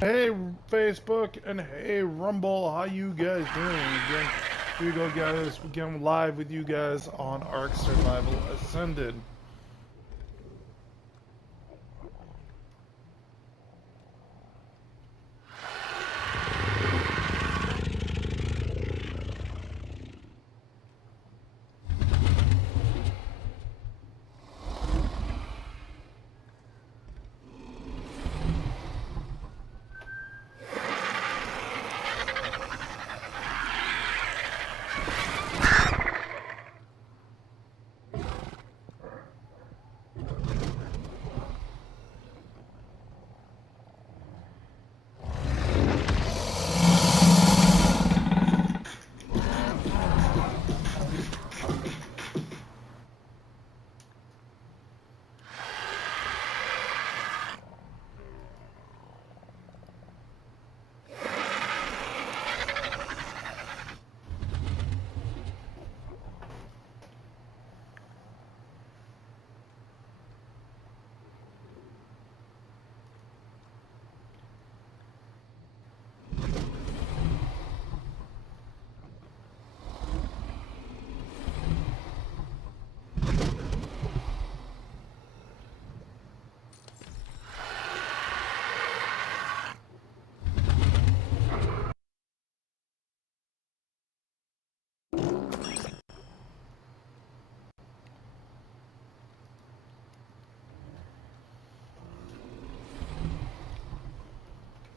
Hey Facebook and hey Rumble, how you guys doing? Again, here we go, guys. Again, live with you guys on Ark Survival Ascended.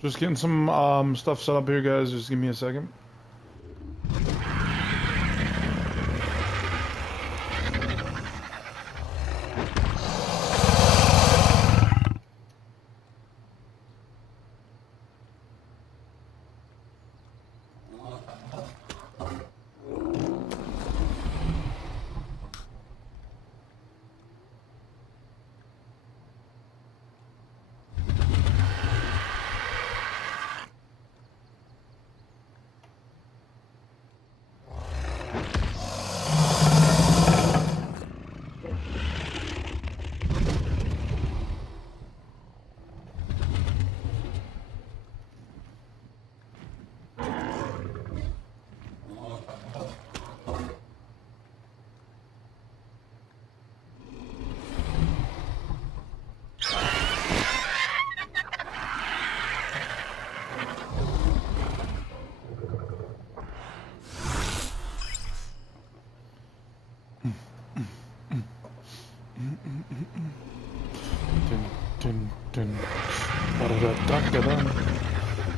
Just getting some stuff set up here, guys. Just give me a second. Dun, dun, ba-da-da-da-da-dun.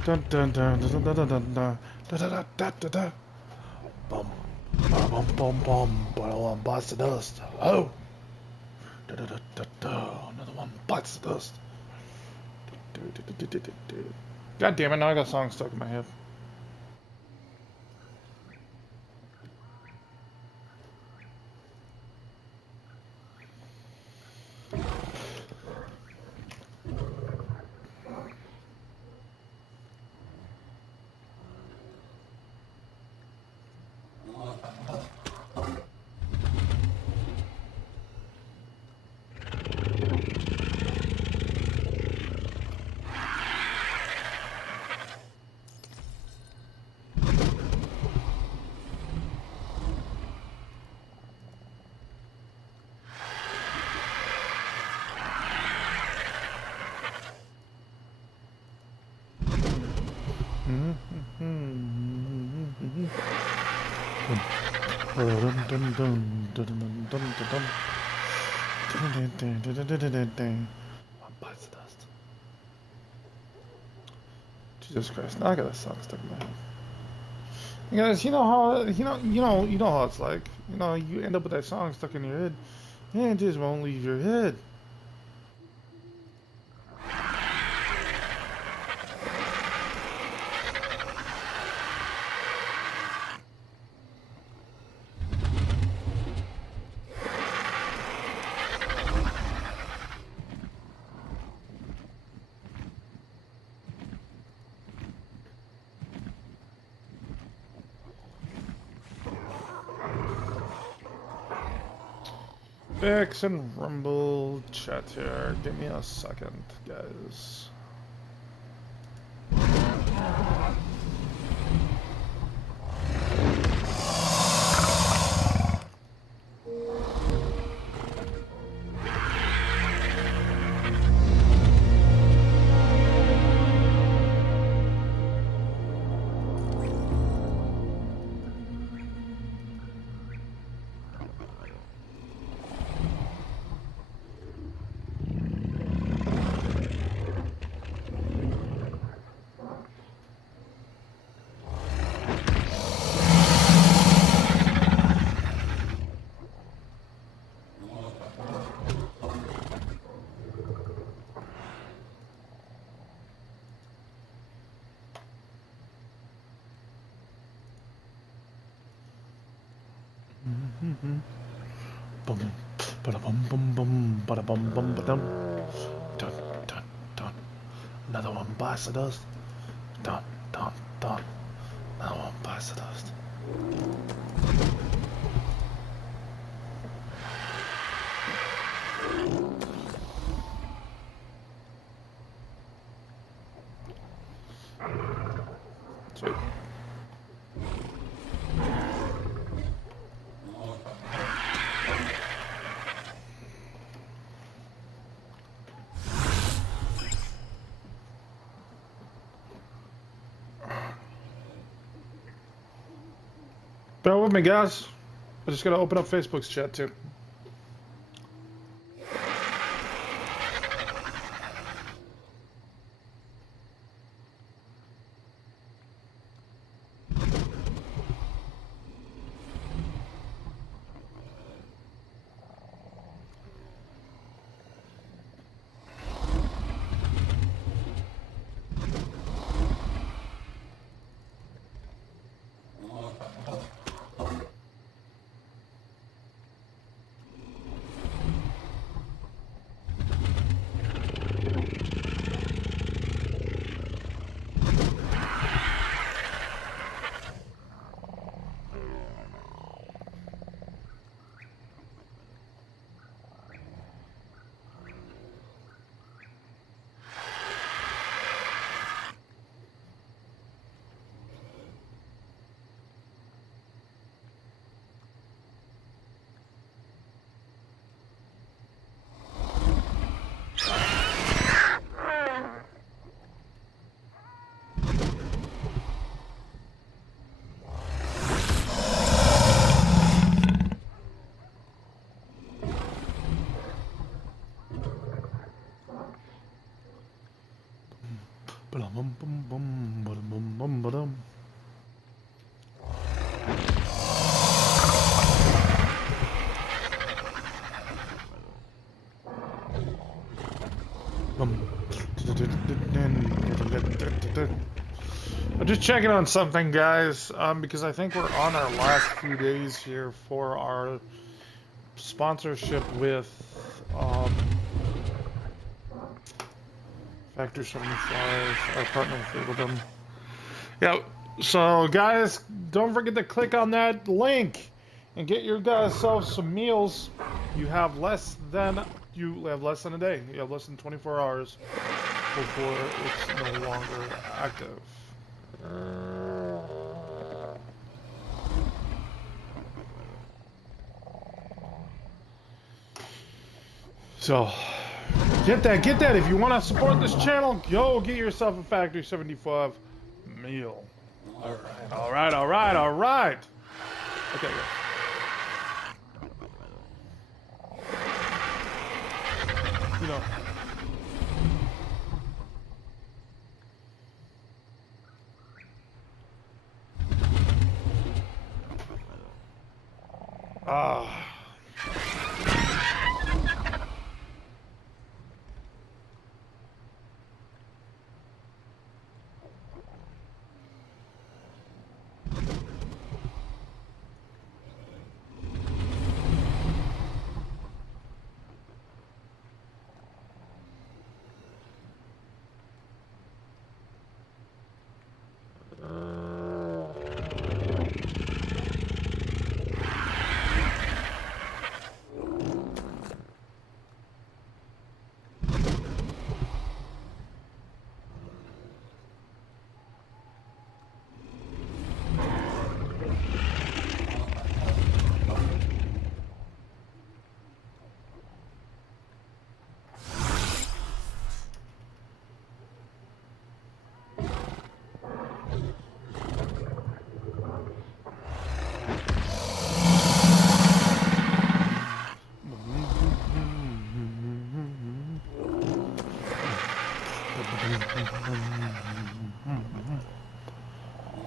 Dun, dun, dun, da-da-da-da-da-da. Da-da-da-da-da-da. Bum, bum, bum, bum, bum, bites the dust. Oh! Da-da-da-da-da. Another one bites the dust. God damn it, now I got a song stuck in my head. Bites the dust. Jesus Christ! Now I got a song stuck in my head. You guys, you know how you know how it's like. You know, you end up with that song stuck in your head, and it just won't leave your head. X and Rumble chat here. Give me a second, guys. Bum, bada bum bum bum, bada bum bum badum. Dun dun dun. Another one bites the dust. Dun dun dun. Another one bites the dust. Sweet. Bear with me, guys. I just gotta open up Facebook's chat too. Bum bum bum bum bum bum bum. I'm just checking on something, guys, because I think we're on our last few days here for our sponsorship with Factor 75, our partner with them. Yeah, so guys, don't forget to click on that link and get your guys self some meals. You have less than a day. You have less than 24 hours before it's no longer active. So get that. If you want to support this channel, go get yourself a Factory 75 meal. All right. Okay, guys. You know.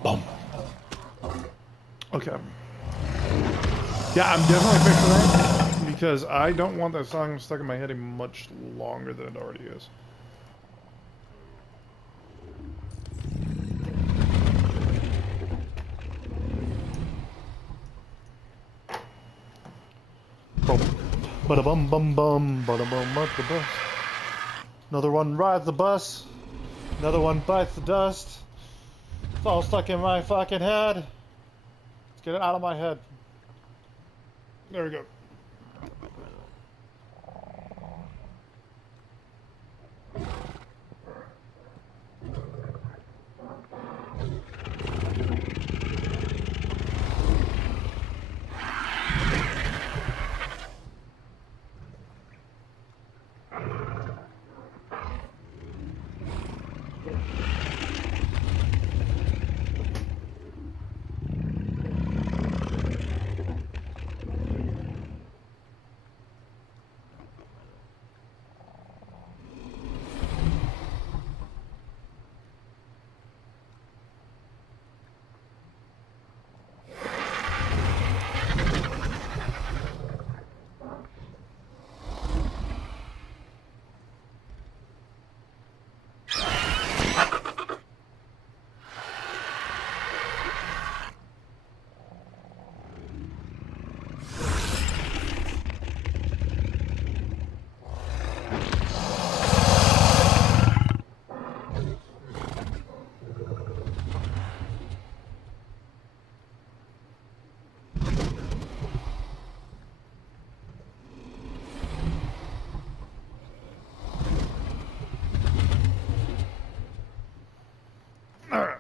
Boom. Okay. Yeah, I'm definitely fixing that because I don't want that song stuck in my head any much longer than it already is. Boom. Bada bum bum bum. Bada bum bum the bus. Another one rides the bus. Another one bites the dust. It's all stuck in my fucking head. Let's get it out of my head. There we go. Alright.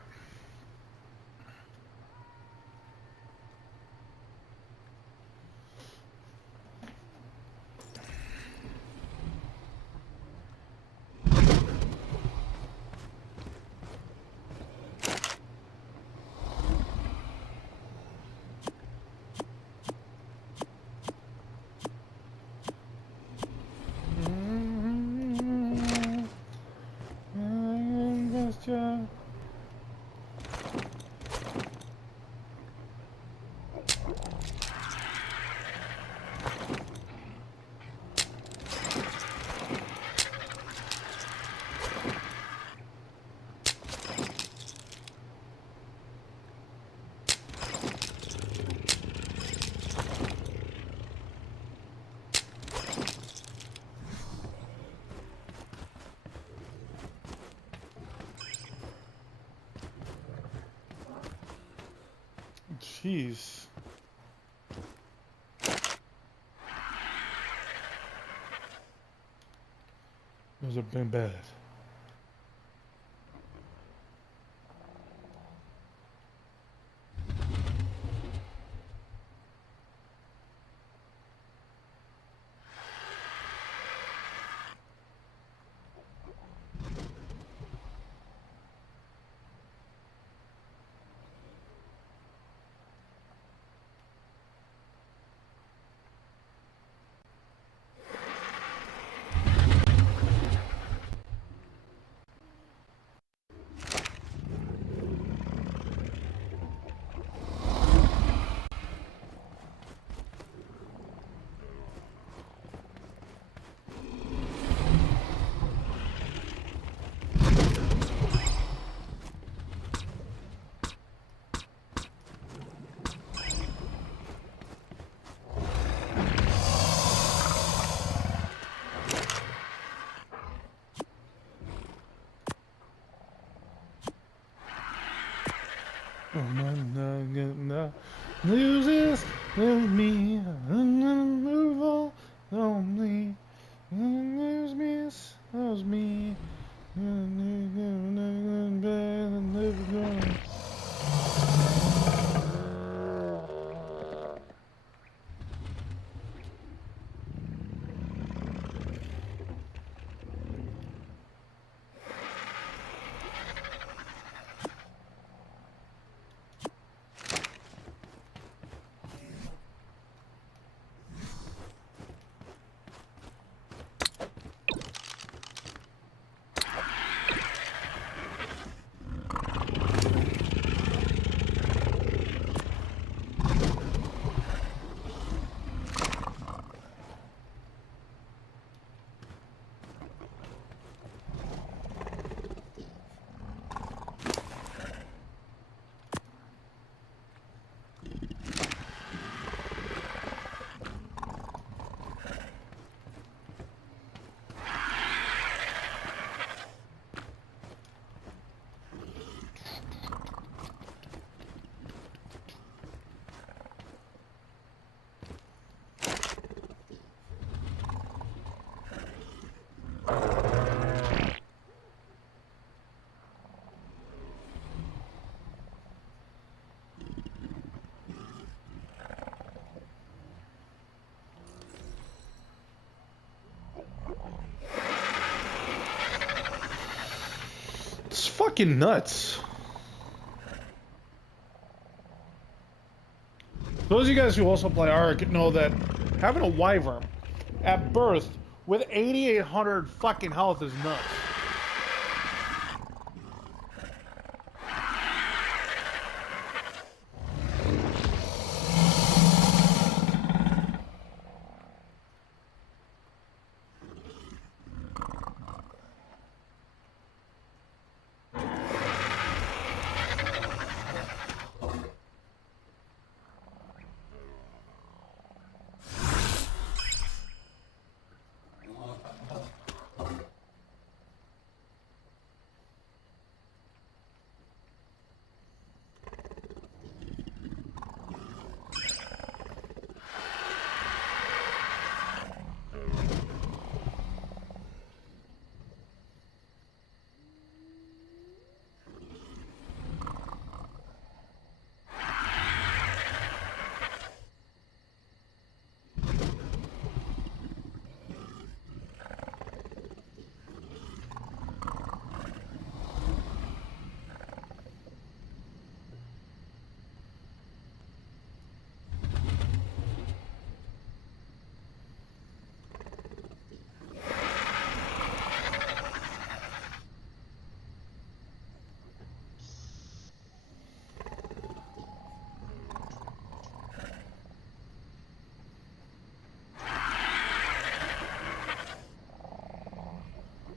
Jeez. Those have been bad. Oh, no. Lose this with me. Move on. Only. Lose me. Lose me. It's fucking nuts. Those of you guys who also play Ark know that having a wyvern at birth with 8,800 fucking health is nuts.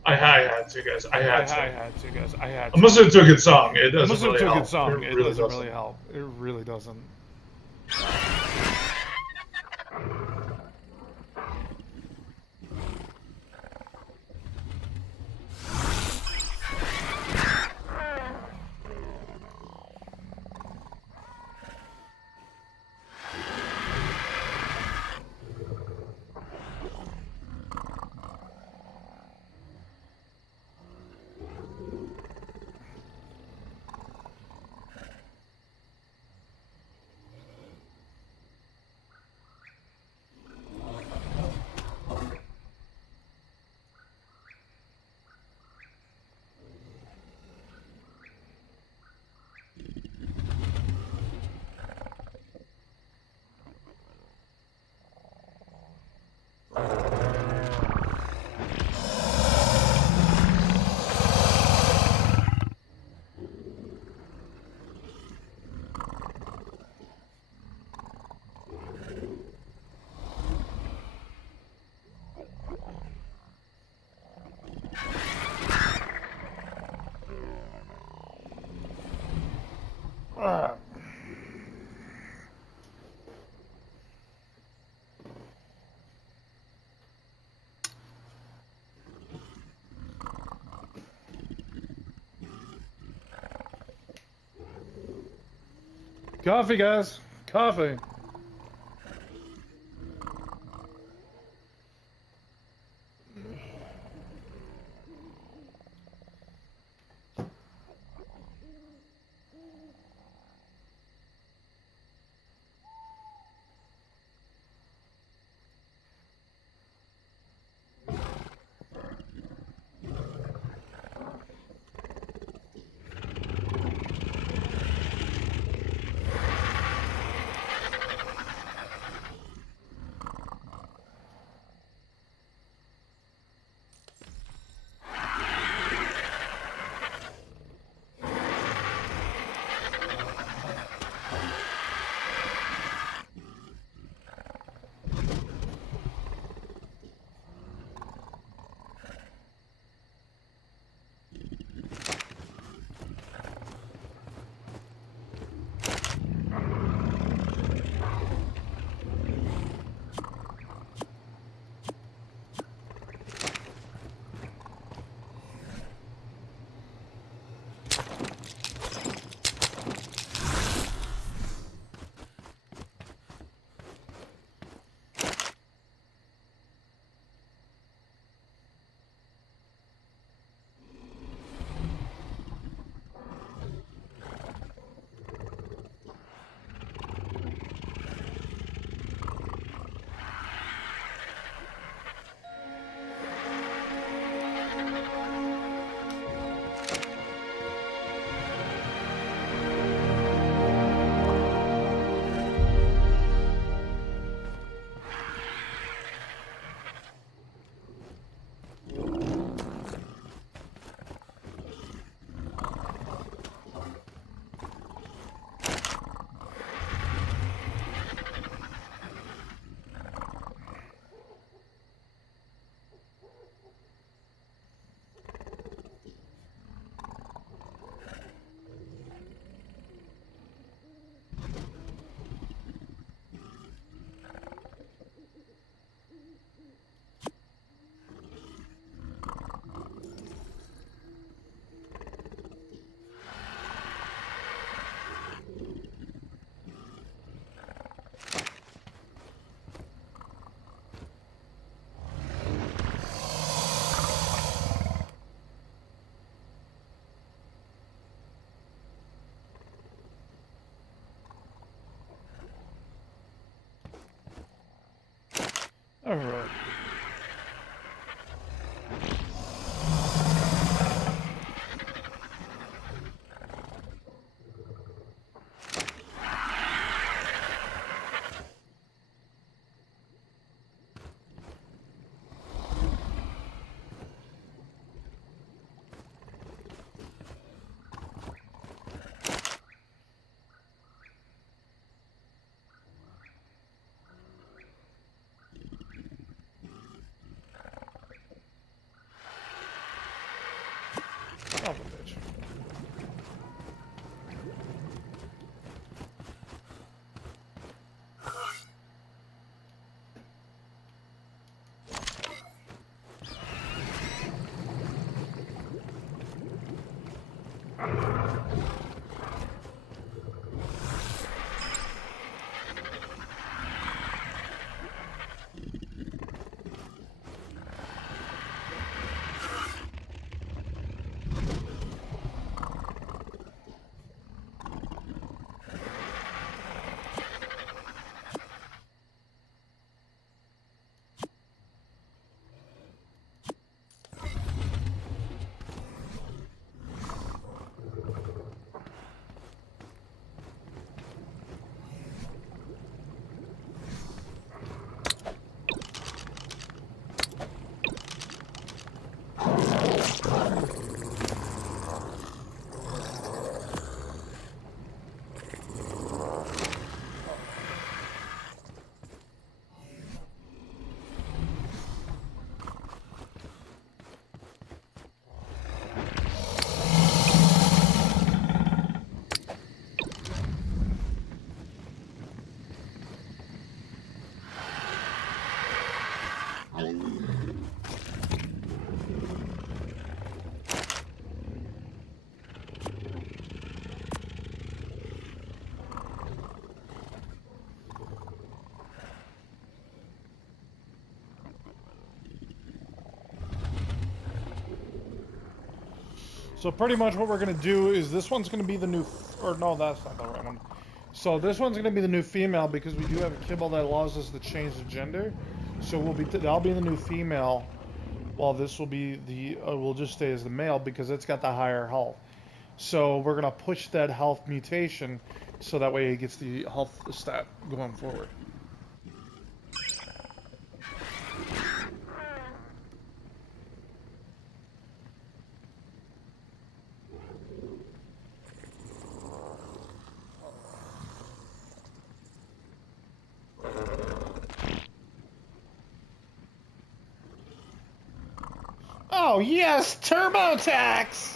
I had to, guys. I had to. I had to. I'm listening to a good song. It doesn't Listen really to a help. good song. It really doesn't really help. It really doesn't. Coffee, guys. Coffee. All right. Son of a bitch. So pretty much what we're gonna do is this one's gonna be the new, or no, that's not the right one. So this one's gonna be the new female because we do have a kibble that allows us to change the gender. So that'll be the new female, while this will be the will just stay as the male because it's got the higher health. So we're gonna push that health mutation, so that way it gets the health stat going forward. Oh yes, TurboTax!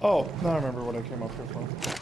Oh, now I remember what I came up here for.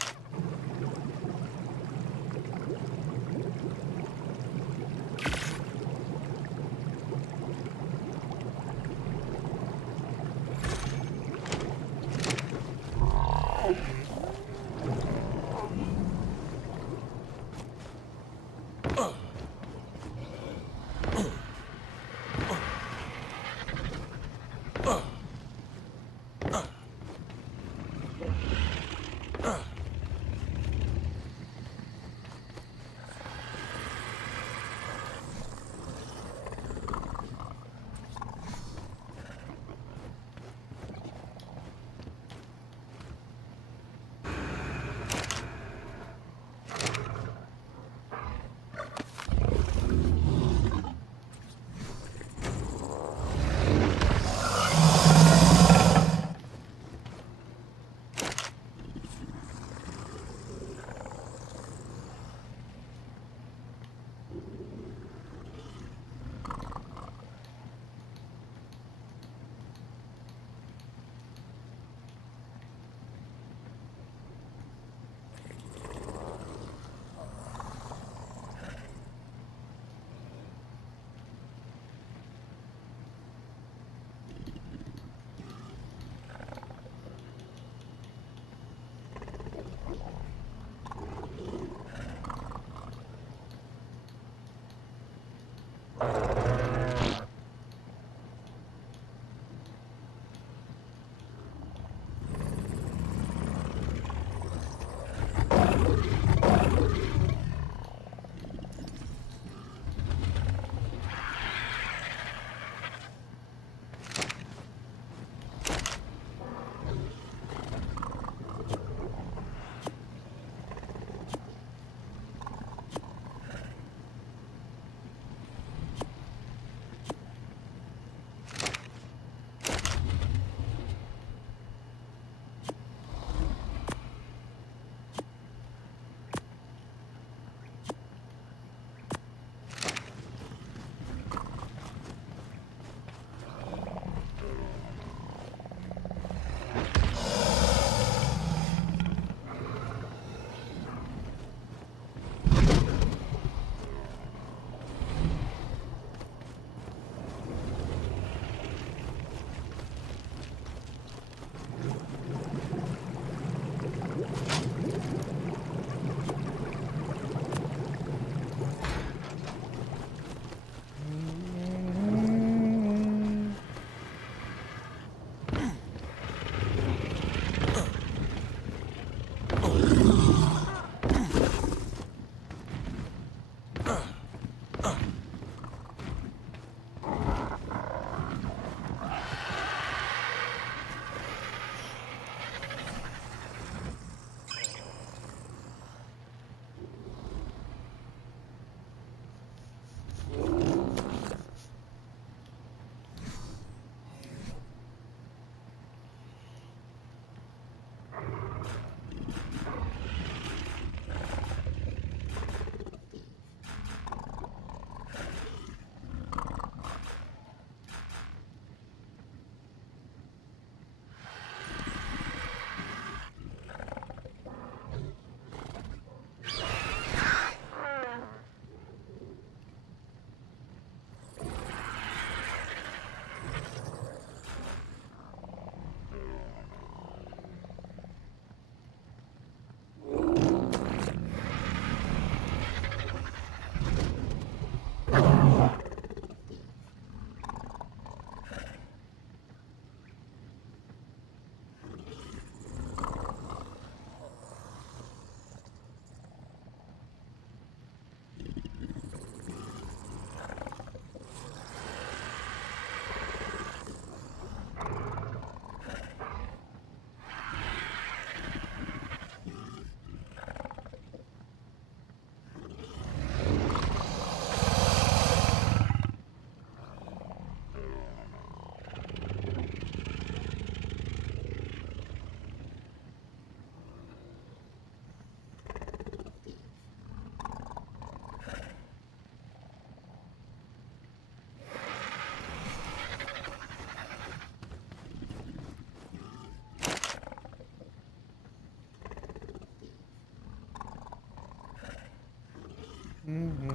Mm-hmm.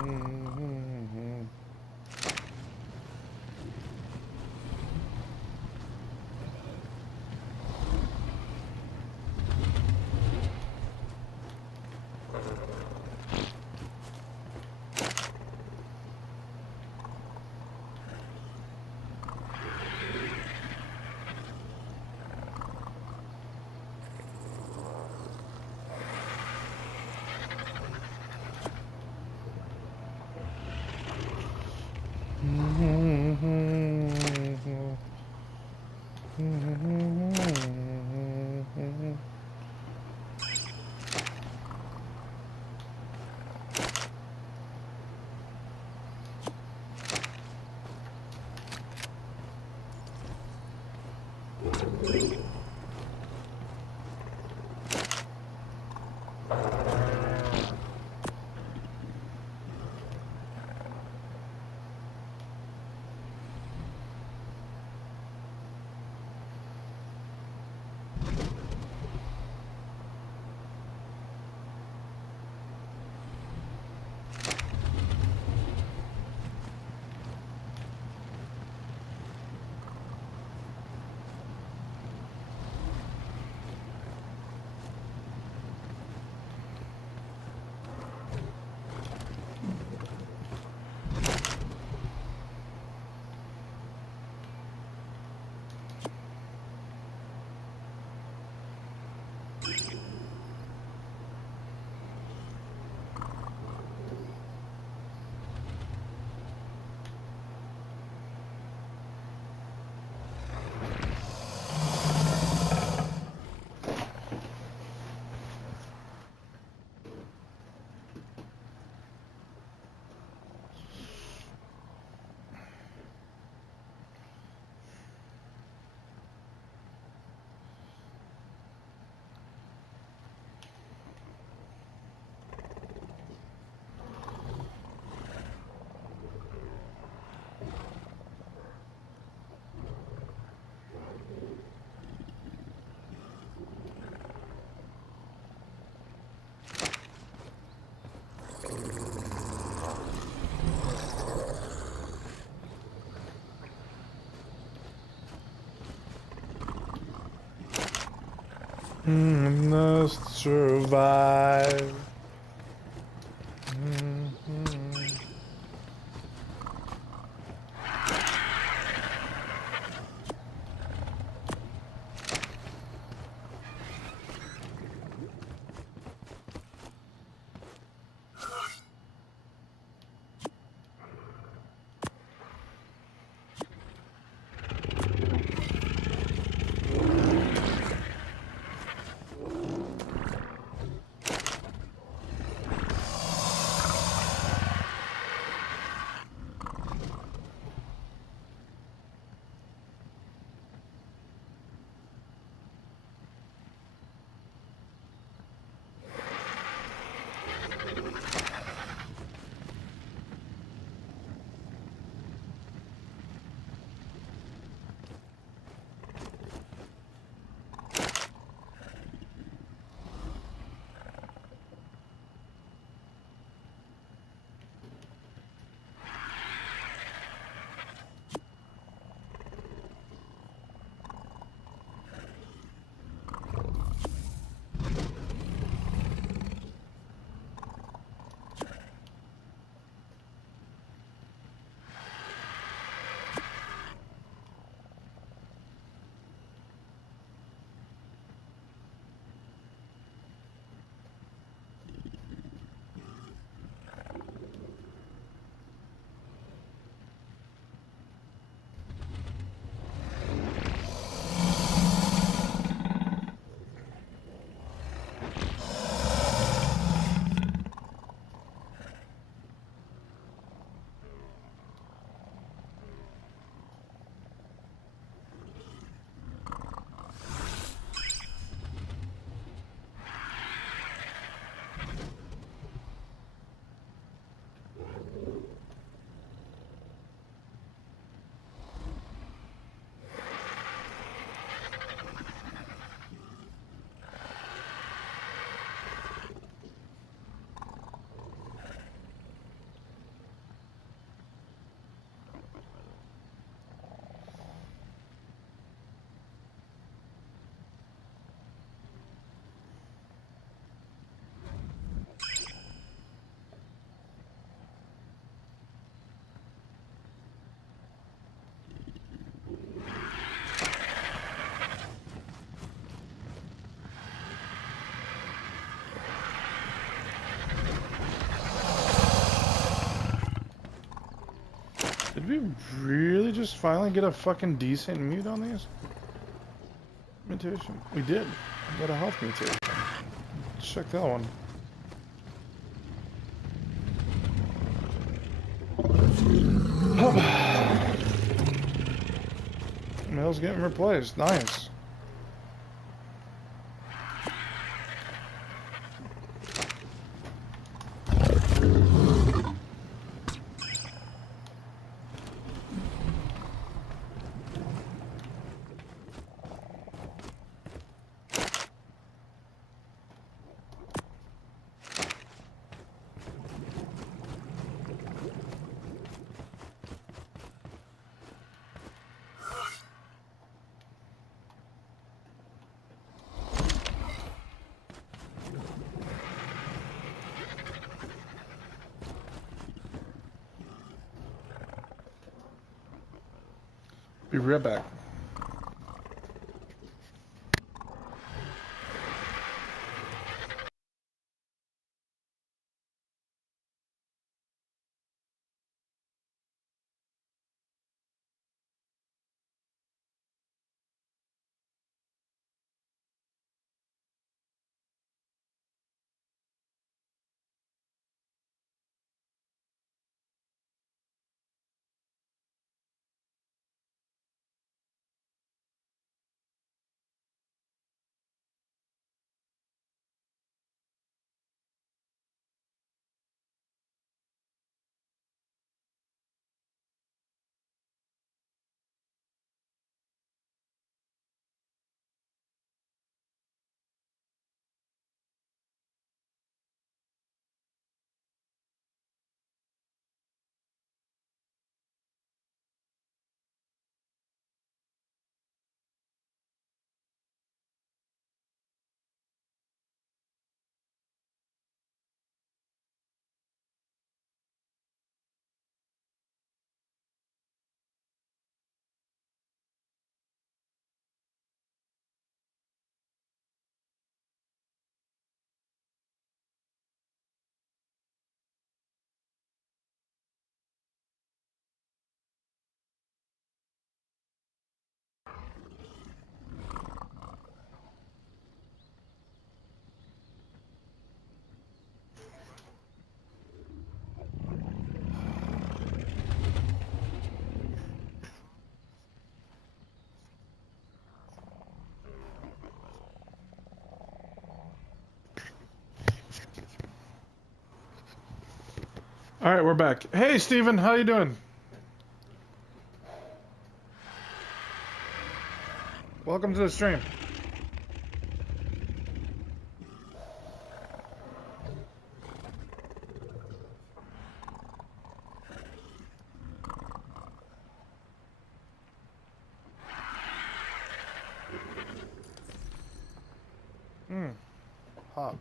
Must survive. Did we really just finally get a fucking decent mute on these? Mutation. We did. We got a health mutation. Let's check that one. Mail's getting replaced. Nice. Be right back. All right, we're back. Hey, Steven, how you doing? Welcome to the stream. Hot.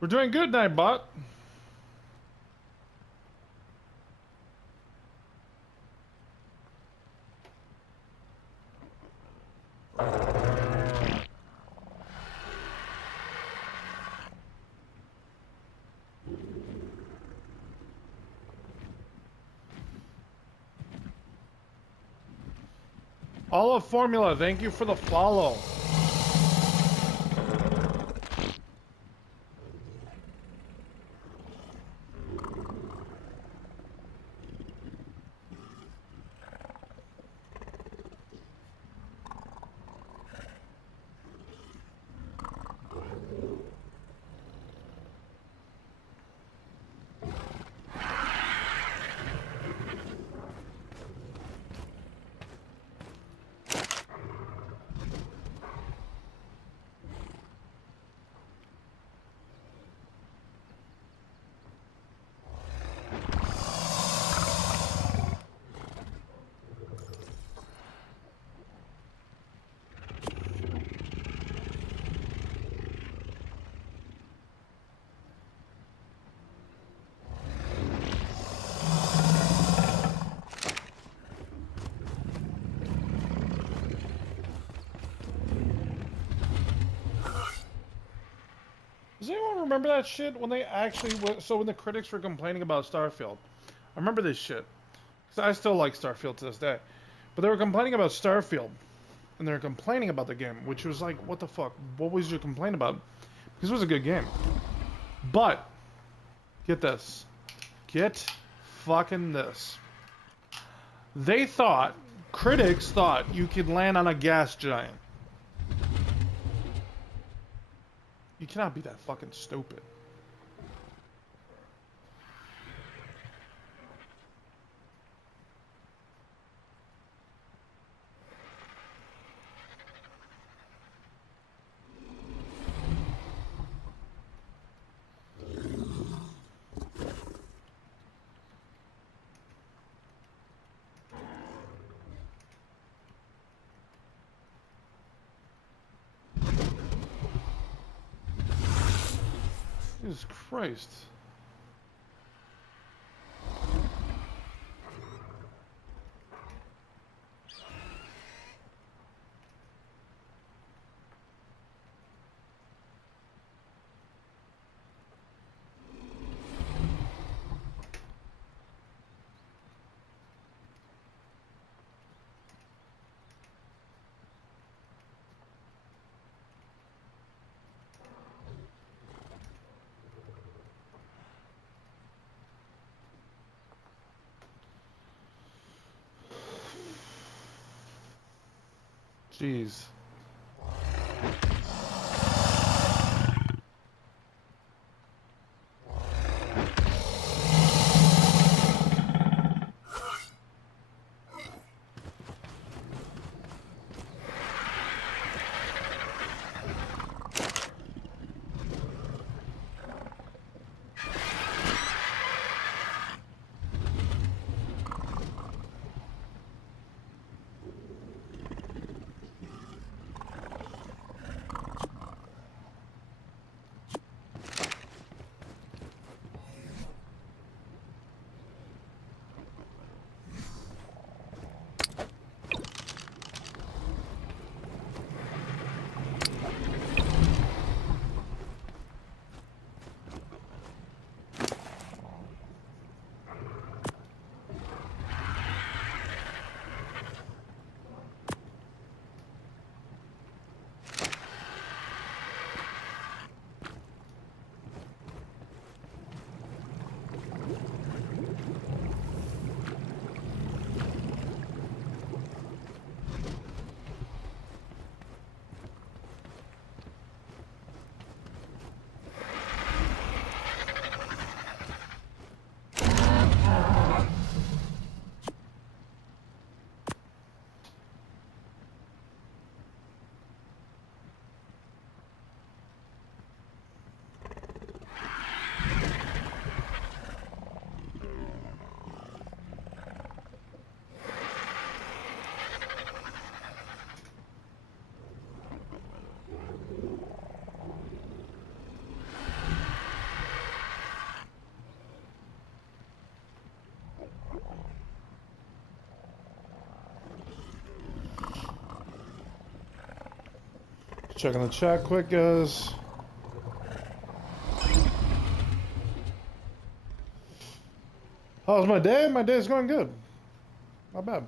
We're doing good, Nightbot. Olive Formula, thank you for the follow. remember that shit when they actually so when the critics were complaining about Starfield? I remember this shit. 'Cause I still like Starfield to this day. But they were complaining about Starfield. And they were complaining about the game, which was like, what the fuck? What was your complaint about? Because it was a good game. But, get this. Get fucking this. They thought, critics thought, you could land on a gas giant. You cannot be that fucking stupid. Jesus Christ. Jeez. Checking the chat quick, guys. How's my day? My day's going good. Not bad.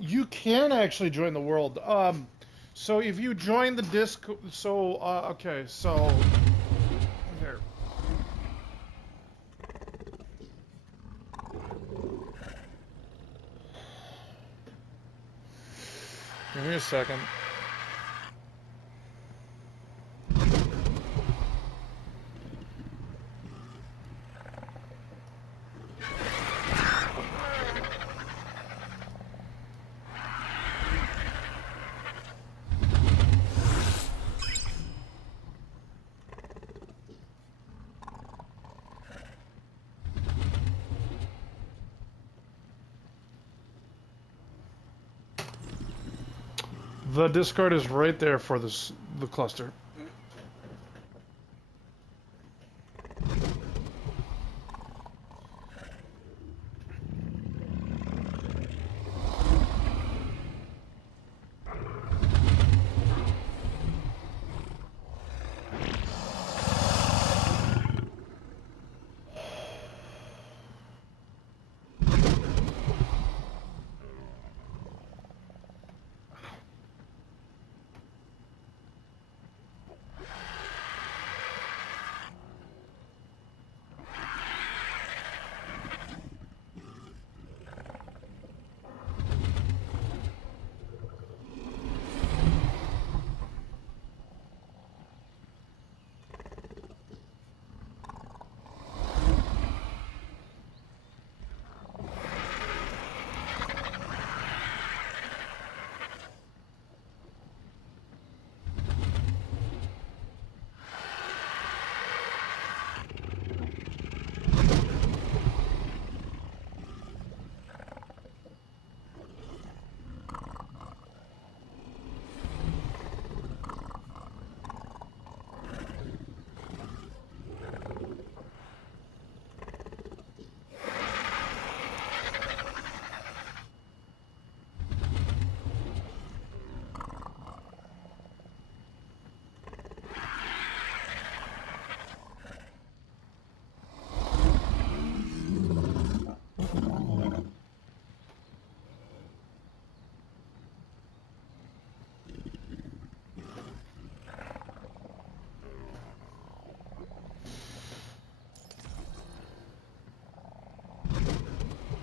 You can actually join the world. So if you join the Discord, okay, so here. Give me a second. The discard is right there for the cluster.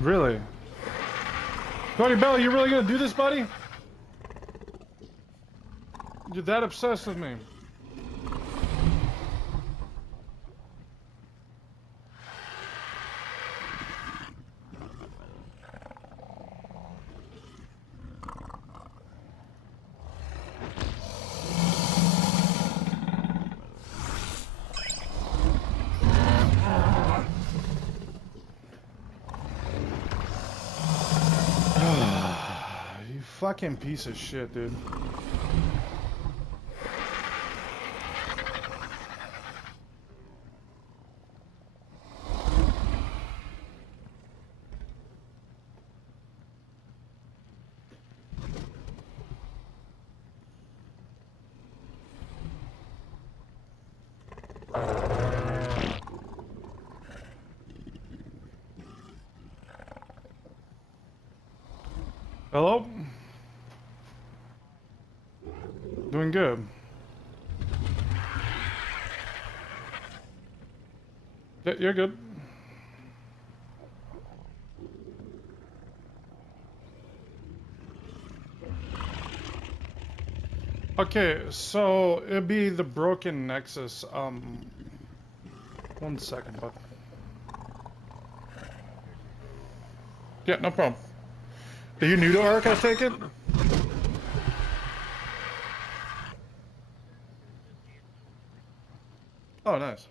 Really? Cody Bell, you really gonna do this, buddy? You're that obsessed with me. You fucking piece of shit, dude. Hello? Doing good. Yeah, you're good. Okay, so it'd be the broken nexus. 1 second, bud. Yeah, no problem. Are you new to Ark, I take it? Oh, nice.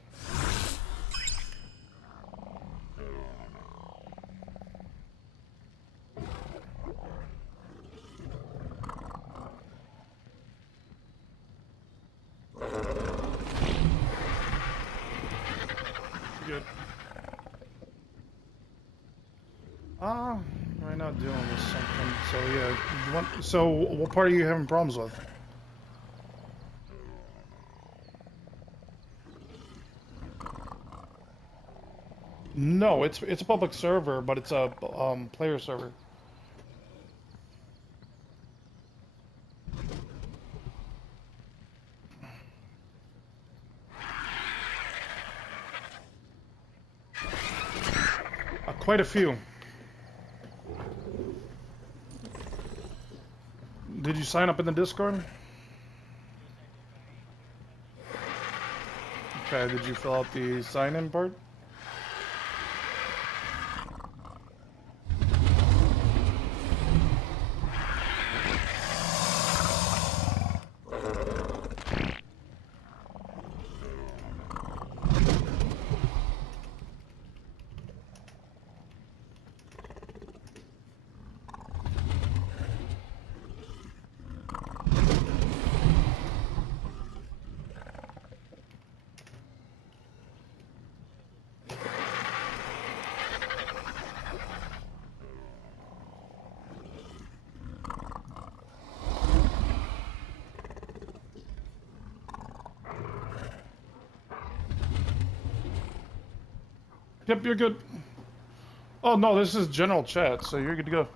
Good. Right now dealing with something. So yeah, so what part are you having problems with? No, it's a public server, but it's a player server. Quite a few. Did you sign up in the Discord? Okay, did you fill out the sign-in part? Yep, you're good. Oh no, this is general chat, so you're good to go.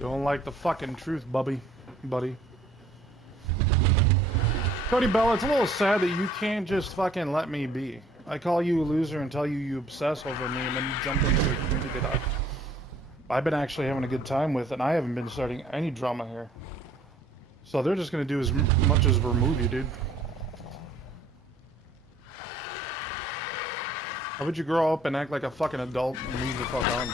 You don't like the fucking truth, buddy. Cody Bell, it's a little sad that you can't just fucking let me be. I call you a loser and tell you you obsess over me, and then you jump into a community that I've been actually having a good time with, and I haven't been starting any drama here. So they're just gonna do as much as remove you, dude. How would you grow up and act like a fucking adult and leave the fuck on?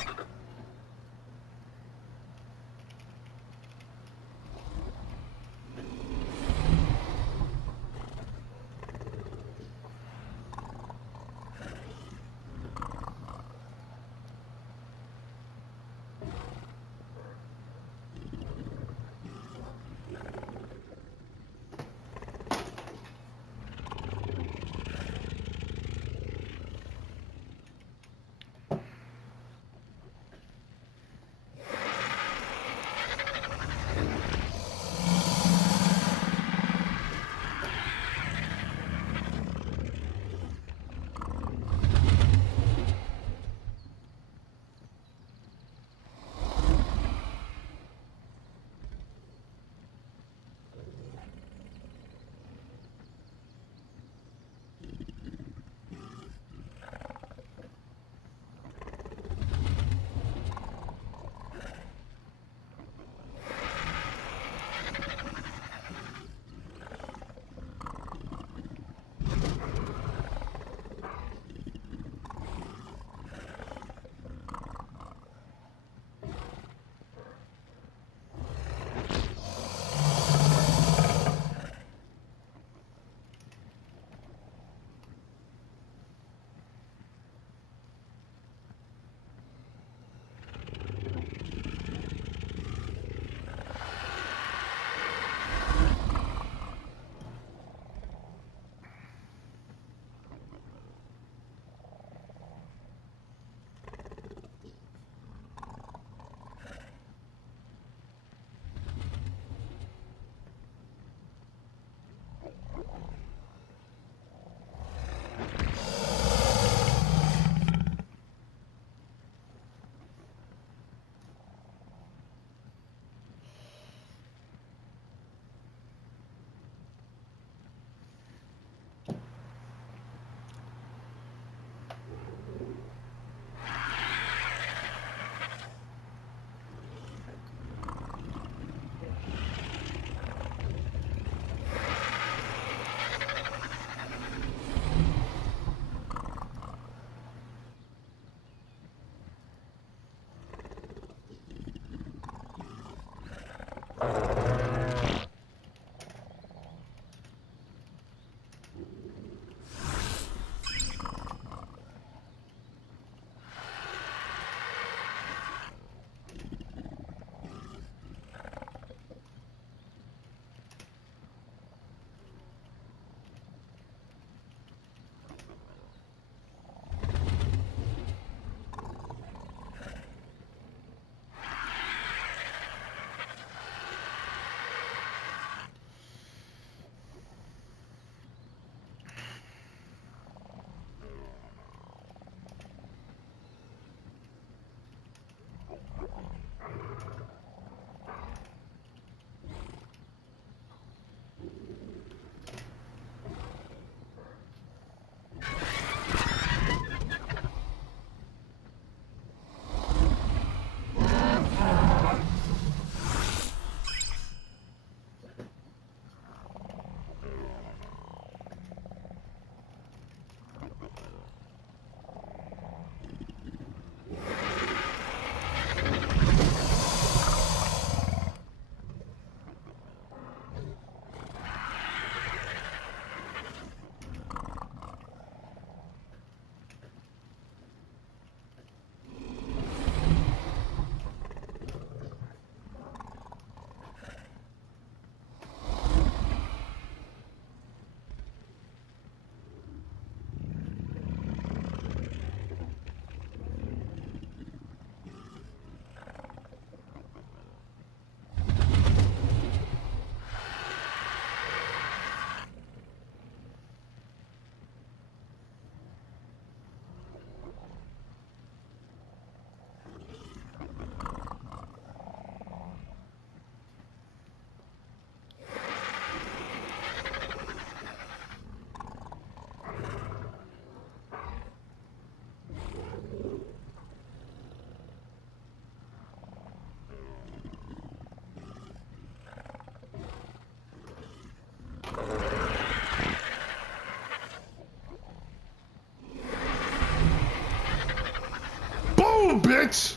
bitch!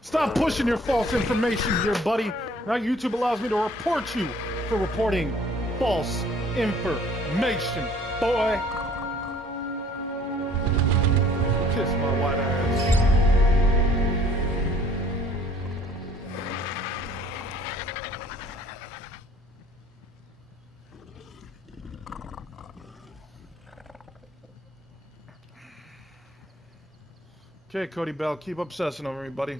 Stop pushing your false information here, buddy. Now YouTube allows me to report you for reporting false information, boy. Kiss my white ass. Okay, Cody Bell, keep obsessing over me, buddy.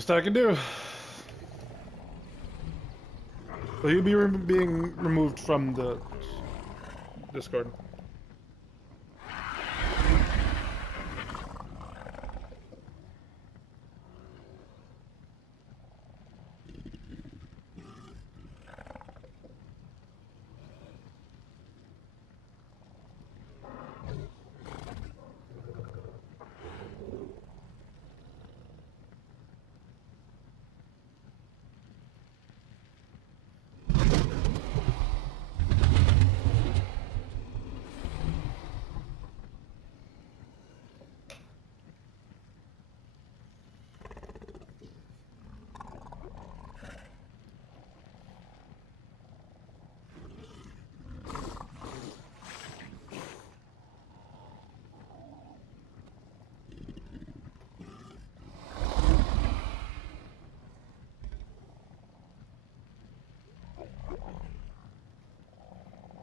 Best I can do. So you'll be being removed from the Discord.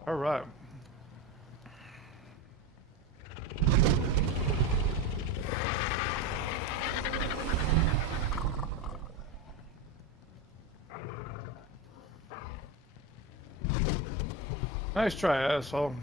All right. Nice try, asshole.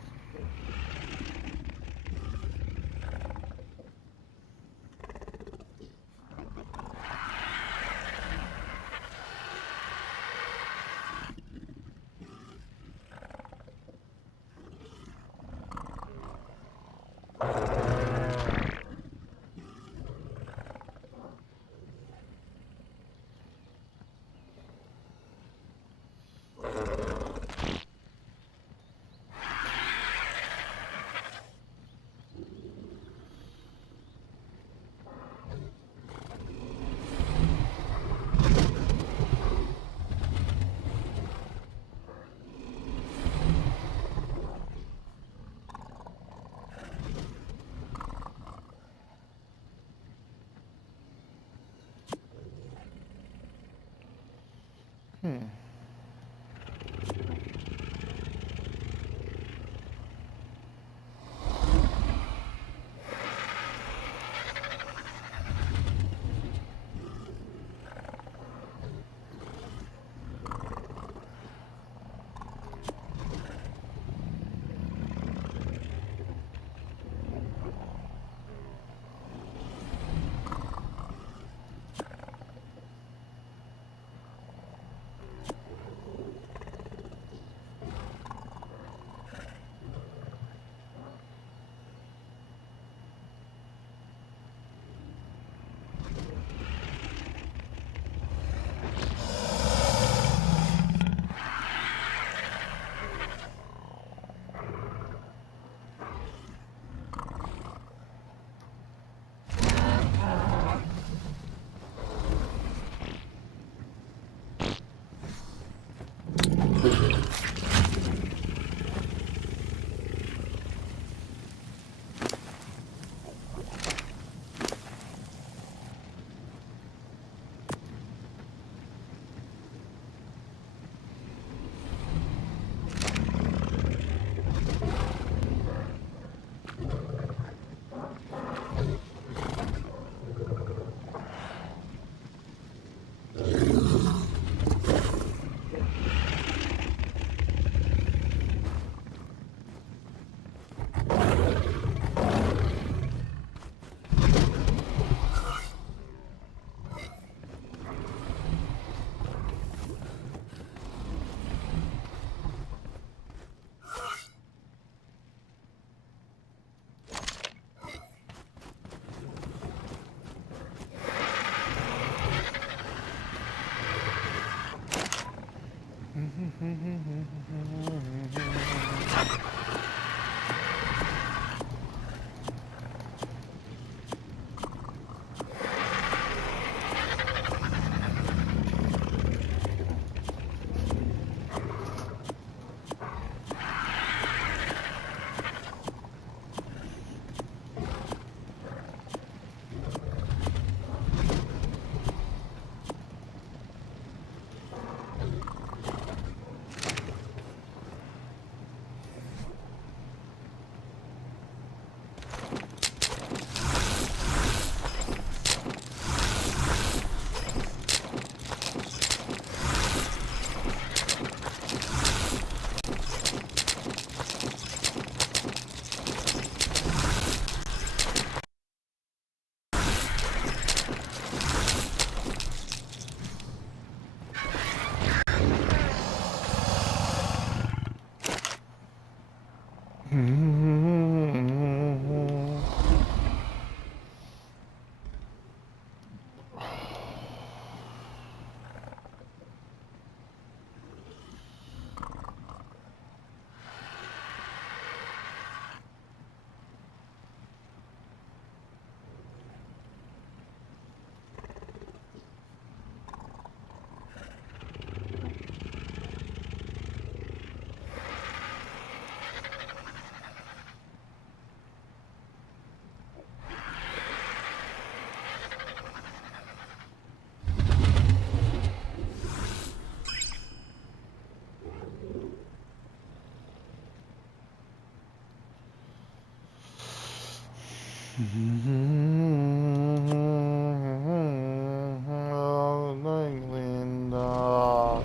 Linda.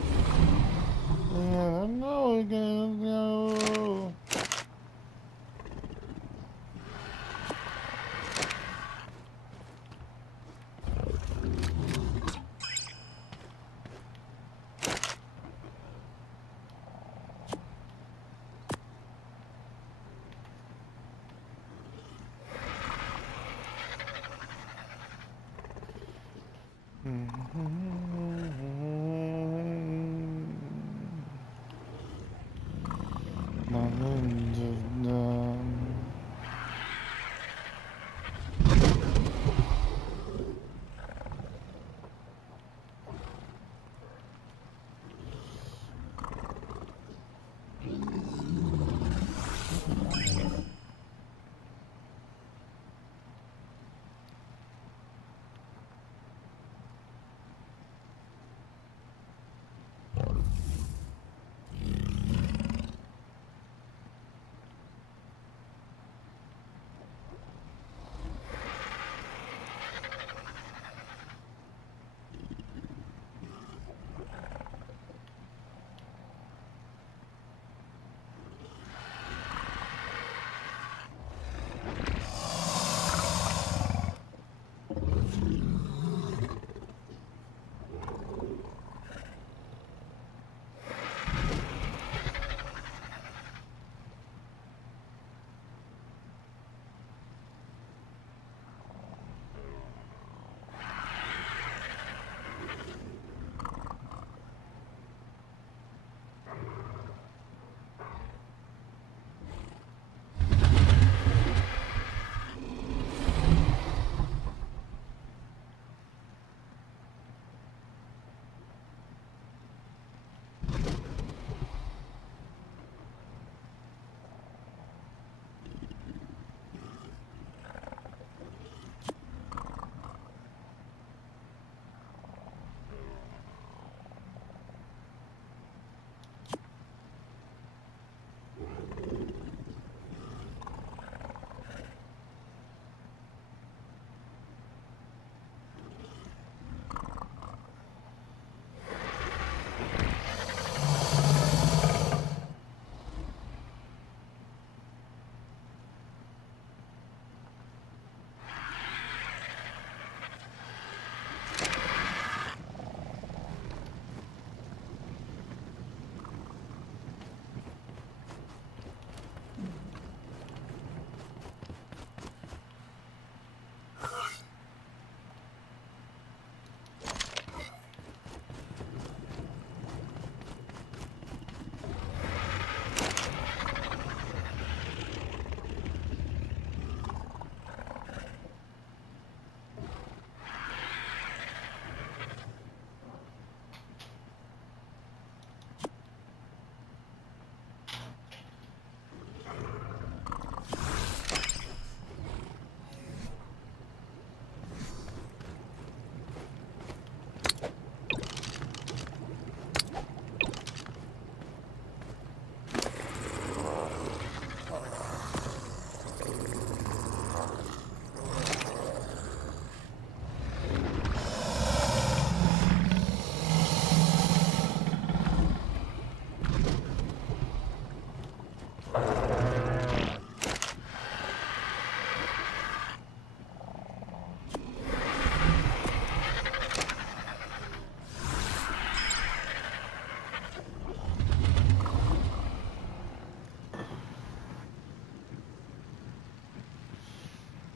Yeah, I know we can go.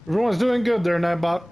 Everyone's doing good there, Nightbot.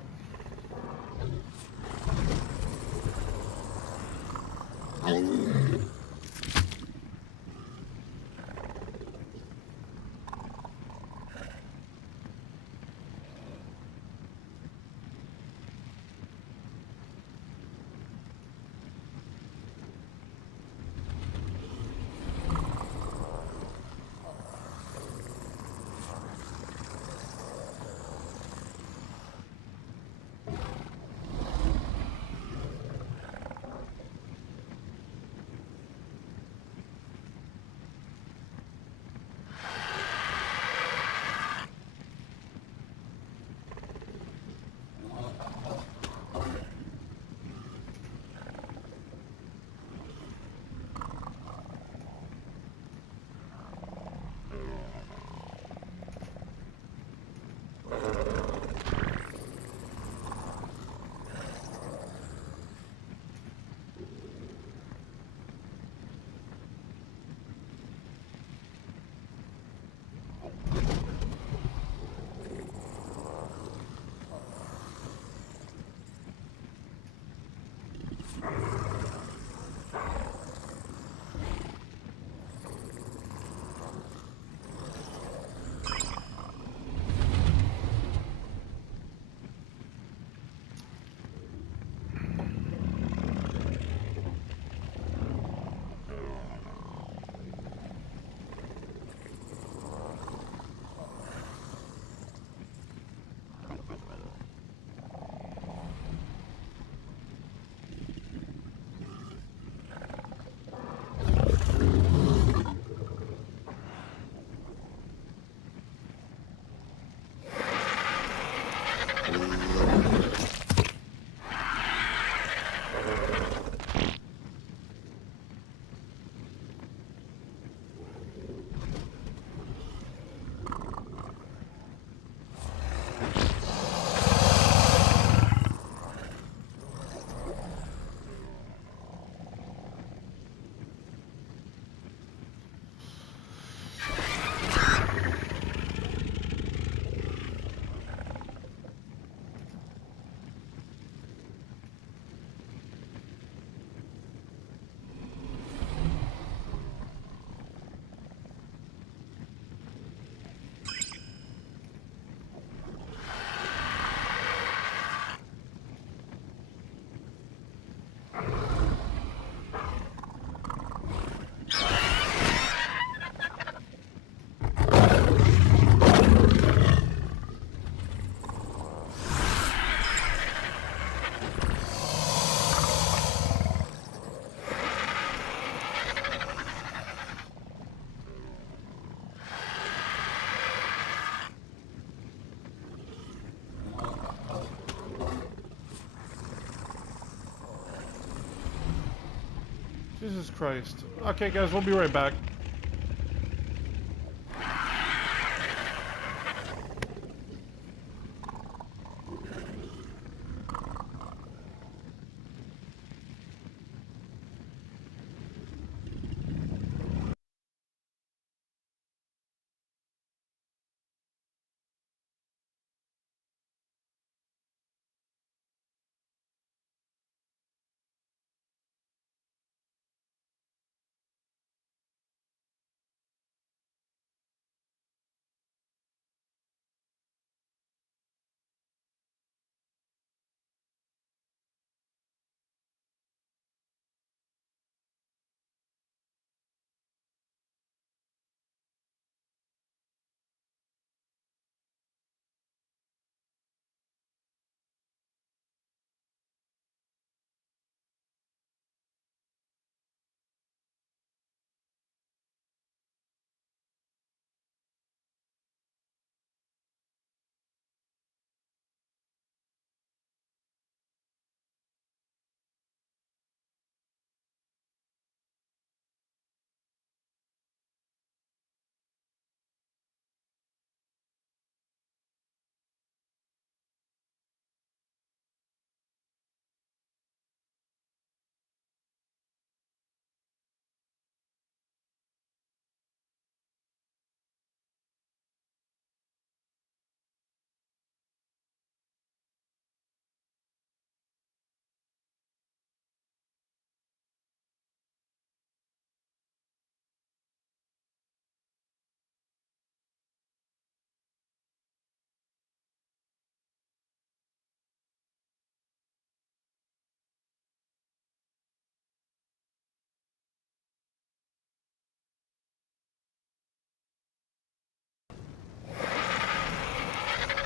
Jesus Christ. Okay, guys, we'll be right back.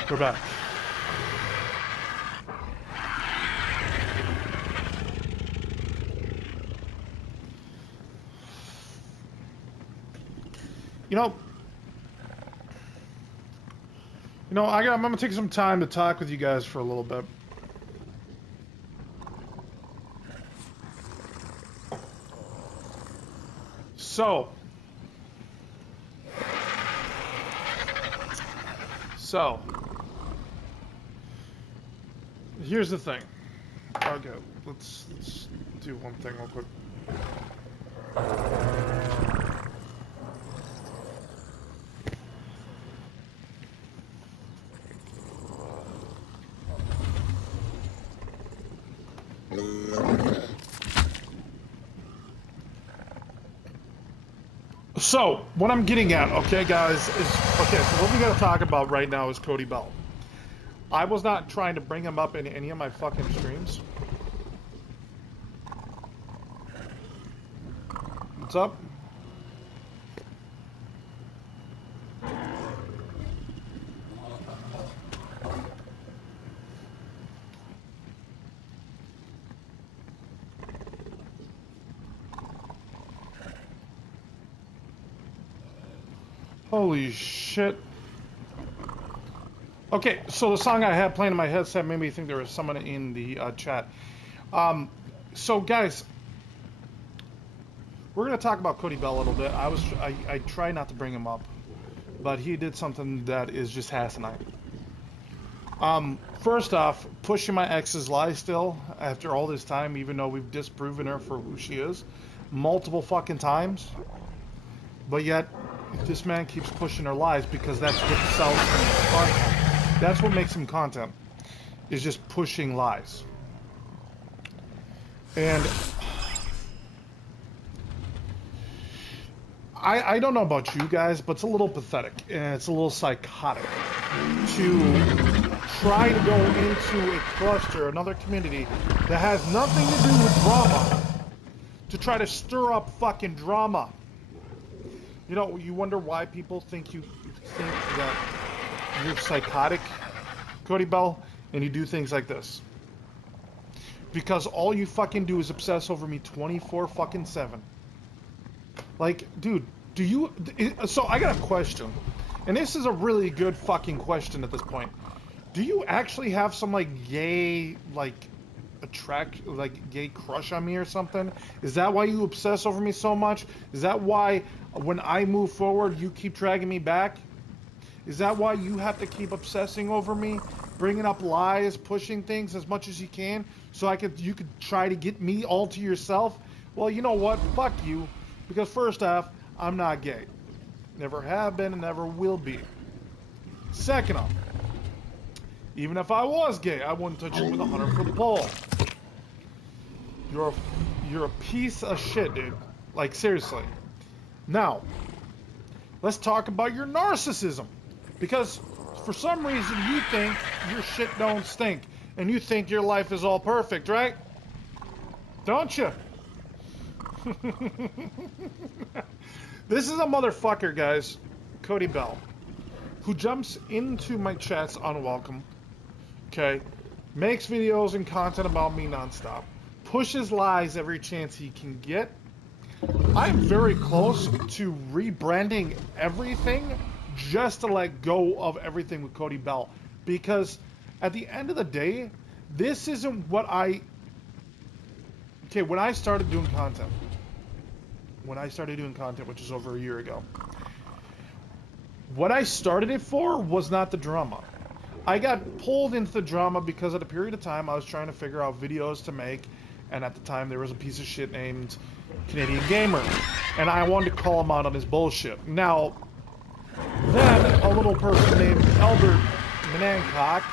We're back. I'm gonna take some time to talk with you guys for a little bit. So, here's the thing. Okay, let's do one thing real quick. So, what I'm getting at, okay, guys, is, okay, so what we gotta talk about right now is Cody Bell. I was not trying to bring him up in any of my fucking streams. What's up? Holy shit. Okay, so the song I had playing in my headset made me think there was someone in the chat. So guys, we're gonna talk about Cody Bell a little bit. I try not to bring him up, but he did something that is just asinine. First off, pushing my ex's lie still after all this time, even though we've disproven her for who she is multiple fucking times, but yet this man keeps pushing her lies because that's what sells him content. That's what makes him content, is just pushing lies. And I don't know about you guys, but it's a little pathetic and it's a little psychotic to try to go into a cluster, another community that has nothing to do with drama, to try to stir up fucking drama. You know, you wonder why people think that you're psychotic, Cody Bell, and you do things like this. Because all you fucking do is obsess over me 24/7. Like, dude, so I got a question. And this is a really good fucking question at this point. Do you actually have some, like, gay, gay crush on me or something? Is that why you obsess over me so much? Is that why when I move forward, you keep dragging me back? Is that why you have to keep obsessing over me, bringing up lies, pushing things as much as you can, so you could try to get me all to yourself? Well, you know what? Fuck you. Because first off, I'm not gay. Never have been and never will be. Second off, even if I was gay, I wouldn't touch you with a 100-foot pole. You're a piece of shit, dude. Like, seriously. Now, let's talk about your narcissism. Because for some reason you think your shit don't stink. And you think your life is all perfect, right? Don't you? This is a motherfucker, guys, Cody Bell, who jumps into my chats unwelcome, okay, makes videos and content about me nonstop, pushes lies every chance he can get. I'm very close to rebranding everything just to let go of everything with Cody Bell, because at the end of the day, this isn't what when I started doing content, which is over a year ago, what I started it for was not the drama. I got pulled into the drama because at a period of time I was trying to figure out videos to make, and at the time there was a piece of shit named Canadian Gamer, and I wanted to call him out on his bullshit. Now, then a little person named Albert Menancock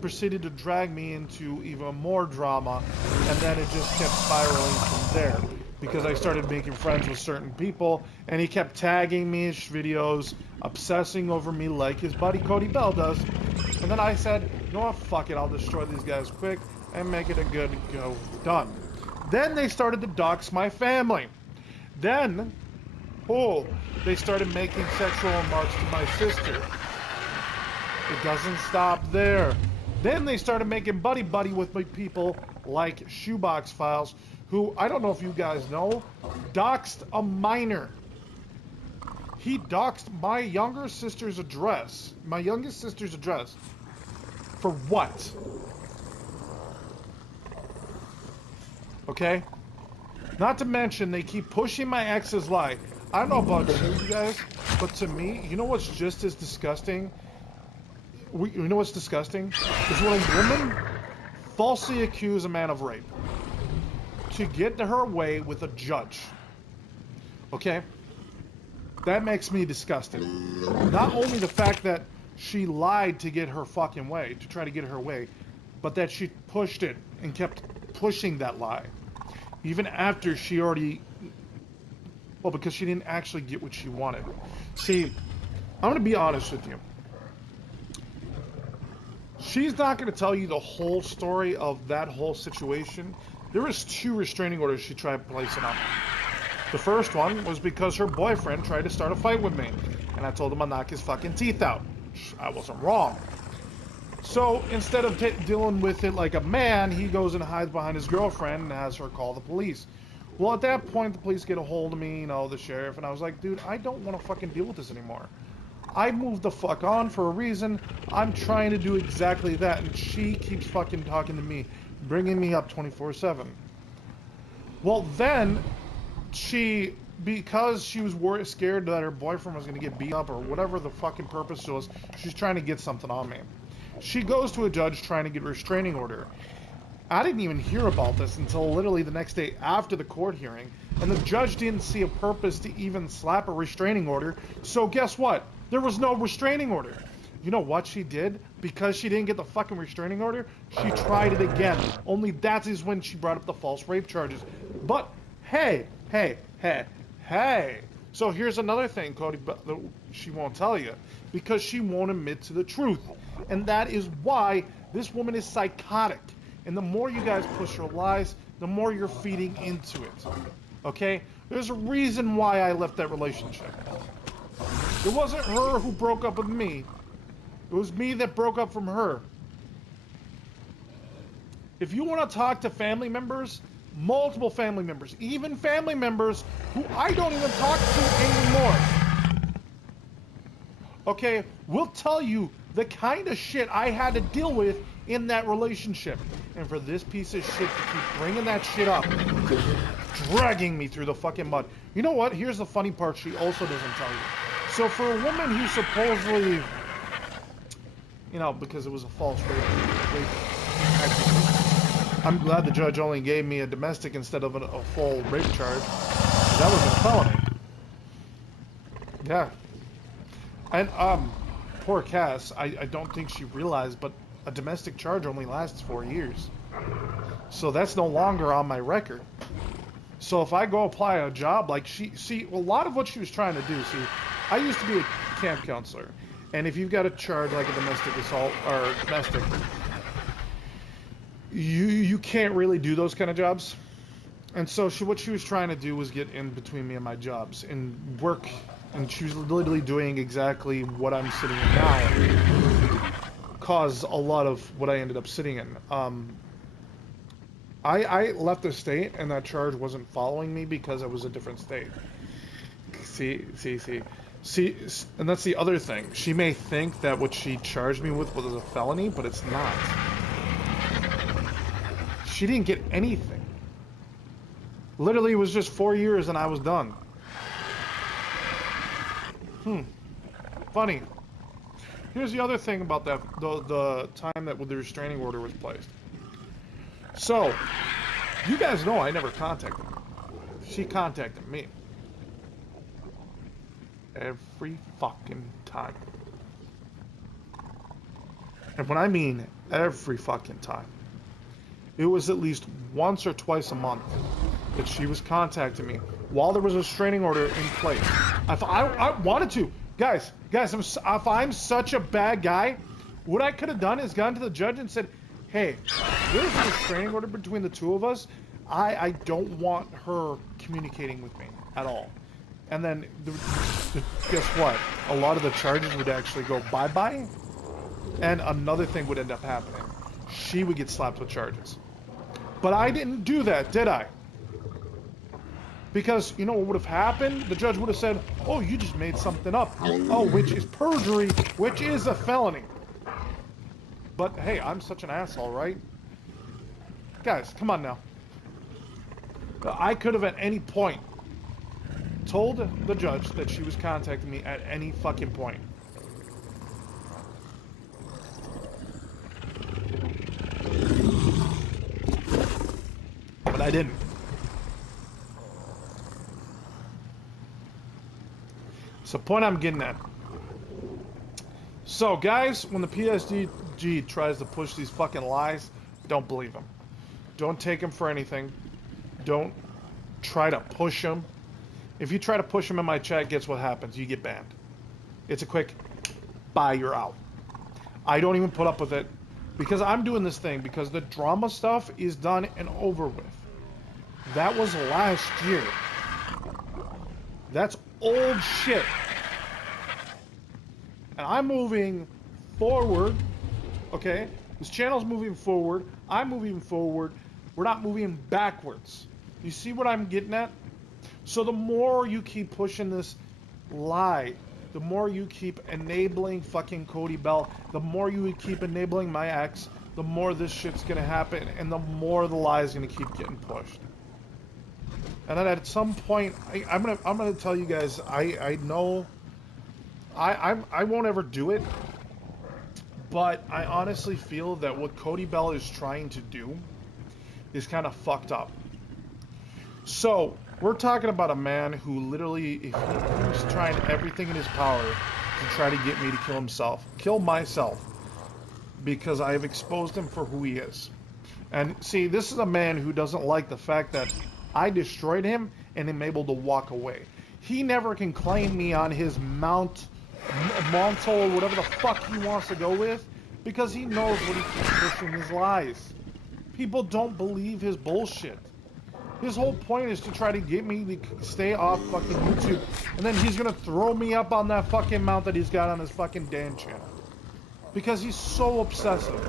proceeded to drag me into even more drama, and then it just kept spiraling from there. Because I started making friends with certain people, and he kept tagging me in his videos, obsessing over me like his buddy Cody Bell does. And then I said, you know what, fuck it, I'll destroy these guys quick and make it a good go. Done. Then they started to dox my family. Then, they started making sexual remarks to my sister. It doesn't stop there. Then they started making buddy-buddy with people like Shoebox Files, who, I don't know if you guys know, doxed a minor. He doxed my youngest sister's address. For what? Okay? Not to mention, they keep pushing my ex's lie. I don't know about you guys, but to me, you know what's just as disgusting? You know what's disgusting? Is when a woman falsely accuses a man of rape to get her way with a judge. Okay? That makes me disgusted. Not only the fact that she lied to get her fucking way, to try to get her way, but that she pushed it and kept pushing that lie. Even after she already... Well, because she didn't actually get what she wanted. See, I'm going to be honest with you. She's not going to tell you the whole story of that whole situation. There was 2 restraining orders she tried placing on me. The first one was because her boyfriend tried to start a fight with me, and I told him I'd knock his fucking teeth out. I wasn't wrong. So instead of dealing with it like a man, he goes and hides behind his girlfriend and has her call the police. Well, at that point, the police get a hold of me, you know, the sheriff, and I was like, dude, I don't want to fucking deal with this anymore. I moved the fuck on for a reason. I'm trying to do exactly that, and she keeps fucking talking to me, bringing me up 24/7. Well, then, because she was scared that her boyfriend was going to get beat up or whatever the fucking purpose was, she's trying to get something on me. She goes to a judge trying to get a restraining order. I didn't even hear about this until literally the next day after the court hearing, and the judge didn't see a purpose to even slap a restraining order, so guess what? There was no restraining order. You know what she did? Because she didn't get the fucking restraining order, she tried it again. Only that is when she brought up the false rape charges. But, hey. So here's another thing, Cody, that she won't tell you. Because she won't admit to the truth. And that is why this woman is psychotic. And the more you guys push her lies, the more you're feeding into it. Okay? There's a reason why I left that relationship. It wasn't her who broke up with me. It was me that broke up from her. If you want to talk to family members, multiple family members, even family members who I don't even talk to anymore, okay, will tell you the kind of shit I had to deal with in that relationship. And for this piece of shit to keep bringing that shit up, dragging me through the fucking mud. You know what? Here's the funny part she also doesn't tell you. So for a woman who supposedly, you know, because it was a false rape I'm glad the judge only gave me a domestic instead of a full rape charge. That was a felony. Yeah. And, poor Cass, I don't think she realized, but a domestic charge only lasts 4 years. So that's no longer on my record. So if I go apply a job like a lot of what she was trying to do, I used to be a camp counselor. And if you've got a charge like a domestic assault or domestic, you can't really do those kind of jobs. And so what she was trying to do was get in between me and my jobs and work. And she was literally doing exactly what I'm sitting in now. Caused a lot of what I ended up sitting in. I left the state and that charge wasn't following me because it was a different state. See, and that's the other thing. She may think that what she charged me with was a felony, but it's not. She didn't get anything. Literally, it was just 4 years and I was done. Funny. Here's the other thing about that, the time that the restraining order was placed. So, you guys know I never contacted her. She contacted me. Every fucking time. And when I mean every fucking time, it was at least once or twice a month that she was contacting me while there was a restraining order in place. If I wanted to, guys, if I'm such a bad guy, what I could have done is gone to the judge and said, hey, there's a restraining order between the two of us. I don't want her communicating with me at all. And then, guess what? A lot of the charges would actually go bye-bye. And another thing would end up happening. She would get slapped with charges. But I didn't do that, did I? Because, you know what would have happened? The judge would have said, oh, you just made something up. Oh, which is perjury, which is a felony. But, hey, I'm such an asshole, right? Guys, come on now. I could have at any point told the judge that she was contacting me at any fucking point. But I didn't. It's the point I'm getting at. So, guys, when the PSG tries to push these fucking lies, don't believe them. Don't take them for anything. Don't try to push them. If you try to push them in my chat, guess what happens? You get banned. It's a quick, bye, you're out. I don't even put up with it because I'm doing this thing because the drama stuff is done and over with. That was last year. That's old shit. And I'm moving forward, okay? This channel's moving forward. I'm moving forward. We're not moving backwards. You see what I'm getting at? So the more you keep pushing this lie, the more you keep enabling fucking Cody Bell, the more you keep enabling my ex, the more this shit's gonna happen, and the more the lie is gonna keep getting pushed. And then at some point, I'm gonna tell you guys, I know I won't ever do it, but I honestly feel that what Cody Bell is trying to do is kind of fucked up. So we're talking about a man who literally, he was trying everything in his power to try to get me to kill himself, kill myself, because I have exposed him for who he is. And see, this is a man who doesn't like the fact that I destroyed him and am able to walk away. He never can claim me on his Montel, whatever the fuck he wants to go with, because he knows what he keeps pushing his lies. People don't believe his bullshit. His whole point is to try to get me to stay off fucking YouTube, and then he's gonna throw me up on that fucking mount that he's got on his fucking Dan channel. Because he's so obsessive.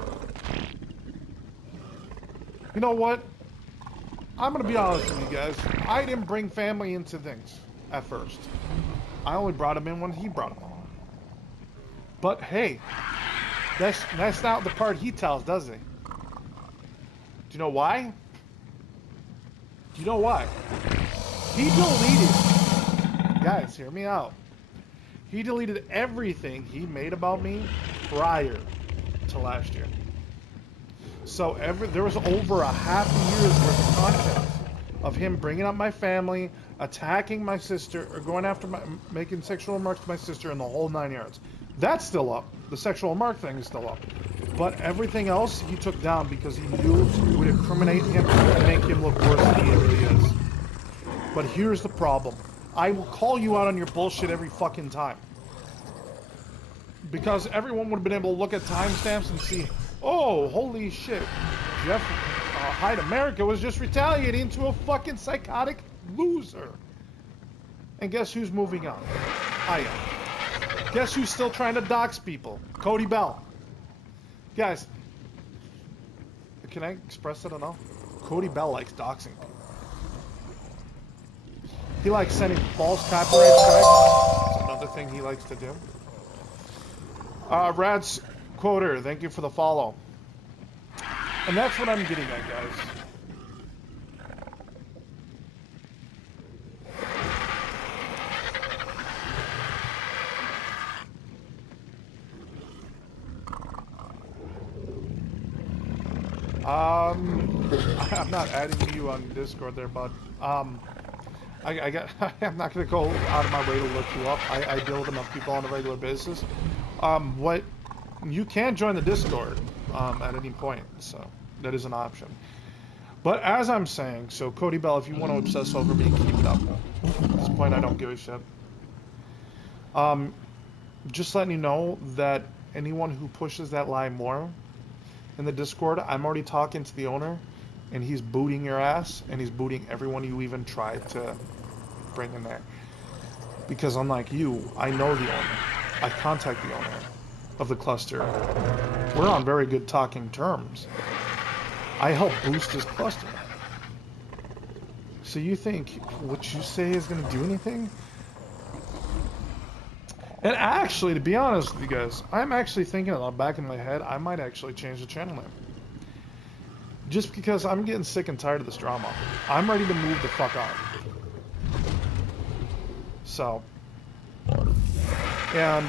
You know what? I'm gonna be honest with you guys. I didn't bring family into things at first. I only brought him in when he brought him. But hey, that's not the part he tells, does he? Do you know why? Do you know why? He deleted, guys, hear me out. He deleted everything he made about me prior to last year. So there was over a half a year's worth of content of him bringing up my family, attacking my sister, or going after making sexual remarks to my sister, and the whole 9 yards. That's still up. The sexual remark thing is still up. But everything else he took down because he knew it would incriminate him and make him look worse than he really is. But here's the problem. I will call you out on your bullshit every fucking time. Because everyone would have been able to look at timestamps and see, oh, holy shit, Jeff Hyde America was just retaliating to a fucking psychotic loser. And guess who's moving on? I am. Guess who's still trying to dox people? Cody Bell. Guys, can I express it or no? Cody Bell likes doxing people. He likes sending false copyright strikes. It's another thing he likes to do. Rad's Quoter, thank you for the follow. And that's what I'm getting at, guys. I'm not adding you on Discord there, bud. I'm not gonna go out of my way to look you up. I deal with enough people on a regular basis. What you can join the Discord at any point, so that is an option. But as I'm saying, so Cody Bell, if you want to obsess over me, keep it up. At this point, I don't give a shit. Just letting you know that anyone who pushes that lie more in the Discord, I'm already talking to the owner, and he's booting your ass, and he's booting everyone you even tried to bring in there. Because unlike you, I know the owner. I contact the owner. of the cluster. We're on very good talking terms. I help boost his cluster. So you think what you say is going to do anything? And actually, to be honest with you guys, I'm actually thinking about back in my head, I might actually change the channel name. Just because I'm getting sick and tired of this drama. I'm ready to move the fuck on. So, and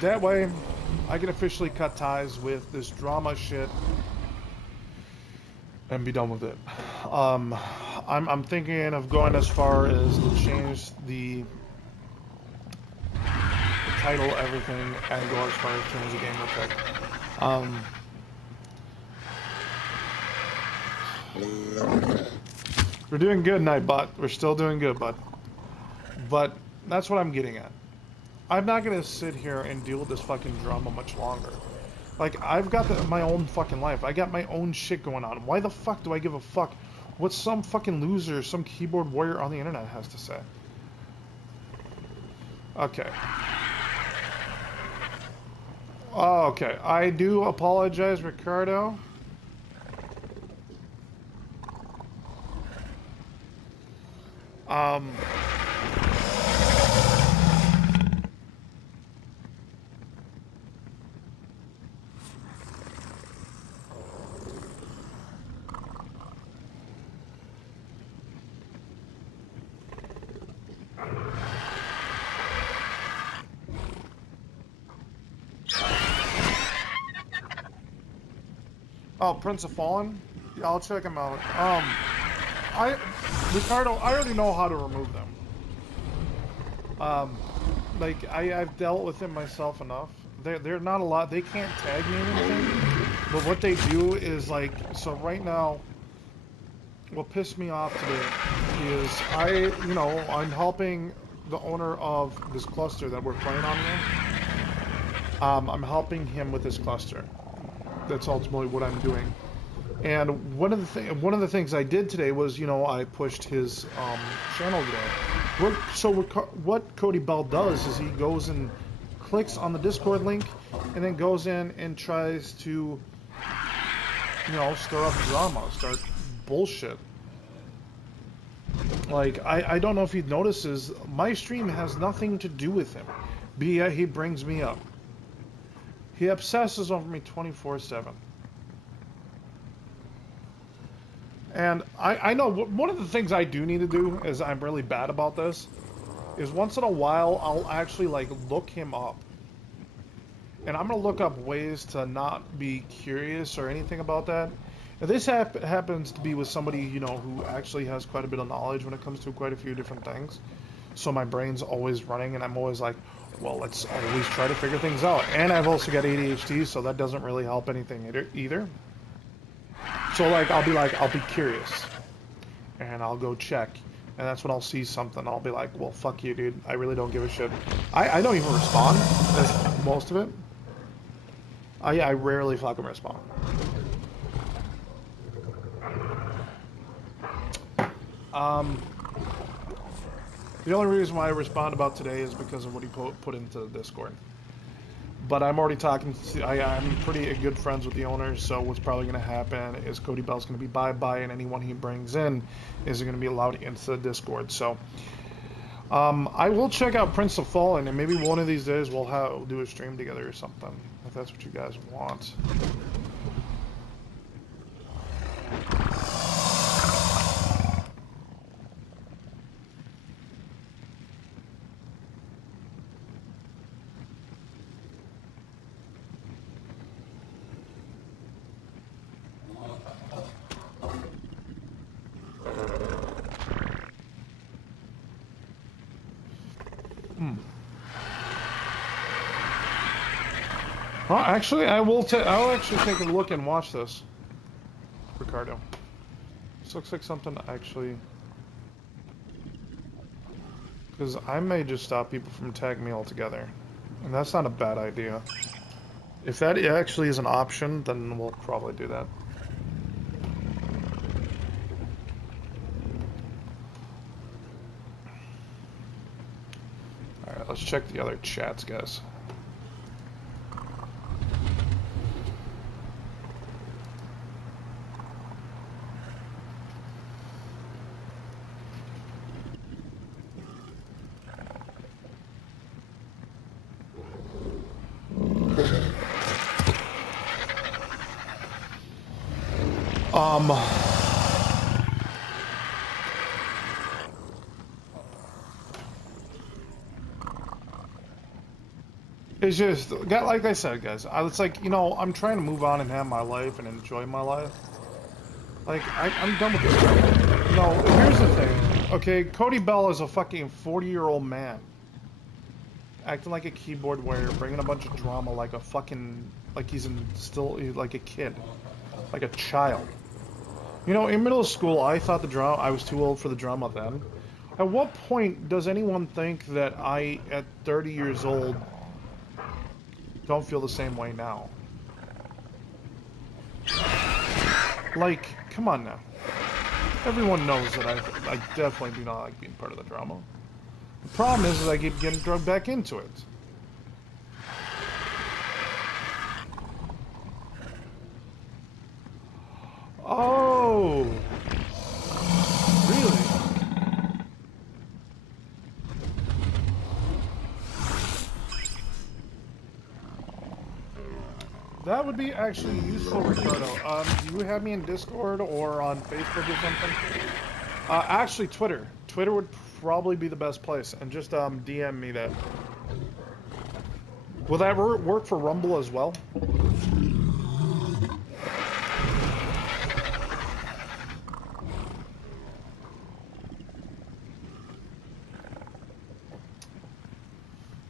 that way, I can officially cut ties with this drama shit and be done with it. I'm thinking of going as far as to change the title, everything, and go as far as change the gamer pick. We're doing good, Nightbot. We're still doing good, bud. But that's what I'm getting at. I'm not gonna sit here and deal with this fucking drama much longer. Like, I've got my own fucking life. I got my own shit going on. Why the fuck do I give a fuck what some fucking loser, some keyboard warrior on the internet has to say? Okay. Oh, okay. I do apologize, Ricardo. Oh, Prince of Fallen? Yeah, I'll check him out. Ricardo, I already know how to remove them. Like, I've dealt with them myself enough. They're not a lot. They can't tag me or anything. But what they do is, like, so right now, what pissed me off today is I'm helping the owner of this cluster that we're playing on here. I'm helping him with this cluster. That's ultimately what I'm doing. And one of the things I did today was, I pushed his channel today. What Cody Bell does is he goes and clicks on the Discord link, and then goes in and tries to, stir up drama, start bullshit. Like, I don't know if he notices, my stream has nothing to do with him. But yet he brings me up. He obsesses over me 24/7. And I know one of the things I do need to do is, I'm really bad about this, is once in a while I'll actually like look him up. And I'm going to look up ways to not be curious or anything about that. If this happens to be with somebody, who actually has quite a bit of knowledge when it comes to quite a few different things. So my brain's always running and I'm always like, well, let's always try to figure things out. And I've also got ADHD, so that doesn't really help anything either. So, like, I'll be curious. And I'll go check. And that's when I'll see something. I'll be like, well, fuck you, dude. I really don't give a shit. I don't even respond. That's most of it. I rarely fucking respond. The only reason why I respond about today is because of what he put into the Discord. But I'm already talking to, I'm pretty good friends with the owners, so what's probably going to happen is Cody Bell's going to be bye-bye, and anyone he brings in isn't going to be allowed into the Discord. So I will check out Prince of Fallen, and maybe one of these days we'll do a stream together or something, if that's what you guys want. Well, actually, I'll actually take a look and watch this, Ricardo. This looks like something actually, because I may just stop people from tagging me altogether, and that's not a bad idea. If that actually is an option, then we'll probably do that. Alright, let's check the other chats, guys. Um, it's just, like I said, guys, it's like, you know, I'm trying to move on and have my life and enjoy my life. Like, I'm done with this stuff. You know, here's the thing, okay? Cody Bell is a fucking 40-year-old man. Acting like a keyboard warrior, bringing a bunch of drama like a fucking, like he's still like a kid. Like a child. You know, in middle school, I thought I was too old for the drama then. At what point does anyone think that I, at 30 years old, don't feel the same way now? Like, come on now. Everyone knows that I definitely do not like being part of the drama. The problem is I keep getting drugged back into it. Oh, really? That would be actually useful, Ricardo. Do you have me in Discord or on Facebook or something? Actually, Twitter. Twitter would probably be the best place, and just DM me that. Will that work for Rumble as well?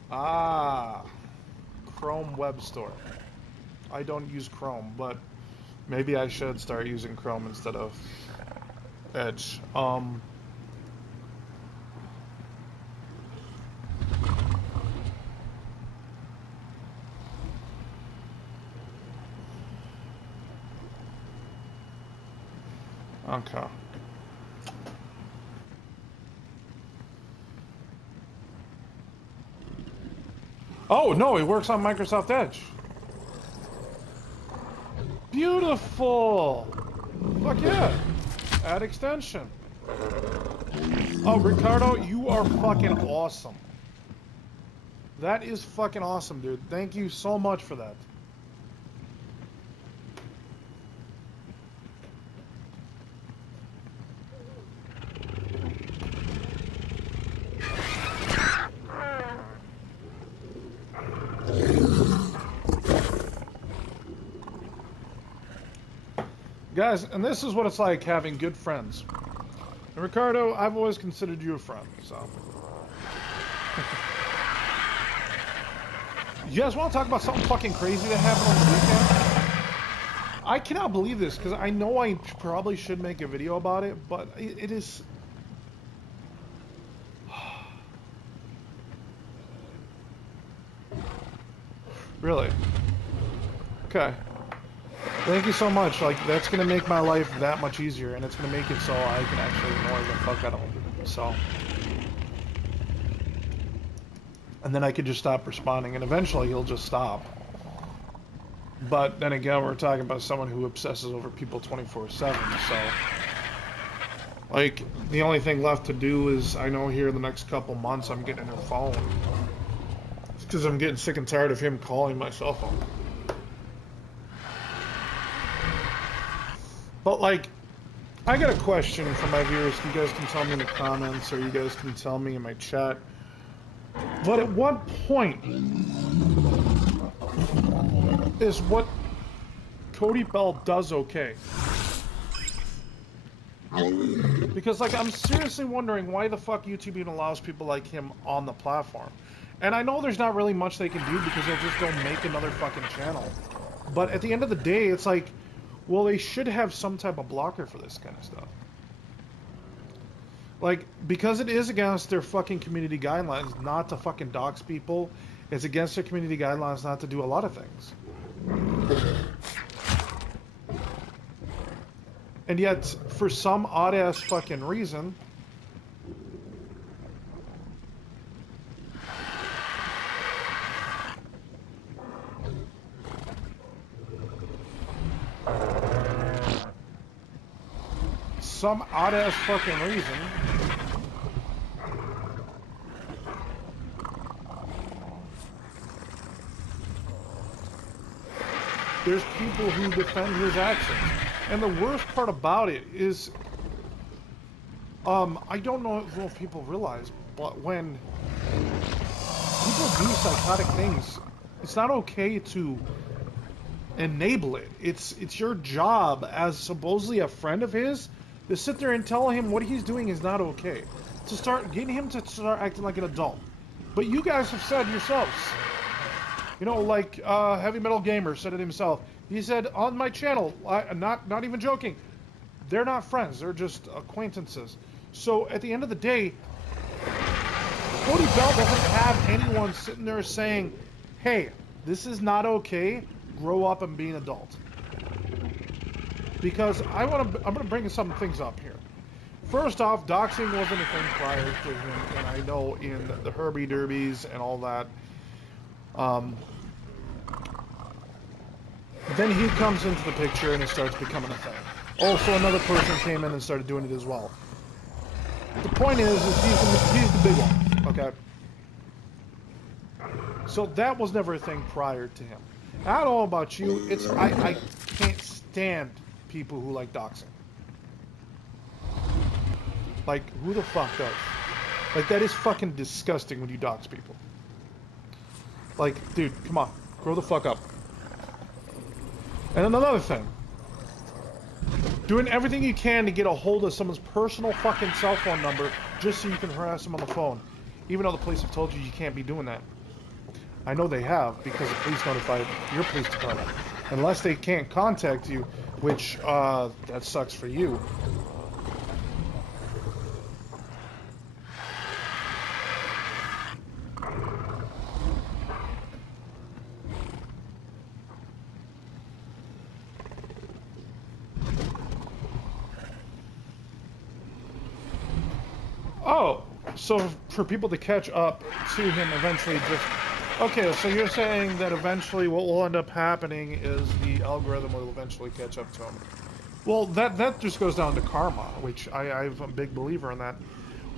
Ah, Chrome Web Store. I don't use Chrome, but maybe I should start using Chrome instead of Edge. Okay. Oh, no, it works on Microsoft Edge. Beautiful. Fuck yeah. Add extension. Oh, Ricardo, you are fucking awesome. That is fucking awesome, dude. Thank you so much for that. Guys, and this is what it's like having good friends. And Ricardo, I've always considered you a friend, so. You guys want to talk about something fucking crazy that happened on the weekend? I cannot believe this, because I know I probably should make a video about it, but it is... Really? Okay. Thank you so much. Like, that's gonna make my life that much easier, and it's gonna make it so I can actually ignore the fuck out of him. So, and then I could just stop responding, and eventually he'll just stop. But then again, we're talking about someone who obsesses over people 24/7. So, like, the only thing left to do is, I know here in the next couple months, I'm getting a new phone, because I'm getting sick and tired of him calling my cell phone. But, like, I got a question for my viewers. You guys can tell me in the comments, or you guys can tell me in my chat. But at what point is what Cody Bell does okay? Because, like, I'm seriously wondering why the fuck YouTube even allows people like him on the platform. And I know there's not really much they can do because they'll just go make another fucking channel. But at the end of the day, it's like, well, they should have some type of blocker for this kind of stuff. Like, because it is against their fucking community guidelines not to fucking dox people, it's against their community guidelines not to do a lot of things. And yet, for some odd-ass fucking reason, there's people who defend his actions. And the worst part about it is, I don't know if people realize, but when people do psychotic things, it's not okay to enable it. It's your job as supposedly a friend of his to sit there and tell him what he's doing is not okay. To start getting him to start acting like an adult. But you guys have said yourselves, you know, like Heavy Metal Gamer said it himself. He said on my channel, not even joking, they're not friends, they're just acquaintances. So at the end of the day, Cody Bell doesn't have anyone sitting there saying, hey, this is not okay, grow up and be an adult. Because I'm gonna bring some things up here. First off, doxing wasn't a thing prior to him, and I know in the Herbie Derbies and all that. Then he comes into the picture and it starts becoming a thing. Also, another person came in and started doing it as well. The point is he's the big one, okay? So that was never a thing prior to him. I don't know about you, I can't stand people who like doxing. Like, who the fuck does? Like, that is fucking disgusting when you dox people. Like, dude, come on, grow the fuck up. And another thing, doing everything you can to get a hold of someone's personal fucking cell phone number just so you can harass them on the phone, even though the police have told you you can't be doing that. I know they have, because the police notified your police department. Unless they can't contact you, which, that sucks for you. Oh, so for people to catch up to him eventually just... Okay, so you're saying that eventually what will end up happening is the algorithm will eventually catch up to him. Well, that just goes down to karma, which I'm a big believer in that.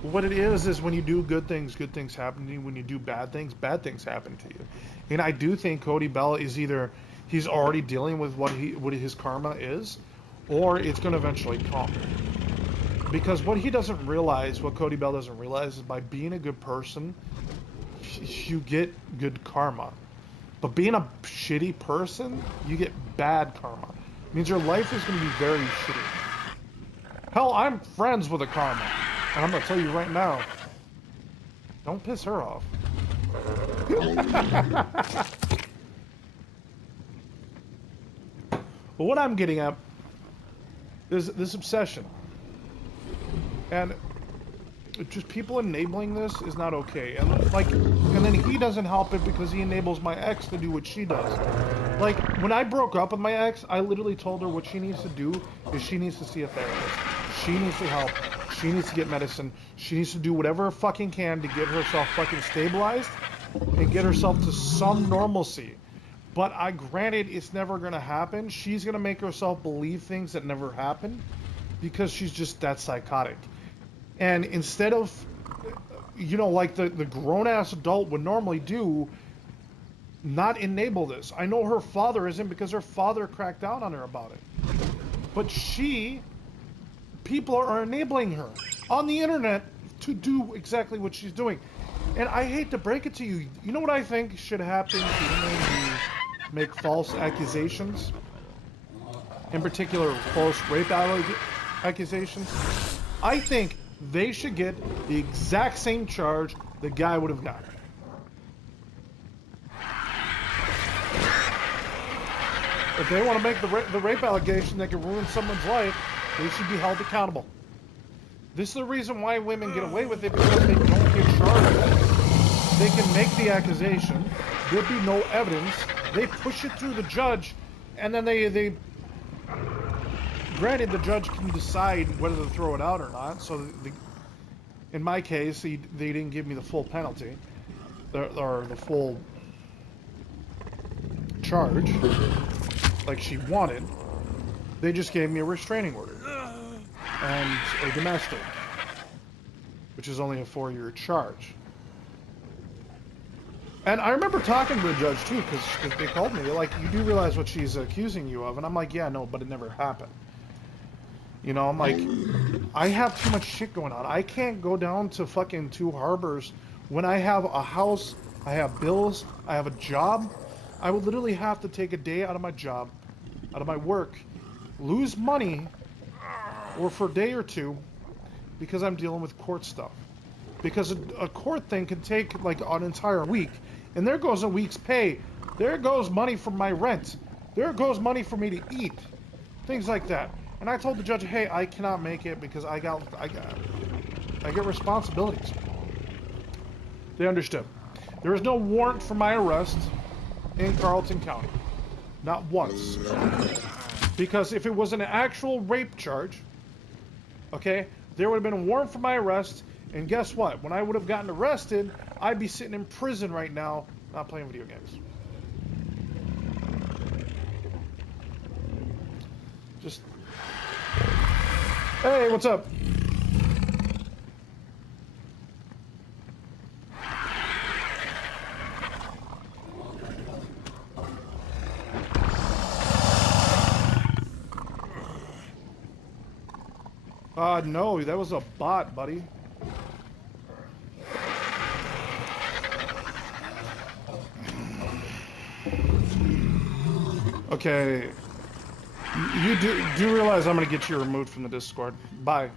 What it is when you do good things happen to you. When you do bad things happen to you. And I do think Cody Bell is either he's already dealing with what his karma is, or it's going to eventually come. Because what he doesn't realize, what Cody Bell doesn't realize, is by being a good person, you get good karma. But being a shitty person, you get bad karma. It means your life is going to be very shitty. Hell, I'm friends with a karma. And I'm going to tell you right now, don't piss her off. But what I'm getting at is this obsession. And just people enabling this is not okay. And then he doesn't help it because he enables my ex to do what she does. Like, when I broke up with my ex, I literally told her what she needs to do is she needs to see a therapist. She needs to help. She needs to get medicine. She needs to do whatever fucking can to get herself fucking stabilized and get herself to some normalcy. But granted, it's never going to happen. She's going to make herself believe things that never happened because she's just that psychotic. And instead of, you know, like the grown-ass adult would normally do, not enable this. I know her father isn't because her father cracked down on her about it. But people are enabling her on the internet to do exactly what she's doing. And I hate to break it to you. You know what I think should happen to women who make false accusations? In particular, false rape accusations. I think they should get the exact same charge the guy would have gotten. If they want to make the rape allegation that can ruin someone's life, they should be held accountable. This is the reason why women get away with it, because they don't get charged. They can make the accusation, there'll be no evidence, they push it through the judge, and then they granted, the judge can decide whether to throw it out or not. So, in my case, they didn't give me the full penalty, or the full charge, like she wanted. They just gave me a restraining order and a domestic, which is only a 4-year charge. And I remember talking to the judge too, because they called me. They're like, "You do realize what she's accusing you of?" And I'm like, "Yeah, no, but it never happened." You know, I'm like, I have too much shit going on. I can't go down to fucking Two Harbors when I have a house, I have bills, I have a job. I would literally have to take a day out of my job, out of my work, lose money, or for a day or two, because I'm dealing with court stuff. Because a court thing can take like an entire week, and there goes a week's pay. There goes money for my rent. There goes money for me to eat. Things like that. And I told the judge, hey, I cannot make it because I get responsibilities. They understood. There is no warrant for my arrest in Carlton County. Not once. Because if it was an actual rape charge, okay, there would have been a warrant for my arrest, and guess what? When I would have gotten arrested, I'd be sitting in prison right now, not playing video games. Just... Hey, what's up? No, that was a bot, buddy. Okay. You do realize I'm gonna get you removed from the Discord. Bye.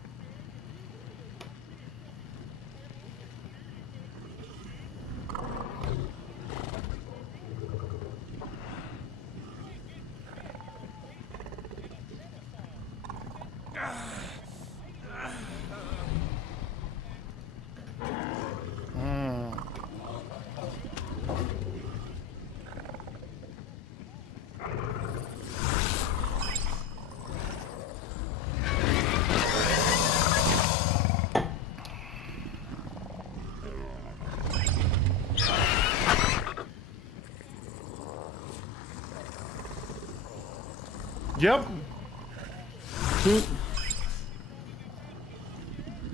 Yep.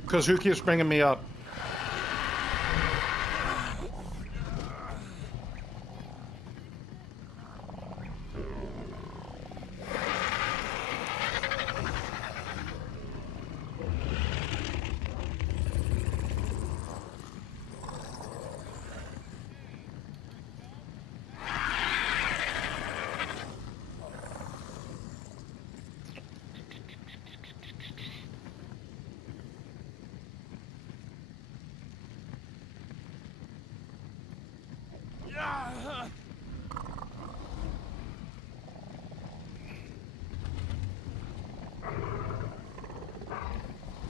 Because who keeps bringing me up?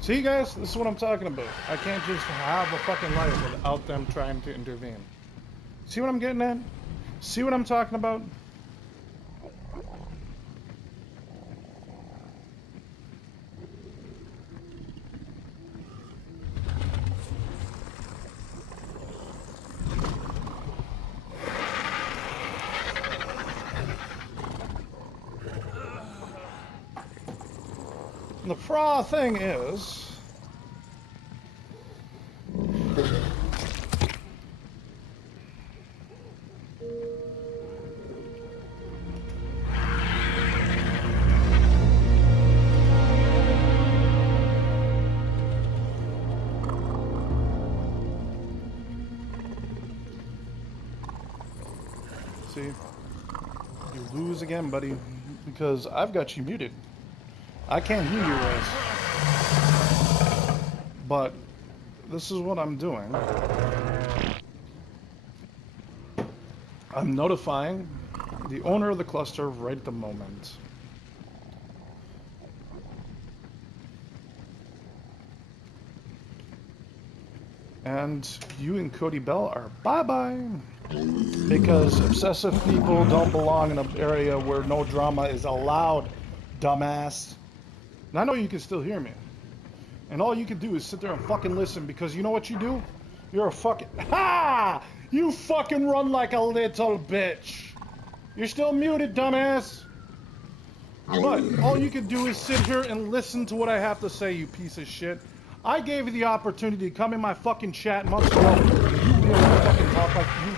See, guys, this is what I'm talking about. I can't just have a fucking life without them trying to intervene. See what I'm getting at? See what I'm talking about? The thing is, see, you lose again, buddy, because I've got you muted. I can't hear your voice. But this is what I'm doing. I'm notifying the owner of the cluster right at the moment. And you and Cody Bell are bye-bye. Because obsessive people don't belong in an area where no drama is allowed, dumbass. And I know you can still hear me. And all you can do is sit there and fucking listen, because you know what you do? You're a fucking... Ha! You fucking run like a little bitch. You're still muted, dumbass. But all you can do is sit here and listen to what I have to say, you piece of shit. I gave you the opportunity to come in my fucking chat months ago. You didn't fucking talk like you...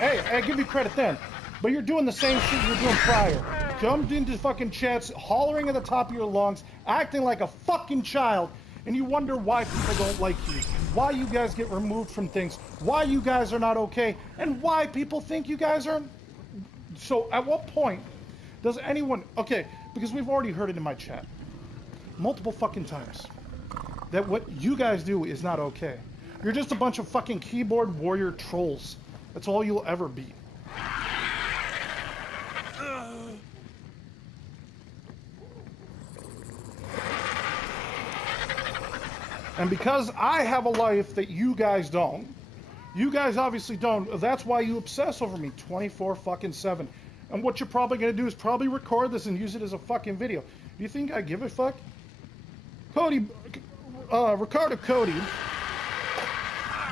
Hey, I give you credit then. But you're doing the same shit you were doing prior. jumped into fucking chats, hollering at the top of your lungs, acting like a fucking child, and you wonder why people don't like you, why you guys get removed from things, why you guys are not okay, and why people think you guys are... So at what point does anyone... Okay, because we've already heard it in my chat multiple fucking times that what you guys do is not okay. You're just a bunch of fucking keyboard warrior trolls. That's all you'll ever be. And because I have a life that you guys don't, you guys obviously don't, that's why you obsess over me 24 fucking 7. And what you're probably gonna do is probably record this and use it as a fucking video. Do you think I give a fuck? Cody, Ricardo Cody,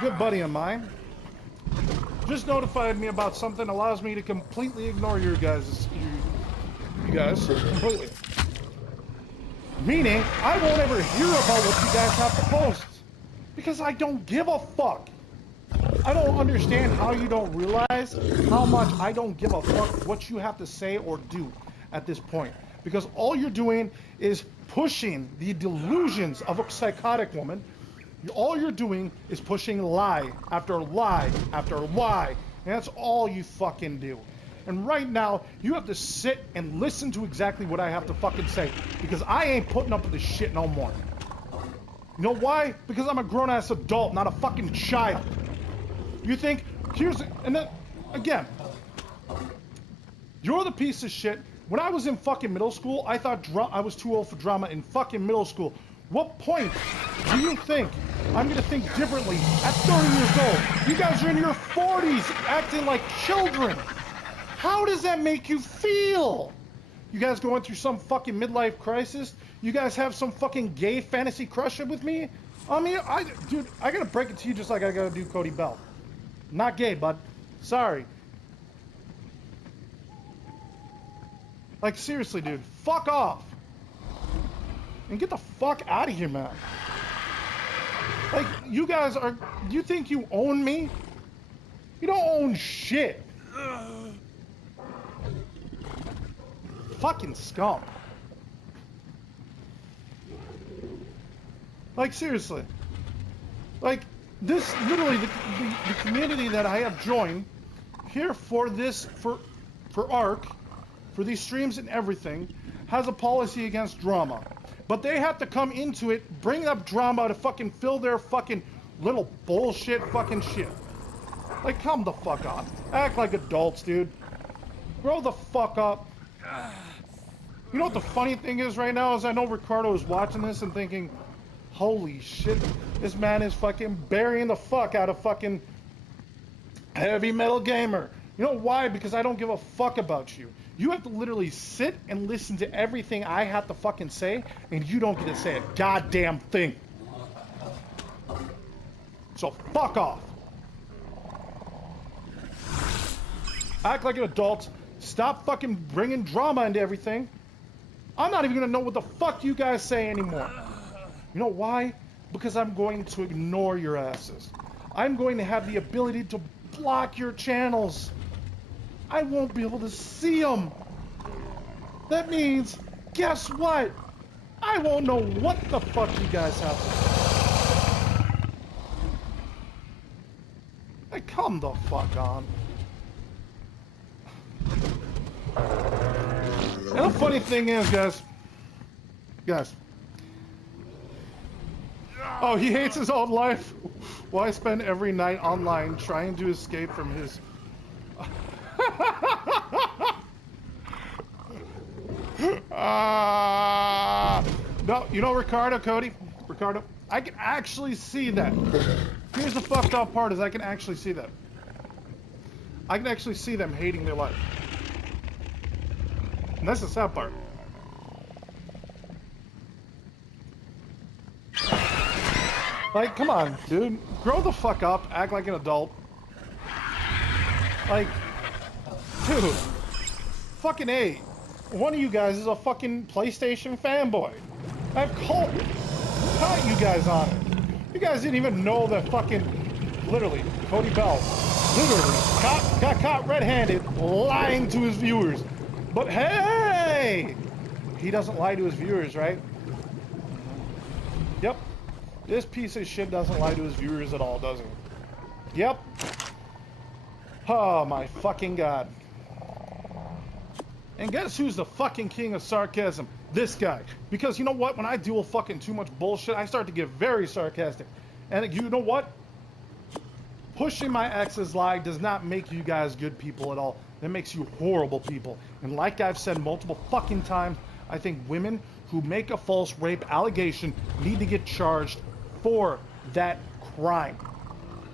good buddy of mine, just notified me about something that allows me to completely ignore you guys completely. Meaning, I won't ever hear about what you guys have to post. Because I don't give a fuck. I don't understand how you don't realize how much I don't give a fuck what you have to say or do at this point. Because all you're doing is pushing the delusions of a psychotic woman. All you're doing is pushing lie after lie after lie. And that's all you fucking do. And right now, you have to sit and listen to exactly what I have to fucking say. Because I ain't putting up with this shit no more. You know why? Because I'm a grown-ass adult, not a fucking child. You think, and then, again, you're the piece of shit. When I was in fucking middle school, I thought I was too old for drama in fucking middle school. What point do you think I'm gonna think differently at 30 years old? You guys are in your 40s acting like children. How does that make you feel? You guys going through some fucking midlife crisis? You guys have some fucking gay fantasy crush with me? I mean, dude, I gotta break it to you just like I gotta do Cody Bell. Not gay, bud. Sorry. Like, seriously, dude. Fuck off. And get the fuck out of here, man. Like, you guys are... You think you own me? You don't own shit. Fucking scum. Like, seriously. Like, this, literally, the community that I have joined here for this, for ARC, for these streams and everything, has a policy against drama. But they have to come into it, bring up drama to fucking fill their fucking little bullshit fucking shit. Like, come the fuck on. Act like adults, dude. Grow the fuck up. You know what the funny thing is right now is I know Ricardo is watching this and thinking, holy shit, this man is fucking burying the fuck out of fucking Heavy Metal Gamer. You know why? Because I don't give a fuck about you. You have to literally sit and listen to everything I have to fucking say, and you don't get to say a goddamn thing. So fuck off. Act like an adult. Stop fucking bringing drama into everything. I'm not even gonna know what the fuck you guys say anymore. You know why? Because I'm going to ignore your asses. I'm going to have the ability to block your channels. I won't be able to see them. That means, guess what? I won't know what the fuck you guys have to say. Hey, come the fuck on. And the funny thing is, guys. Oh, he hates his own life. Why spend every night online trying to escape from his... No, you know Ricardo, I can actually see that. Here's the fucked up part is I can actually see that. I can actually see them hating their life. And that's the sad part. Like, come on, dude. Grow the fuck up, act like an adult. Like, dude. Fucking A. One of you guys is a fucking PlayStation fanboy. I've caught you guys on it. You guys didn't even know that fucking, literally, Cody Bell, literally, got caught red-handed lying to his viewers. But hey, he doesn't lie to his viewers, right? Yep. This piece of shit doesn't lie to his viewers at all, does he? Yep. Oh my fucking god. And guess who's the fucking king of sarcasm? This guy. Because you know what? When I deal with fucking too much bullshit, I start to get very sarcastic. And you know what? Pushing my ex's lie does not make you guys good people at all. It makes you horrible people. And like I've said multiple fucking times, I think women who make a false rape allegation need to get charged for that crime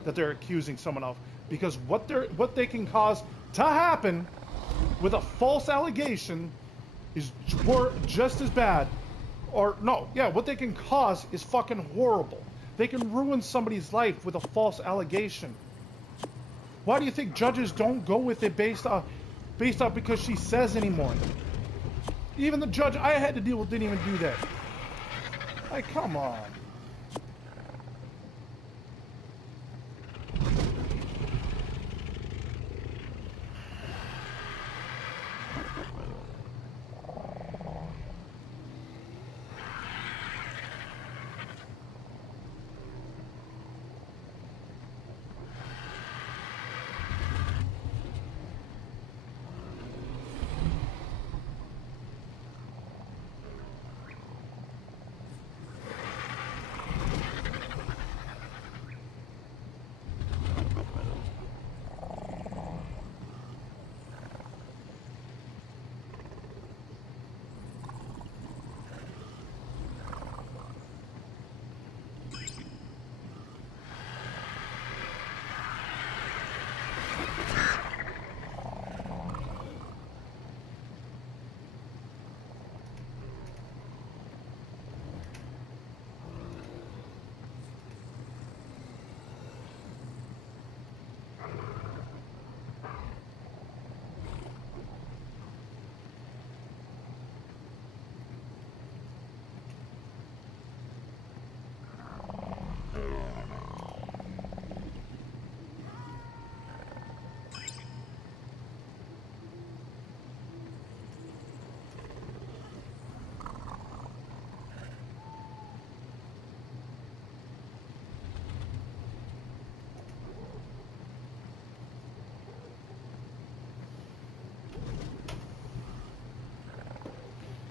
that they're accusing someone of. Because what they can cause to happen with a false allegation is just as bad. Or no, yeah, what they can cause is fucking horrible. They can ruin somebody's life with a false allegation. Why do you think judges don't go with it based off because she says anymore? Even the judge I had to deal with didn't even do that. Like, come on.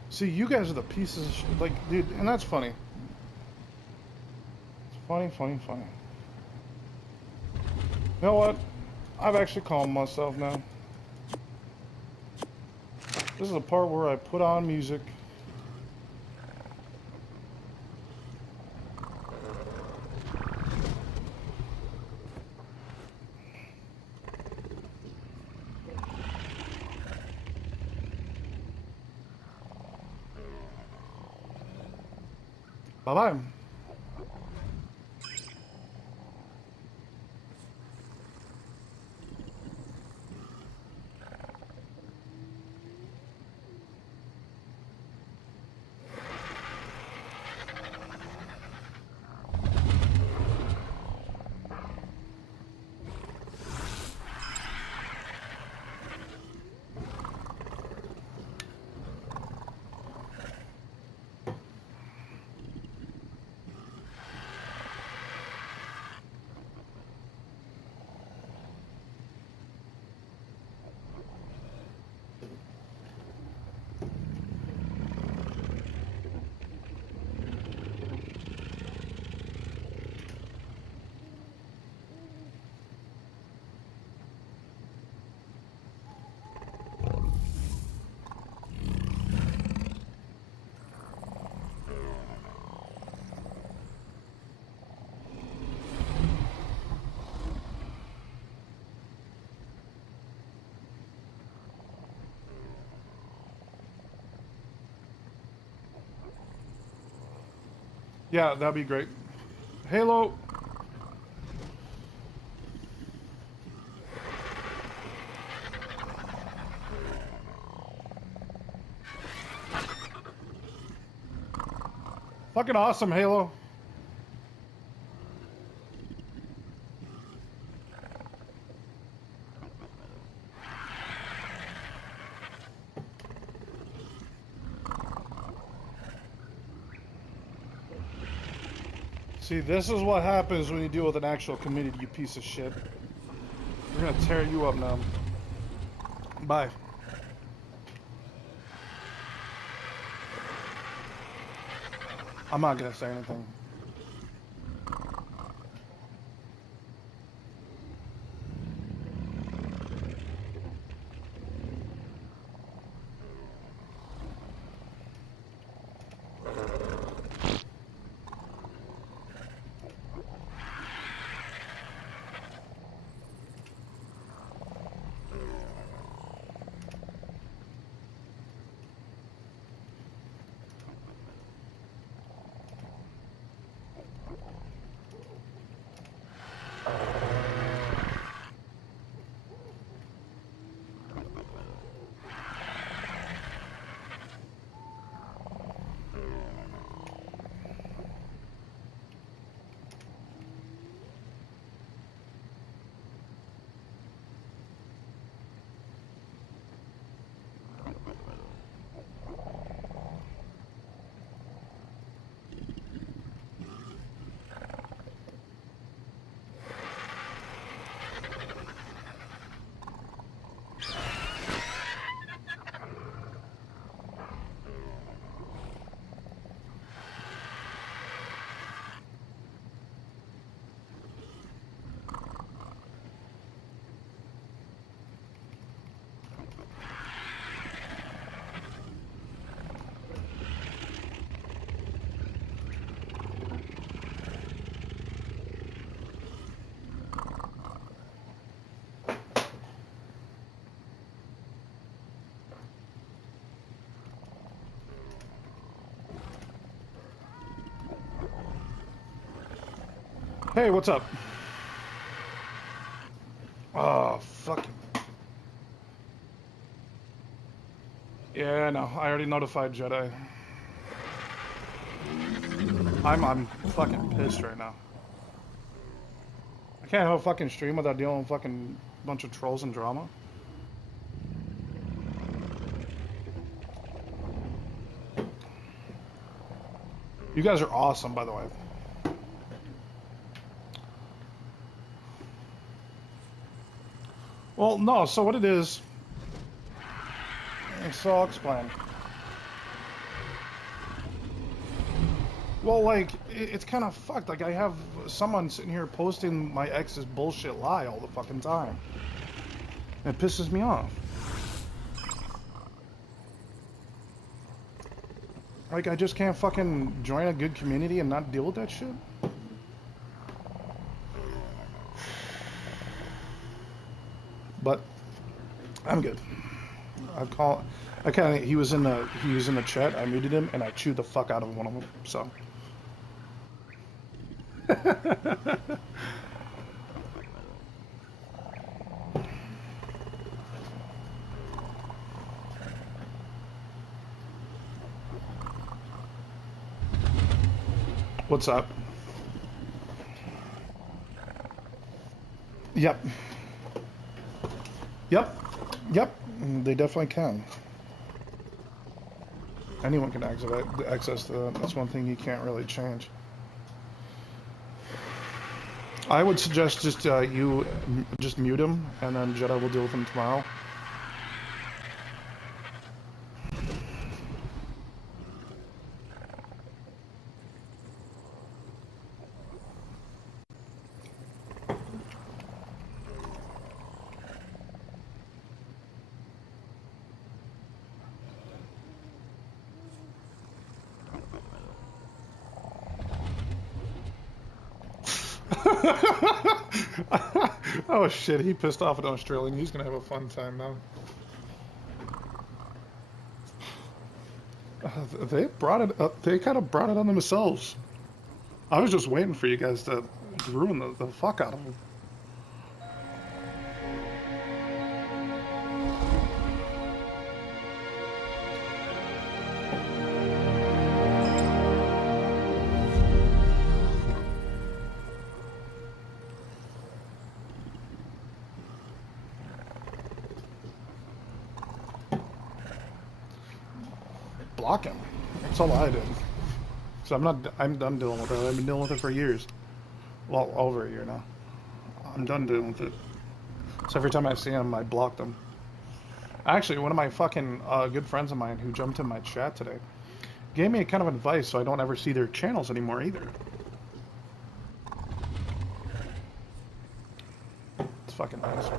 See, you guys are the pieces of shit. Like, dude, and that's funny. It's funny, funny, funny. You know what? I've actually calmed myself now. This is the part where I put on music. Bye-bye. Yeah, that'd be great. Halo. Fucking awesome, Halo. See, this is what happens when you deal with an actual community, you piece of shit. We're gonna tear you up now. Bye. I'm not gonna say anything. Hey, what's up? Oh, fucking. Yeah, no, I already notified Jedi. I'm fucking pissed right now. I can't have a fucking stream without dealing with fucking bunch of trolls and drama. You guys are awesome, by the way. Well, no, so what it is, so I'll explain. Well, like, it's kind of fucked. Like, I have someone sitting here posting my ex's bullshit lie all the fucking time. It pisses me off. Like, I just can't fucking join a good community and not deal with that shit. But I'm good. He was in the chat. I muted him and I chewed the fuck out of one of them. So. What's up? Yep. Yep. They definitely can. Anyone can access to that. That's one thing you can't really change. I would suggest just you just mute him, and then Jedi will deal with him tomorrow. Oh shit, he pissed off an Australian. He's gonna have a fun time now. They brought it up. They kind of brought it on themselves. I was just waiting for you guys to ruin the fuck out of them. Block him. That's all I did. So I'm done dealing with it. I've been dealing with it for years. Well, over a year now. I'm done dealing with it. So every time I see him, I block them. Actually, one of my fucking good friends of mine who jumped in my chat today gave me a kind of advice so I don't ever see their channels anymore either. It's fucking nice.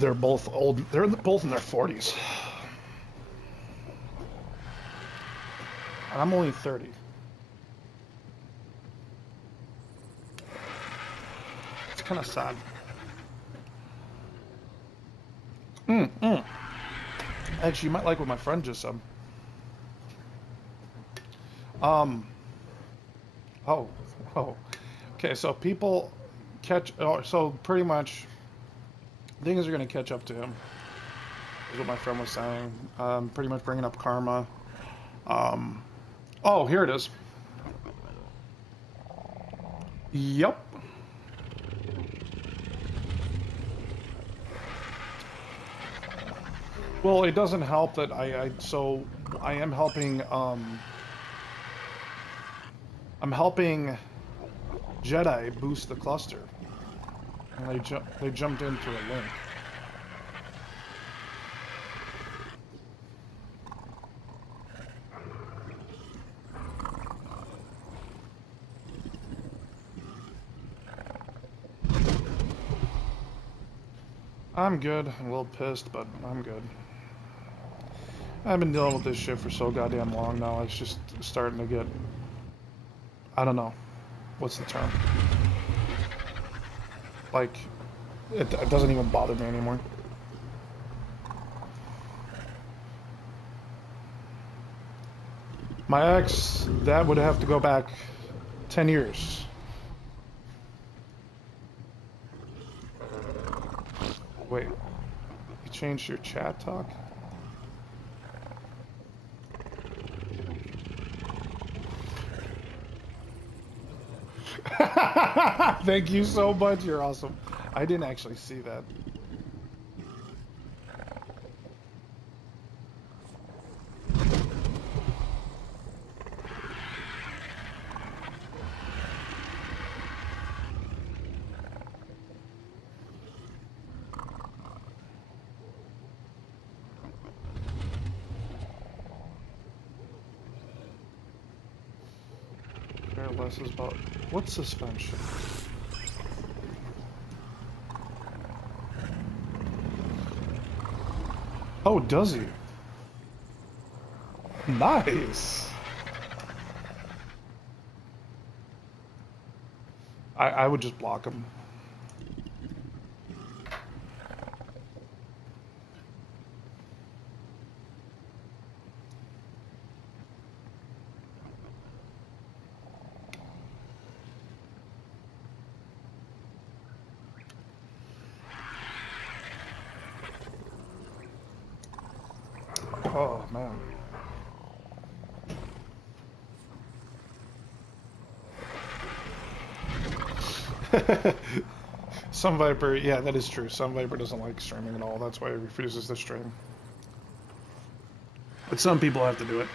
They're both old. They're both in their 40s. And I'm only 30. It's kind of sad. Actually, you might like what my friend just said. Oh. Okay, so people catch. So pretty much, things are going to catch up to him. Is what my friend was saying. Pretty much bringing up karma. Oh, here it is. Yep. Well, it doesn't help that so I am helping, I'm helping Jedi boost the cluster. And they jumped into a link. I'm good. I'm a little pissed, but I'm good. I've been dealing with this shit for so goddamn long now. It's just starting to get... I don't know. What's the term? Like, it doesn't even bother me anymore. My ex, that would have to go back 10 years. Wait, you changed your chat talk? Thank you so much, you're awesome. I didn't actually see that. Care less is about what suspension? Oh, does he? Nice. I would just block him. Oh, man. Some Viper, yeah, that is true. Some Viper doesn't like streaming at all. That's why he refuses to stream. But some people have to do it.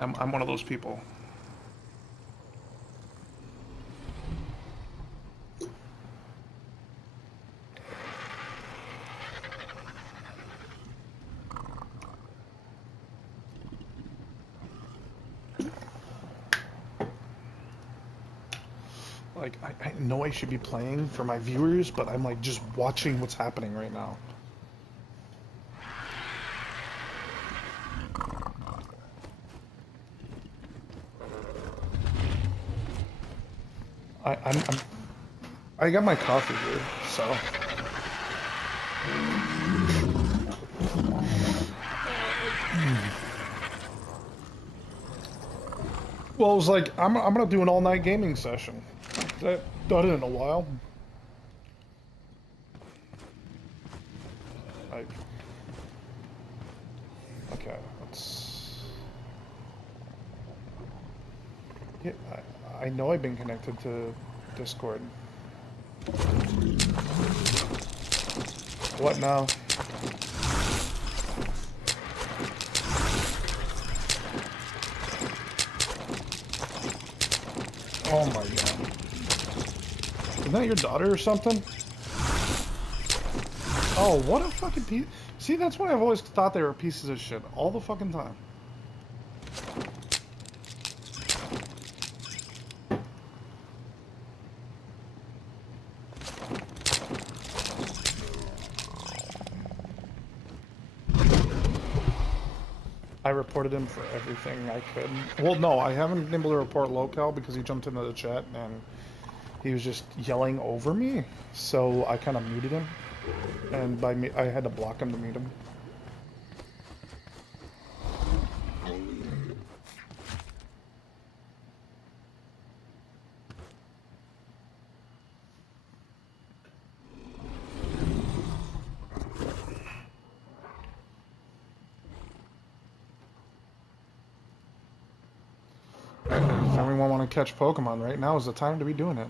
I'm one of those people. Like, I know I should be playing for my viewers, but I'm like just watching what's happening right now. I got my coffee here, so. Well, it was like I'm gonna do an all-night gaming session. That done it in a while. Like, okay, let's. Yeah, I know I've been connected to Discord. What now? Oh my god. Isn't that your daughter or something? Oh, what a fucking piece. See, that's why I've always thought they were pieces of shit. All the fucking time. I reported him for everything I could. Well, no, I haven't been able to report locale because he jumped into the chat and he was just yelling over me. So I kind of muted him. And by me, I had to block him to mute him. If everyone want to catch Pokemon, right now is the time to be doing it.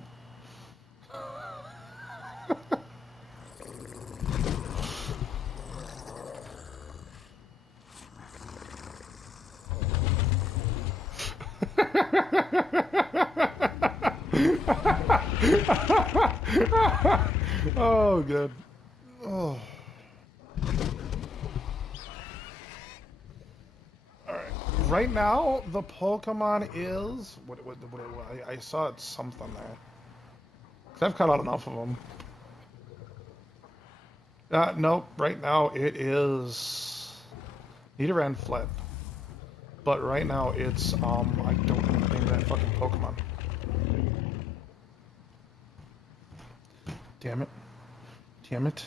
Oh, good. Oh. Alright. Right now, the Pokemon is... I saw it something there. Because I've cut out enough of them. Nope. Right now, it is... Nidoran fled. But right now, it's, I don't know the name of that fucking Pokemon. Damn it. Damn it.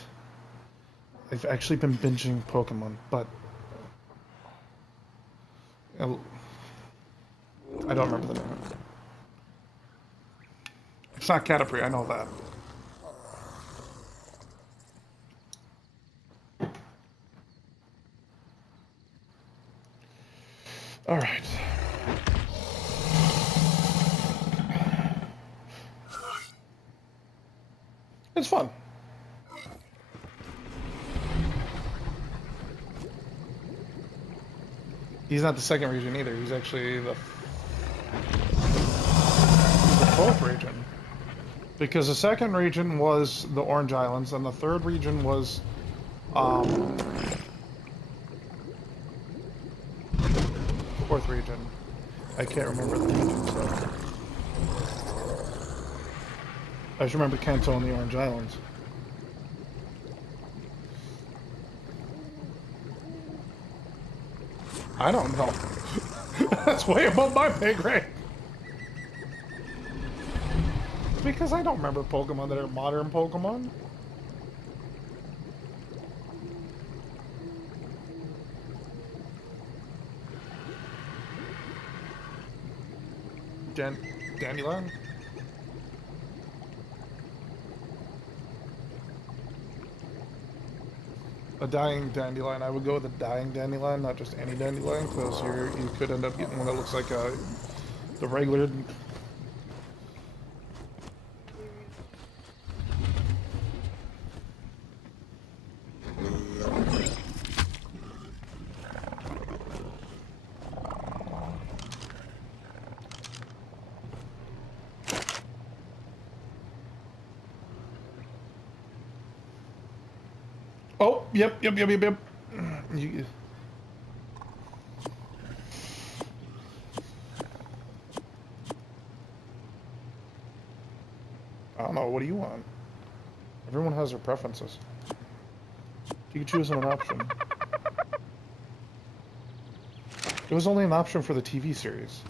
I've actually been binging Pokemon, but... I don't remember the name of it. It's not Caterpie, I know that. Alright. It's fun. He's not the second region either. He's actually the fourth region. Because the second region was the Orange Islands, and the third region was fourth region. I can't remember the region, so I just remember Kanto and the Orange Islands. I don't know. That's way above my pay grade. Because I don't remember Pokemon that are modern Pokemon. Dandelion? A dying dandelion. I would go with a dying dandelion, not just any dandelion, because you could end up getting one that looks like the regular. Oh, yep. You, I don't know. What do you want? Everyone has their preferences. You can choose an option. It was only an option for the TV series.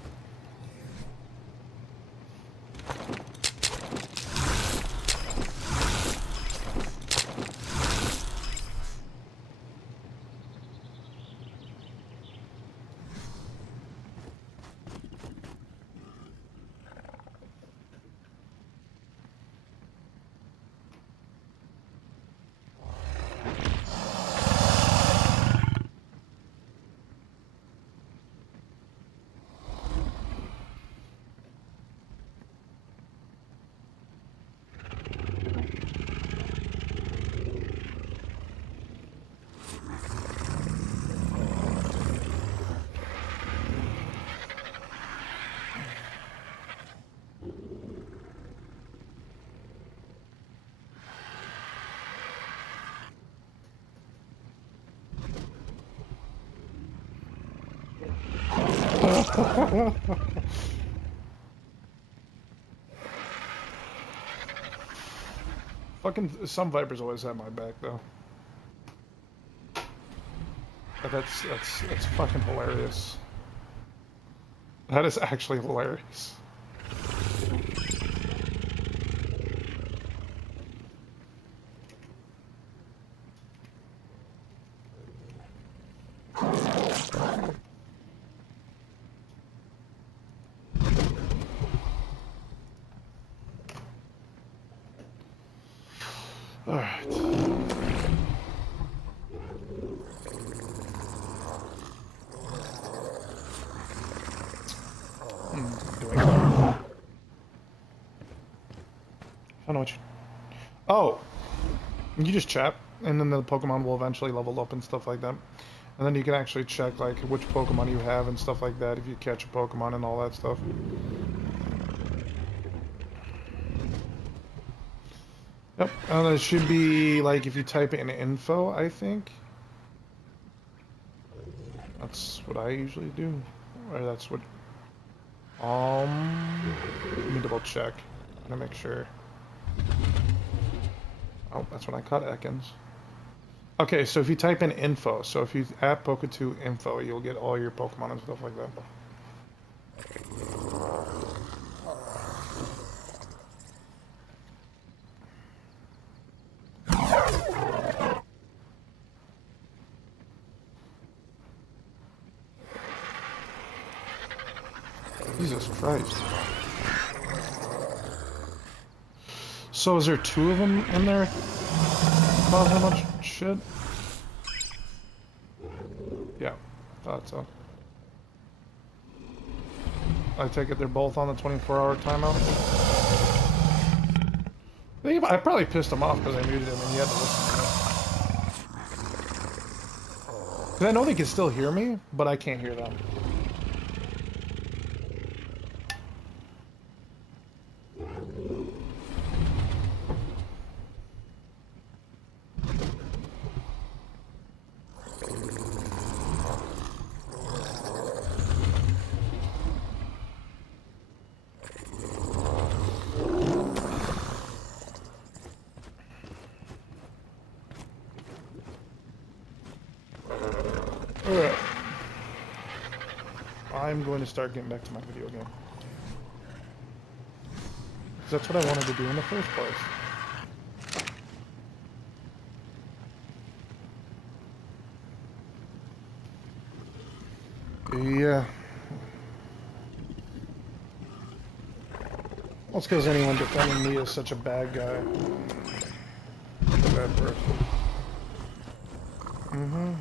Fucking some Vipers always have my back though. But that's fucking hilarious. That is actually hilarious. All right. Doing that. I don't know what you... Oh! You just chat, and then the Pokemon will eventually level up and stuff like that. And then you can actually check, like, which Pokemon you have and stuff like that, if you catch a Pokemon and all that stuff. Yep, and it should be, like, if you type in info, I think. That's what I usually do. Or that's what... Let me double check. I'm gonna make sure. Oh, that's when I caught Ekans. Okay, so if you type in info, so if you add Poketoo info, you'll get all your Pokemon and stuff like that. Jesus Christ. So is there two of them in there? Cause how much shit? Yeah, thought so. I take it they're both on the 24-hour timeout? I probably pissed him off because I muted him and he had to listen to me. Because I know they can still hear me, but I can't hear them. Alright. I'm going to start getting back to my video game. Because that's what I wanted to do in the first place. Yeah. Well, it's because anyone defending me is such a bad guy. A bad person. Mm-hmm.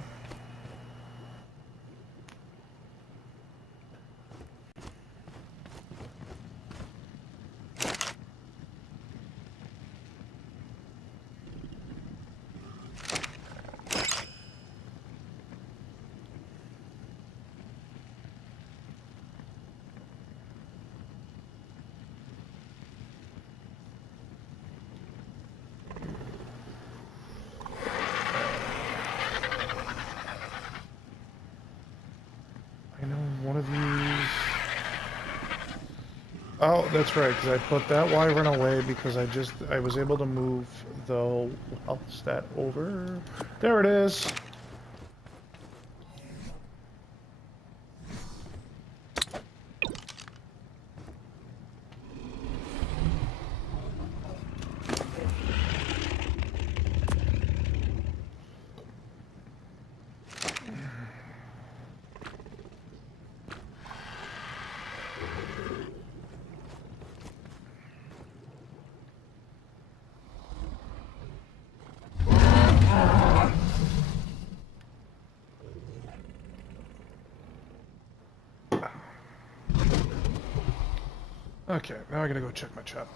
I know one of these... Oh, that's right, because I put that Wyvern away because I was able to move the health stat over. There it is. Okay, now I gotta go check my chat.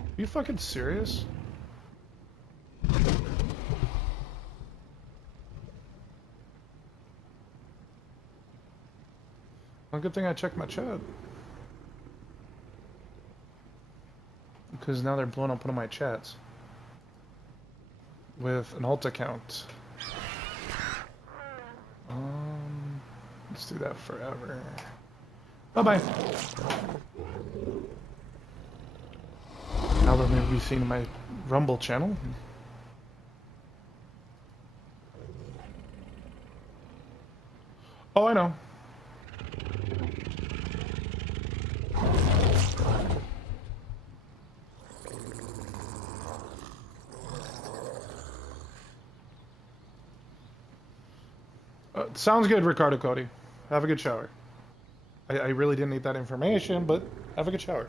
Are you fucking serious? Well, good thing I checked my chat. because now they're blowing up one of my chats with an alt account. Let's do that forever. Bye-bye. Now they'll never be seen in my Rumble channel. Oh, I know. Sounds good, Ricardo Cody. Have a good shower. I really didn't need that information, but have a good shower.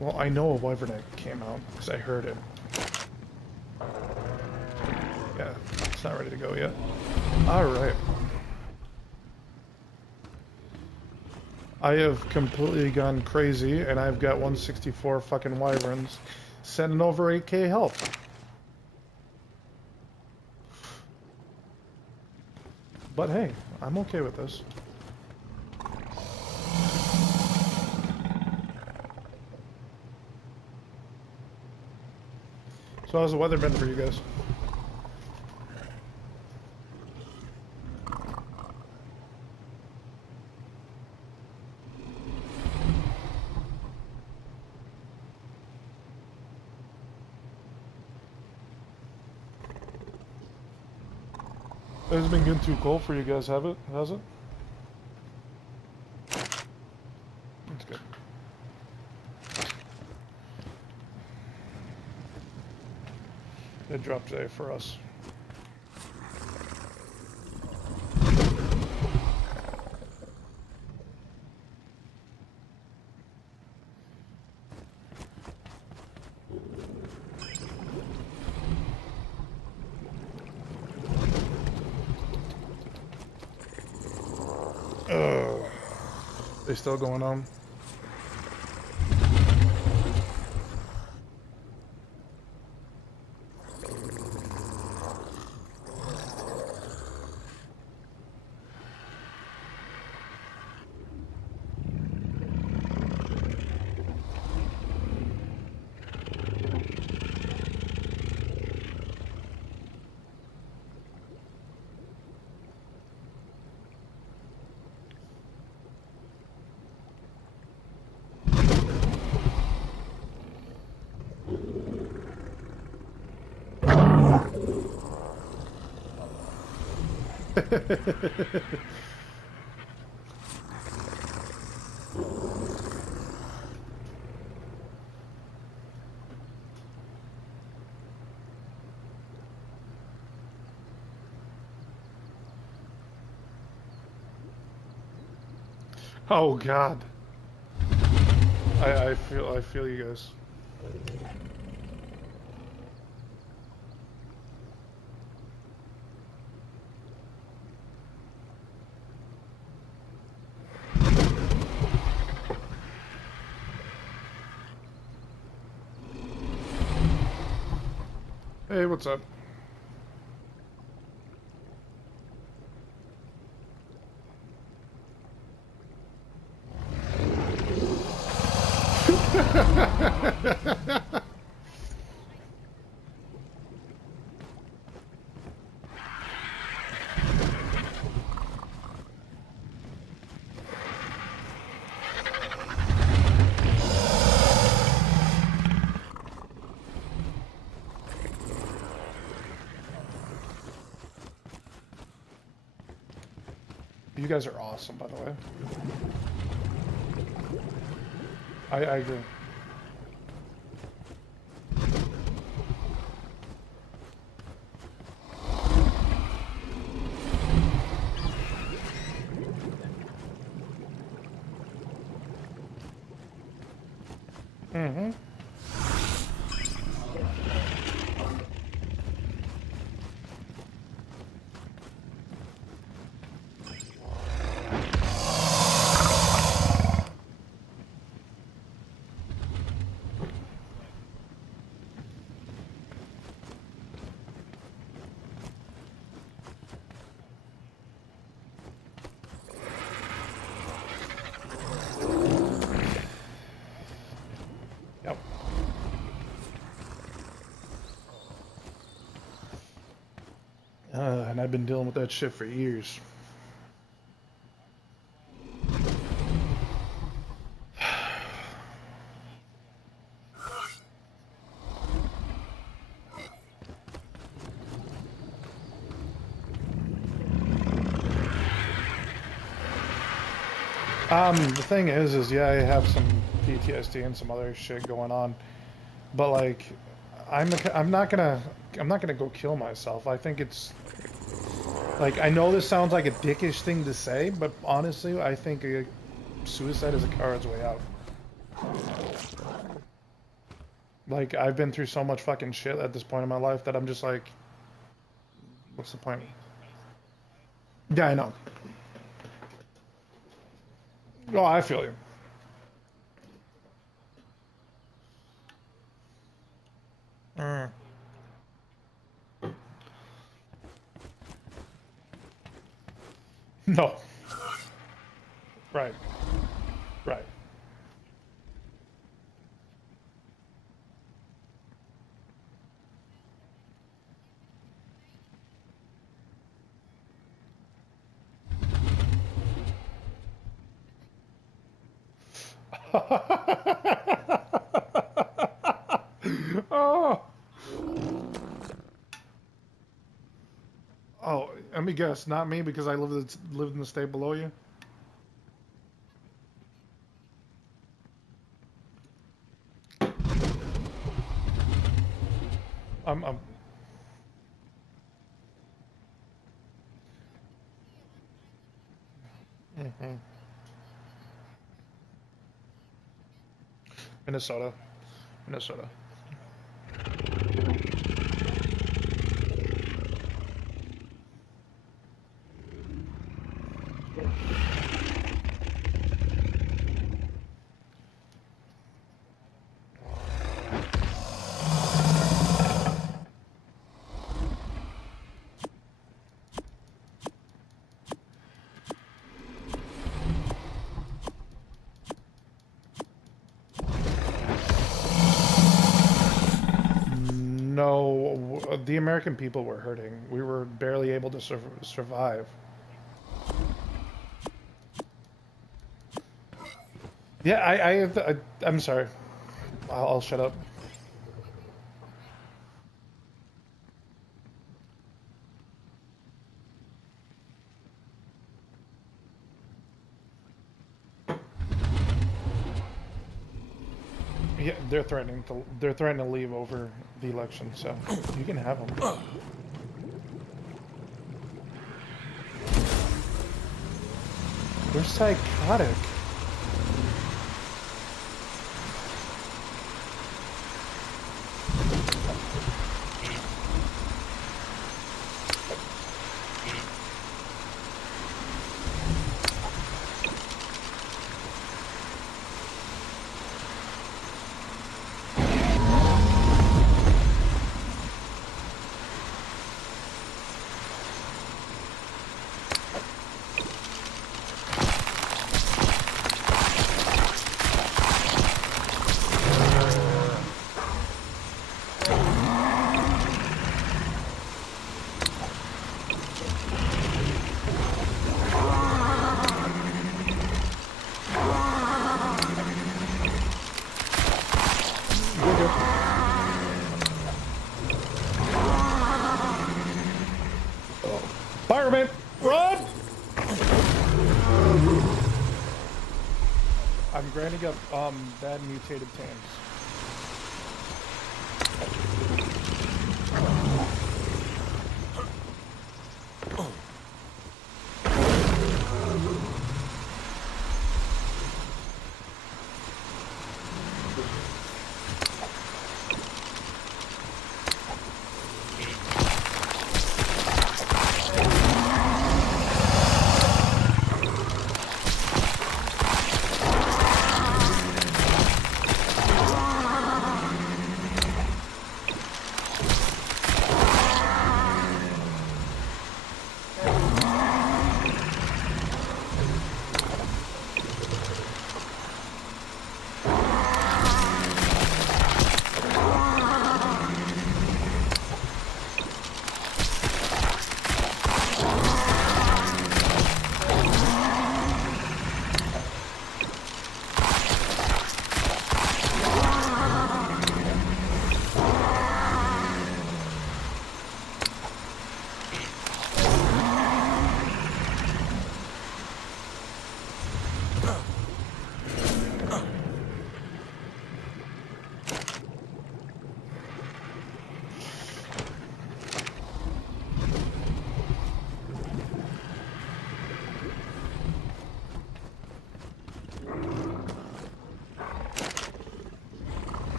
Well, I know a Wyvernet came out because I heard it. Yeah, it's not ready to go yet. Alright. I have completely gone crazy, and I've got 164 fucking Wyverns sending over 8k help. But hey, I'm okay with this. So how's the weather been for you guys? It hasn't been getting too cold for you guys, have it? Has it? That's good. It dropped today for us. They still going on? Oh God. I feel you guys. Hey, what's up? You guys are awesome, by the way. I agree. Mm-hmm. Yep. And I've been dealing with that shit for years. The thing is yeah, I have some PTSD and some other shit going on, but like, I'm not gonna go kill myself. I think it's like, I know this sounds like a dickish thing to say, but honestly, I think suicide is a coward's way out. Like, I've been through so much fucking shit at this point in my life that I'm just like, what's the point? Yeah, I know. Oh, I feel you. Mm. No. Right. Right. Oh. Oh, let me guess. Not me, because I lived in the state below you. I'm mhm. Minnesota. Minnesota. No, the American people were hurting. We were barely able to survive. Yeah, I'm sorry. I'll shut up. Yeah, they're threatening to leave over the election, so you can have them. They're psychotic. You're good. Oh. Fireman, run! I'm grinding up bad mutated tams.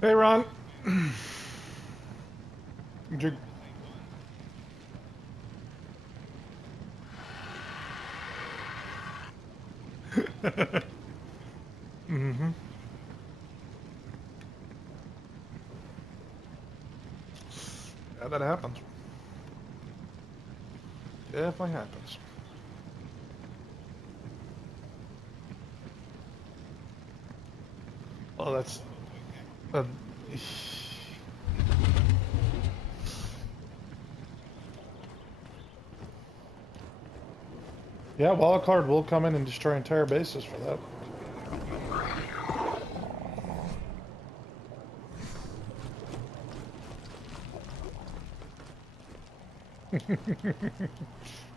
Hey, Ron. Did mm-hmm. Yeah, that happens. Definitely happens. Oh, that's... Uh, yeah, Wildcard will come in and destroy entire bases for that.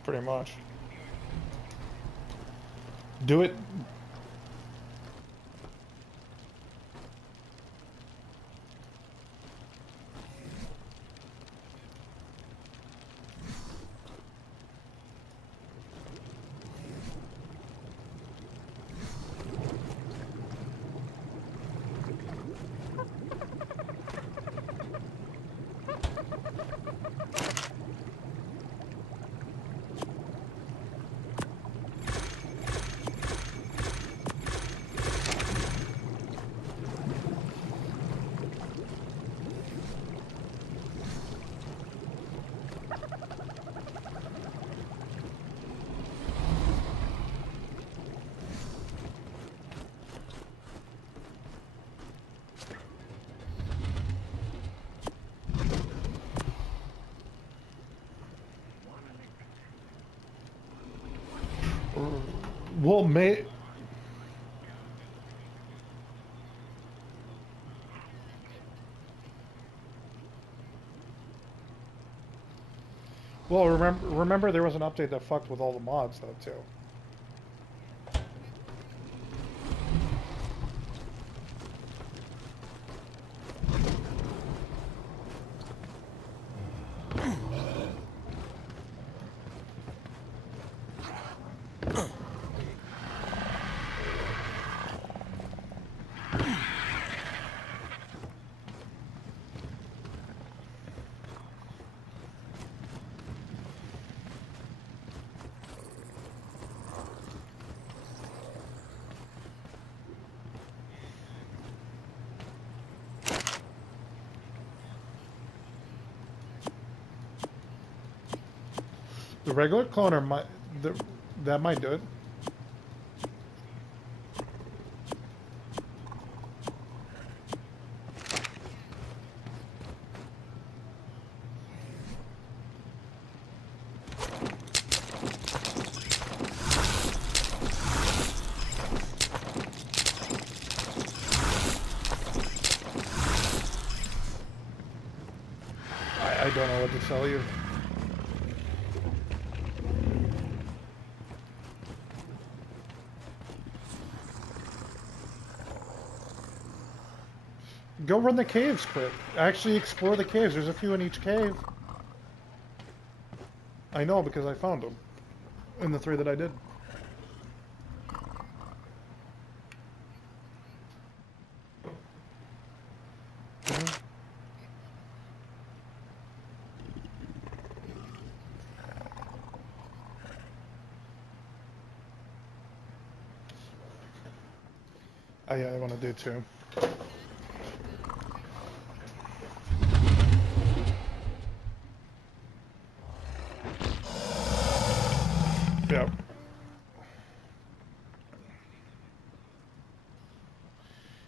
Pretty much. Do it. Well, remember there was an update that fucked with all the mods though too. The regular cloner might that might do it. I don't know what to tell you. Go run the caves quick. Actually explore the caves. There's a few in each cave. I know because I found them. In the 3 that I did. Mhm. Yeah, I want to do too. Yeah.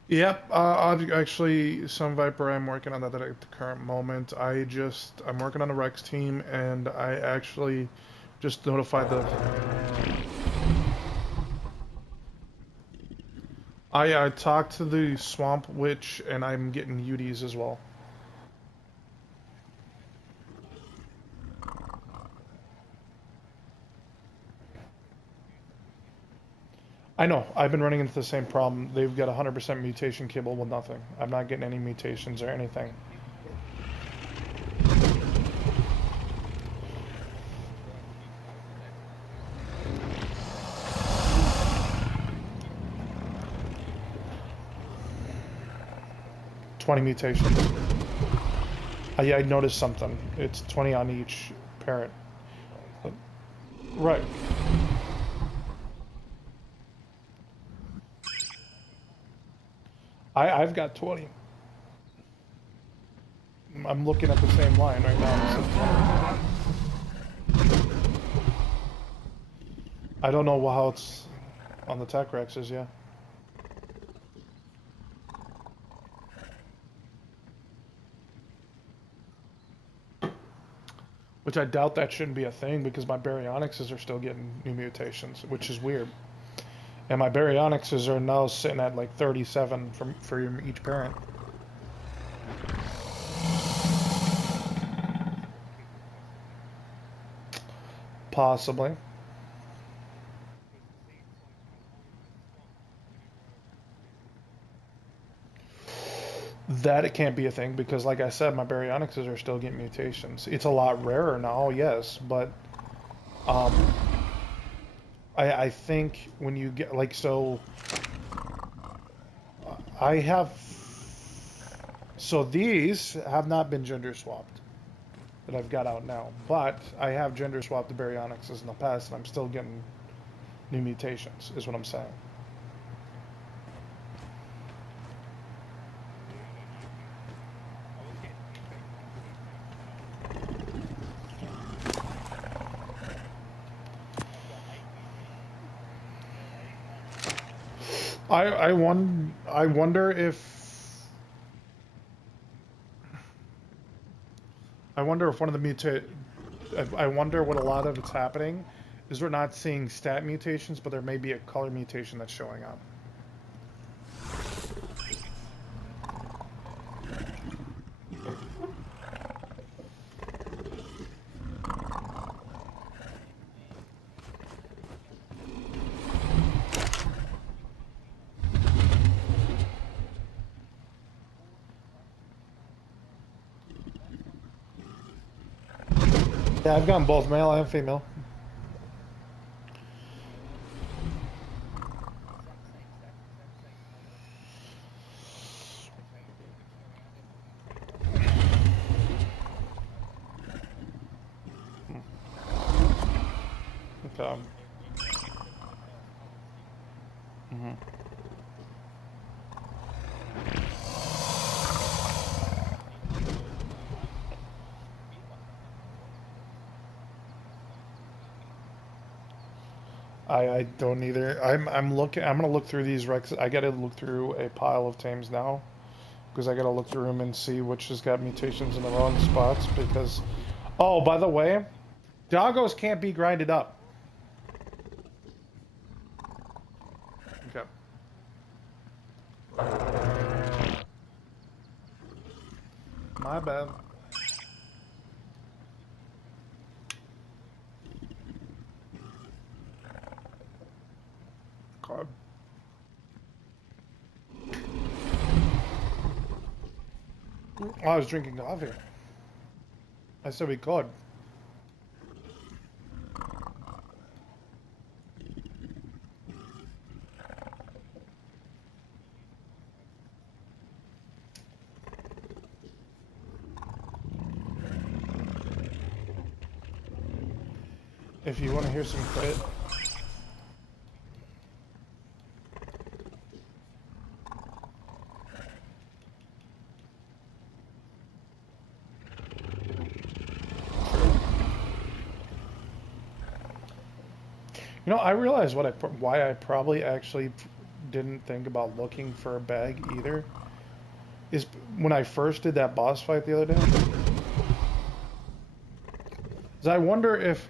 Yep, actually, some Viper, I'm working on that at the current moment. I'm working on the Rex team, and I actually just notified the... I talked to the Swamp Witch, and I'm getting UDs as well. I know. I've been running into the same problem. They've got 100% mutation kibble with nothing. I'm not getting any mutations or anything. "20 mutations." Yeah, I noticed something. It's 20 on each parent. Right. I've got 20. I'm looking at the same line right now. It says 20. I don't know how it's on the tech rexes, yeah. Which I doubt that shouldn't be a thing because my baryonyxes are still getting new mutations, which is weird. And my baryonyxes are now sitting at like 37 for each parent. Possibly. That it can't be a thing because, like I said, my baryonyxes are still getting mutations. It's a lot rarer now, yes, but um, I think when you get like so, I have so these have not been gender swapped that I've got out now, but I have gender swapped the baryonyxes in the past, and I'm still getting new mutations. Is what I'm saying. I wonder if one of the I wonder what a lot of it's happening is we're not seeing stat mutations, but there may be a color mutation that's showing up. Yeah, I've gotten both male and female. Okay. Mm-hmm. I don't either. I'm looking. I'm gonna look through these Rex. I gotta look through a pile of tames now because I gotta look through them and see which has got mutations in the wrong spots. Because, oh, by the way, doggos can't be grinded up. Okay. My bad. God. I was drinking coffee. I said we could. If you want to hear some crit. You know, I realized why I probably actually didn't think about looking for a bag either. Is when I first did that boss fight the other day. Is I wonder if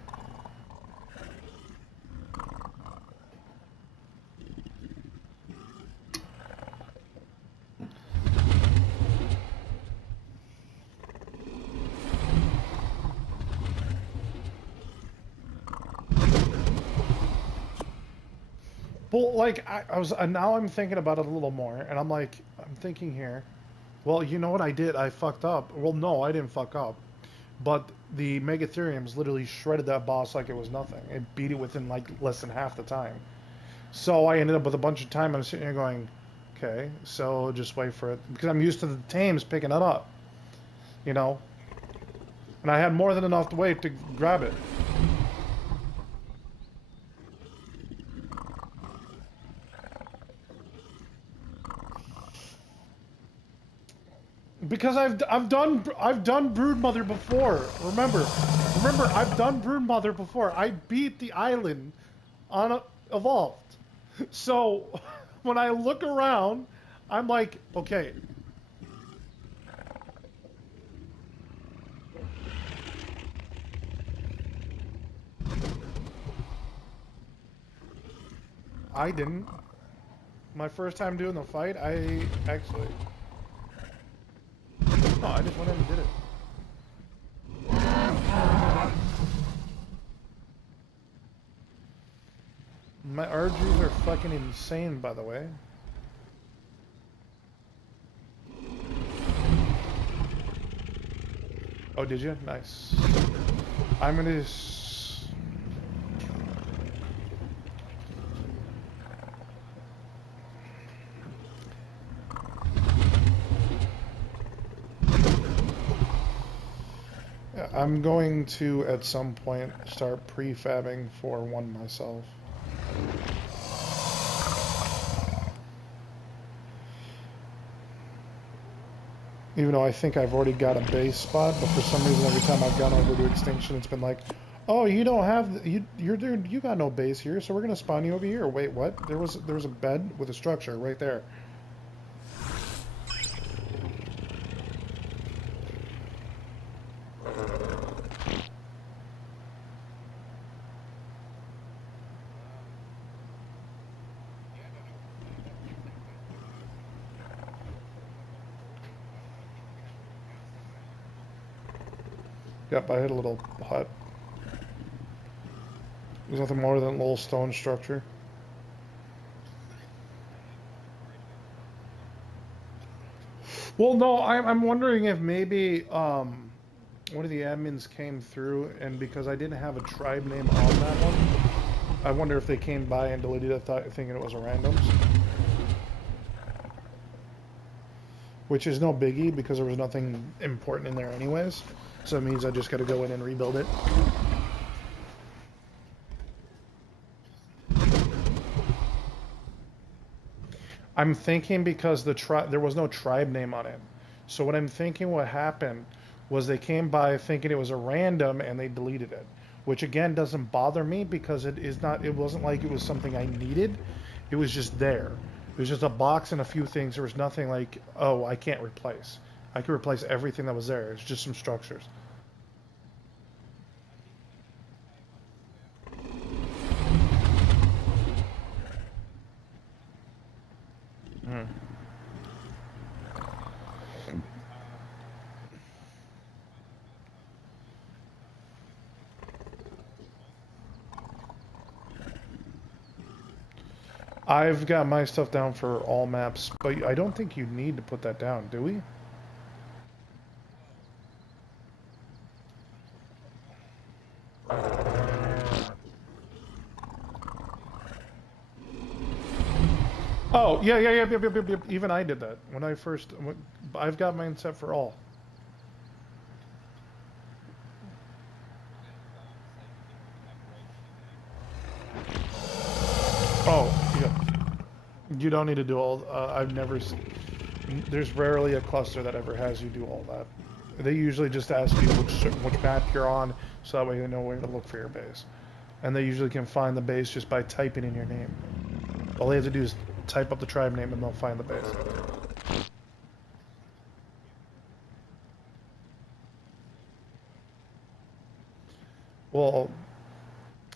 Well, like I was now I'm thinking about it a little more, and I'm thinking here. Well, you know what I did? I fucked up. Well, no, I didn't fuck up. But the Megatheriums literally shredded that boss like it was nothing. It beat it within like less than half the time. So I ended up with a bunch of time. I'm sitting here going, okay, so just wait for it because I'm used to the tames picking it up, you know. And I had more than enough weight to grab it. Because I've done Broodmother before. Remember, I've done Broodmother before. I beat the island on Evolved. So when I look around, I'm like, okay. I didn't. My first time doing the fight, I actually. No, I just went in and did it. My RGs are fucking insane, by the way. Oh, did you? Nice. I'm gonna... I'm going to, at some point, start prefabbing for one myself. Even though I think I've already got a base spot, but for some reason every time I've gone over to Extinction, it's been like, oh, you don't have, you got no base here, so we're gonna spawn you over here. Wait, what? There was a bed with a structure right there. Yep, I hit a little hut. There's nothing more than a little stone structure. Well, no, I'm wondering if maybe one of the admins came through, and because I didn't have a tribe name on that one, I wonder if they came by and deleted it thinking it was a randoms. Which is no biggie because there was nothing important in there anyways. So it means I just got to go in and rebuild it. I'm thinking because there was no tribe name on it. So what I'm thinking what happened was they came by thinking it was a random and they deleted it. Which again doesn't bother me because it wasn't like it was something I needed. It was just there. It was just a box and a few things. There was nothing like, oh, I can't replace. I could replace everything that was there. It's just some structures. I've got my stuff down for all maps, but I don't think you need to put that down, do we? Oh, yeah. Even I did that when I first. I've got mine set for all. Oh, yeah. You don't need to do all. I've never. There's rarely a cluster that ever has you do all that. They usually just ask you which map you're on, so that way they know where to look for your base. And they usually can find the base just by typing in your name. All they have to do is type up the tribe name and they'll find the base. Well,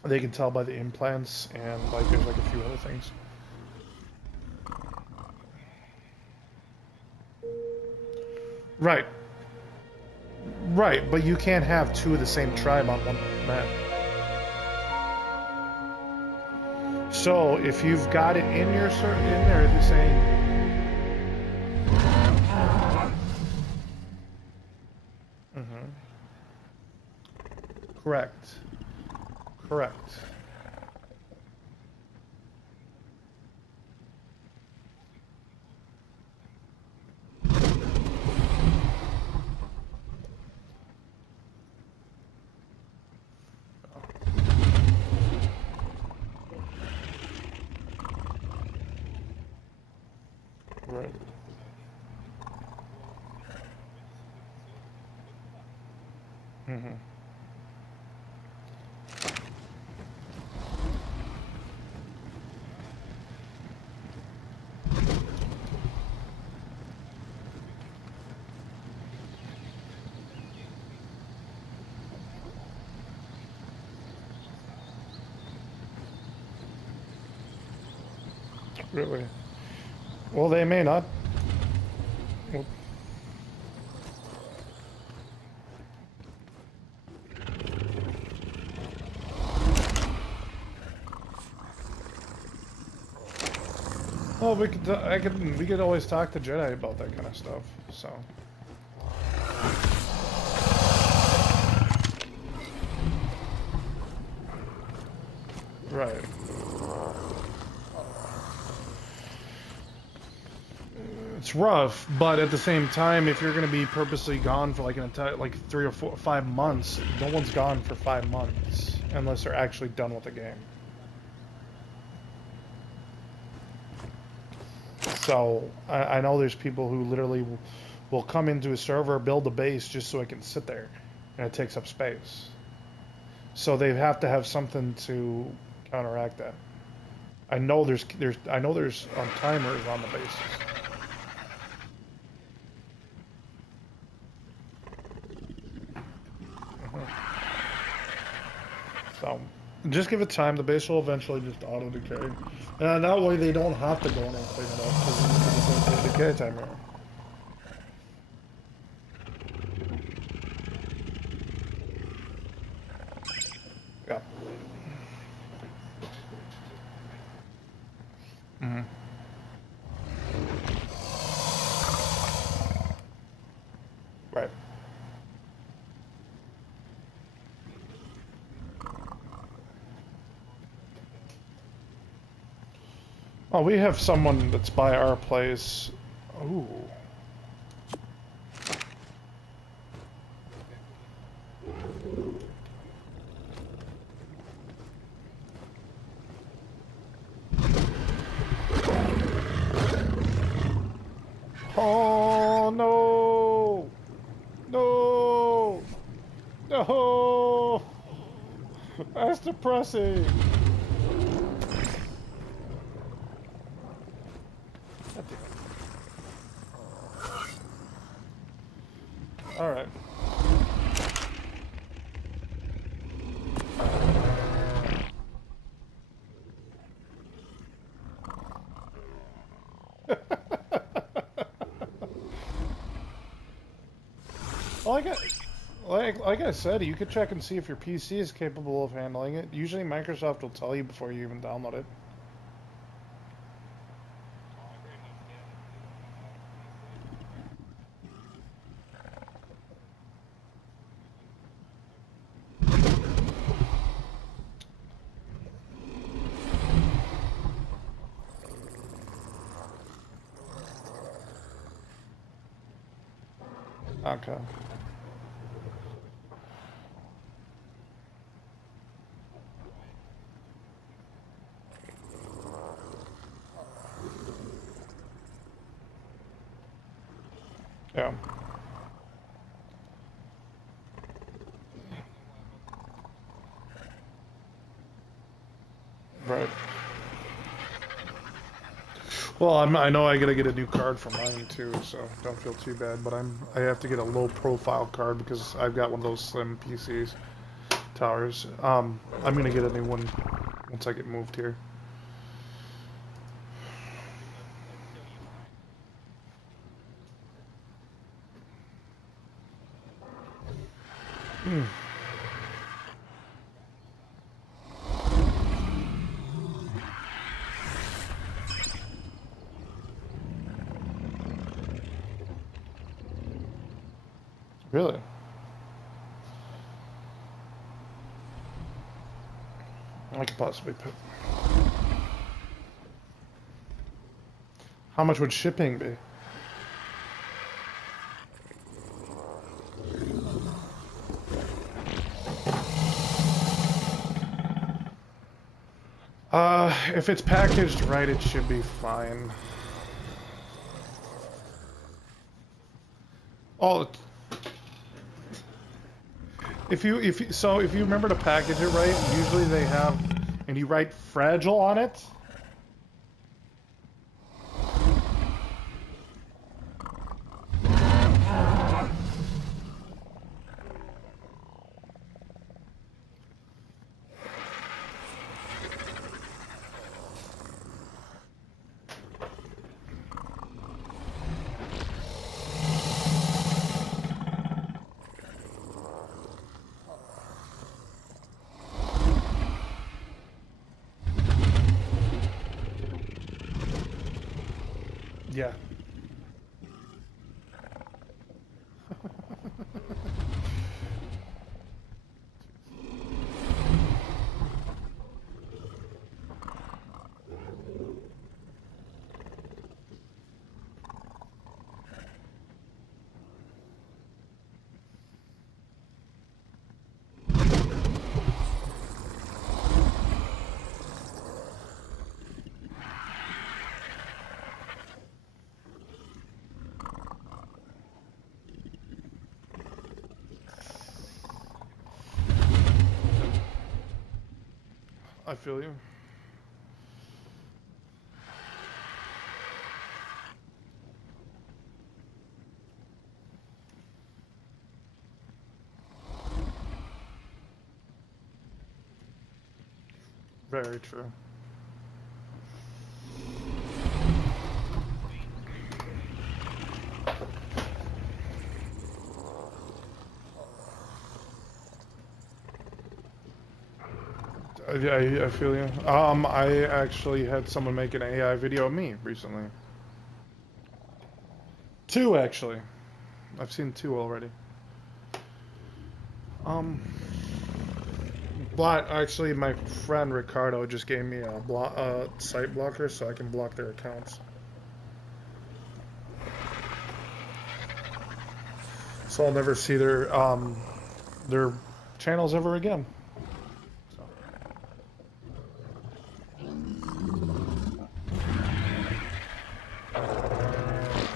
they can tell by the implants and like there's like a few other things. Right. Right, but you can't have two of the same tribe on one map. So if you've got it in your in there, they're saying. Correct. Correct. Right. Mm-hmm. Really? Well, they may not. Well, well, we could always talk to Jedi about that kind of stuff. So. Right. It's rough, but at the same time, if you're going to be purposely gone for like an entire, like 3 or 4, 5 months, no one's gone for 5 months unless they're actually done with the game. So I know there's people who literally will come into a server, build a base just so it can sit there, and it takes up space. So they have to have something to counteract that. I know there's timers on the bases. So, just give it time. The base will eventually just auto decay, and that way they don't have to go in and clean it up because it's a decay timer. Yeah. Mm-hmm. Right. Oh, we have someone that's by our place. Ooh. Oh no! No! No! That's depressing. All right. Like I said, you could check and see if your PC is capable of handling it. Usually Microsoft will tell you before you even download it. Okay. Yeah. Right. Well, I know I gotta get a new card for mine too, so don't feel too bad. But I have to get a low profile card because I've got one of those slim PCs towers. I'm gonna get a new one once I get moved here. Hmm. I could possibly put. How much would shipping be? If it's packaged right, it should be fine. Oh, if you remember to package it right, usually they have, and you write fragile on it. Yeah. I feel you. Very true. I feel you. I actually had someone make an AI video of me recently. Two, actually. I've seen two already. But actually, my friend Ricardo just gave me a site blocker so I can block their accounts. So I'll never see their channels ever again. So.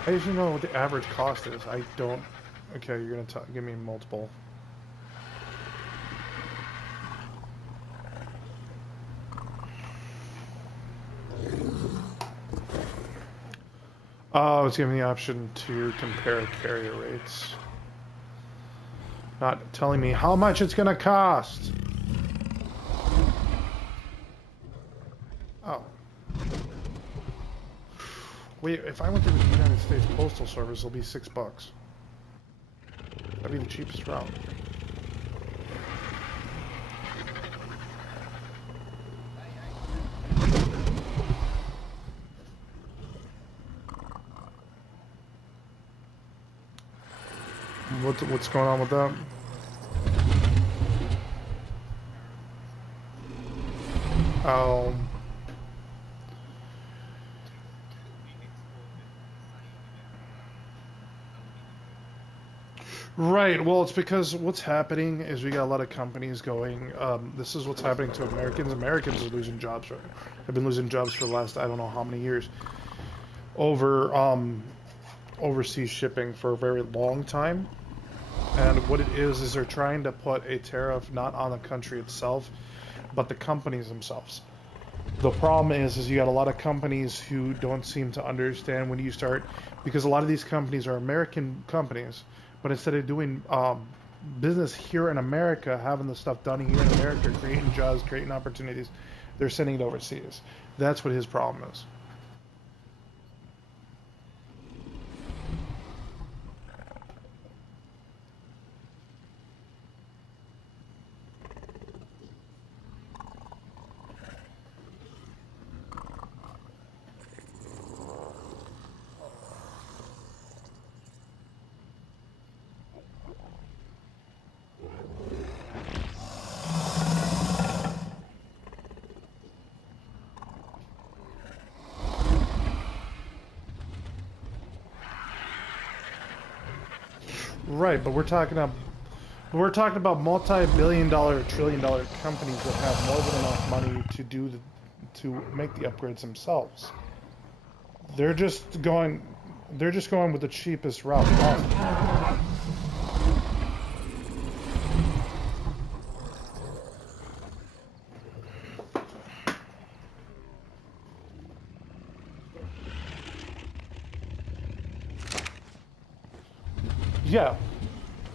I usually know what the average cost is. I don't. Okay, you're gonna give me multiple. Oh, it's giving me the option to compare carrier rates. Not telling me how much it's gonna cost. Oh. Wait, if I went to the United States Postal Service, it'll be $6. That'd be the cheapest route. What's going on with that? Oh. Right. Well, it's because what's happening is we got a lot of companies going. This is what's happening to Americans. Americans are losing jobs. Right? Have been losing jobs for the last I don't know how many years. Over overseas shipping for a very long time. And what it is they're trying to put a tariff not on the country itself, but the companies themselves. The problem is you got a lot of companies who don't seem to understand when you start, because a lot of these companies are American companies, but instead of doing business here in America, having the stuff done here in America, creating jobs, creating opportunities, they're sending it overseas. That's what his problem is. Right, but we're talking about multi-billion-dollar, trillion-dollar companies that have more than enough money to make the upgrades themselves. They're just going they're just going with the cheapest route possible. Yeah.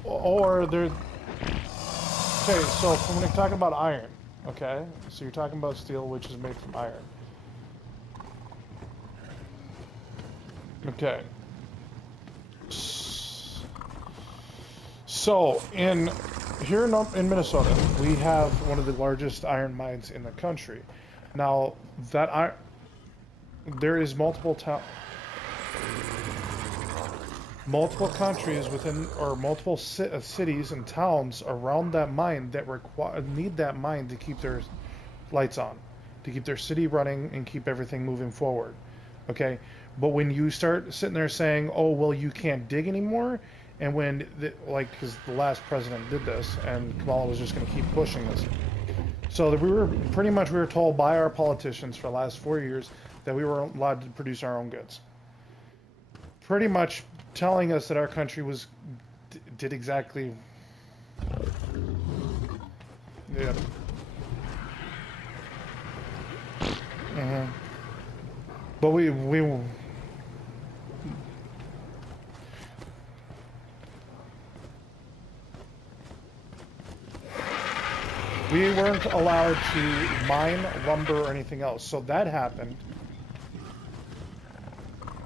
Or they're okay, so when we're talking about iron, okay? So you're talking about steel which is made from iron. Okay. So in Minnesota, we have one of the largest iron mines in the country. Now, there is multiple countries within, or multiple cities and towns around that mine that need that mine to keep their lights on, to keep their city running and keep everything moving forward. Okay, but when you start sitting there saying, "Oh, well, you can't dig anymore," and when because the last president did this, and Kamala was just going to keep pushing this, so that we were told by our politicians for the last 4 years that we were allowed to produce our own goods. Pretty much telling us that our country did exactly. Yeah. But we weren't allowed to mine lumber or anything else, so that happened.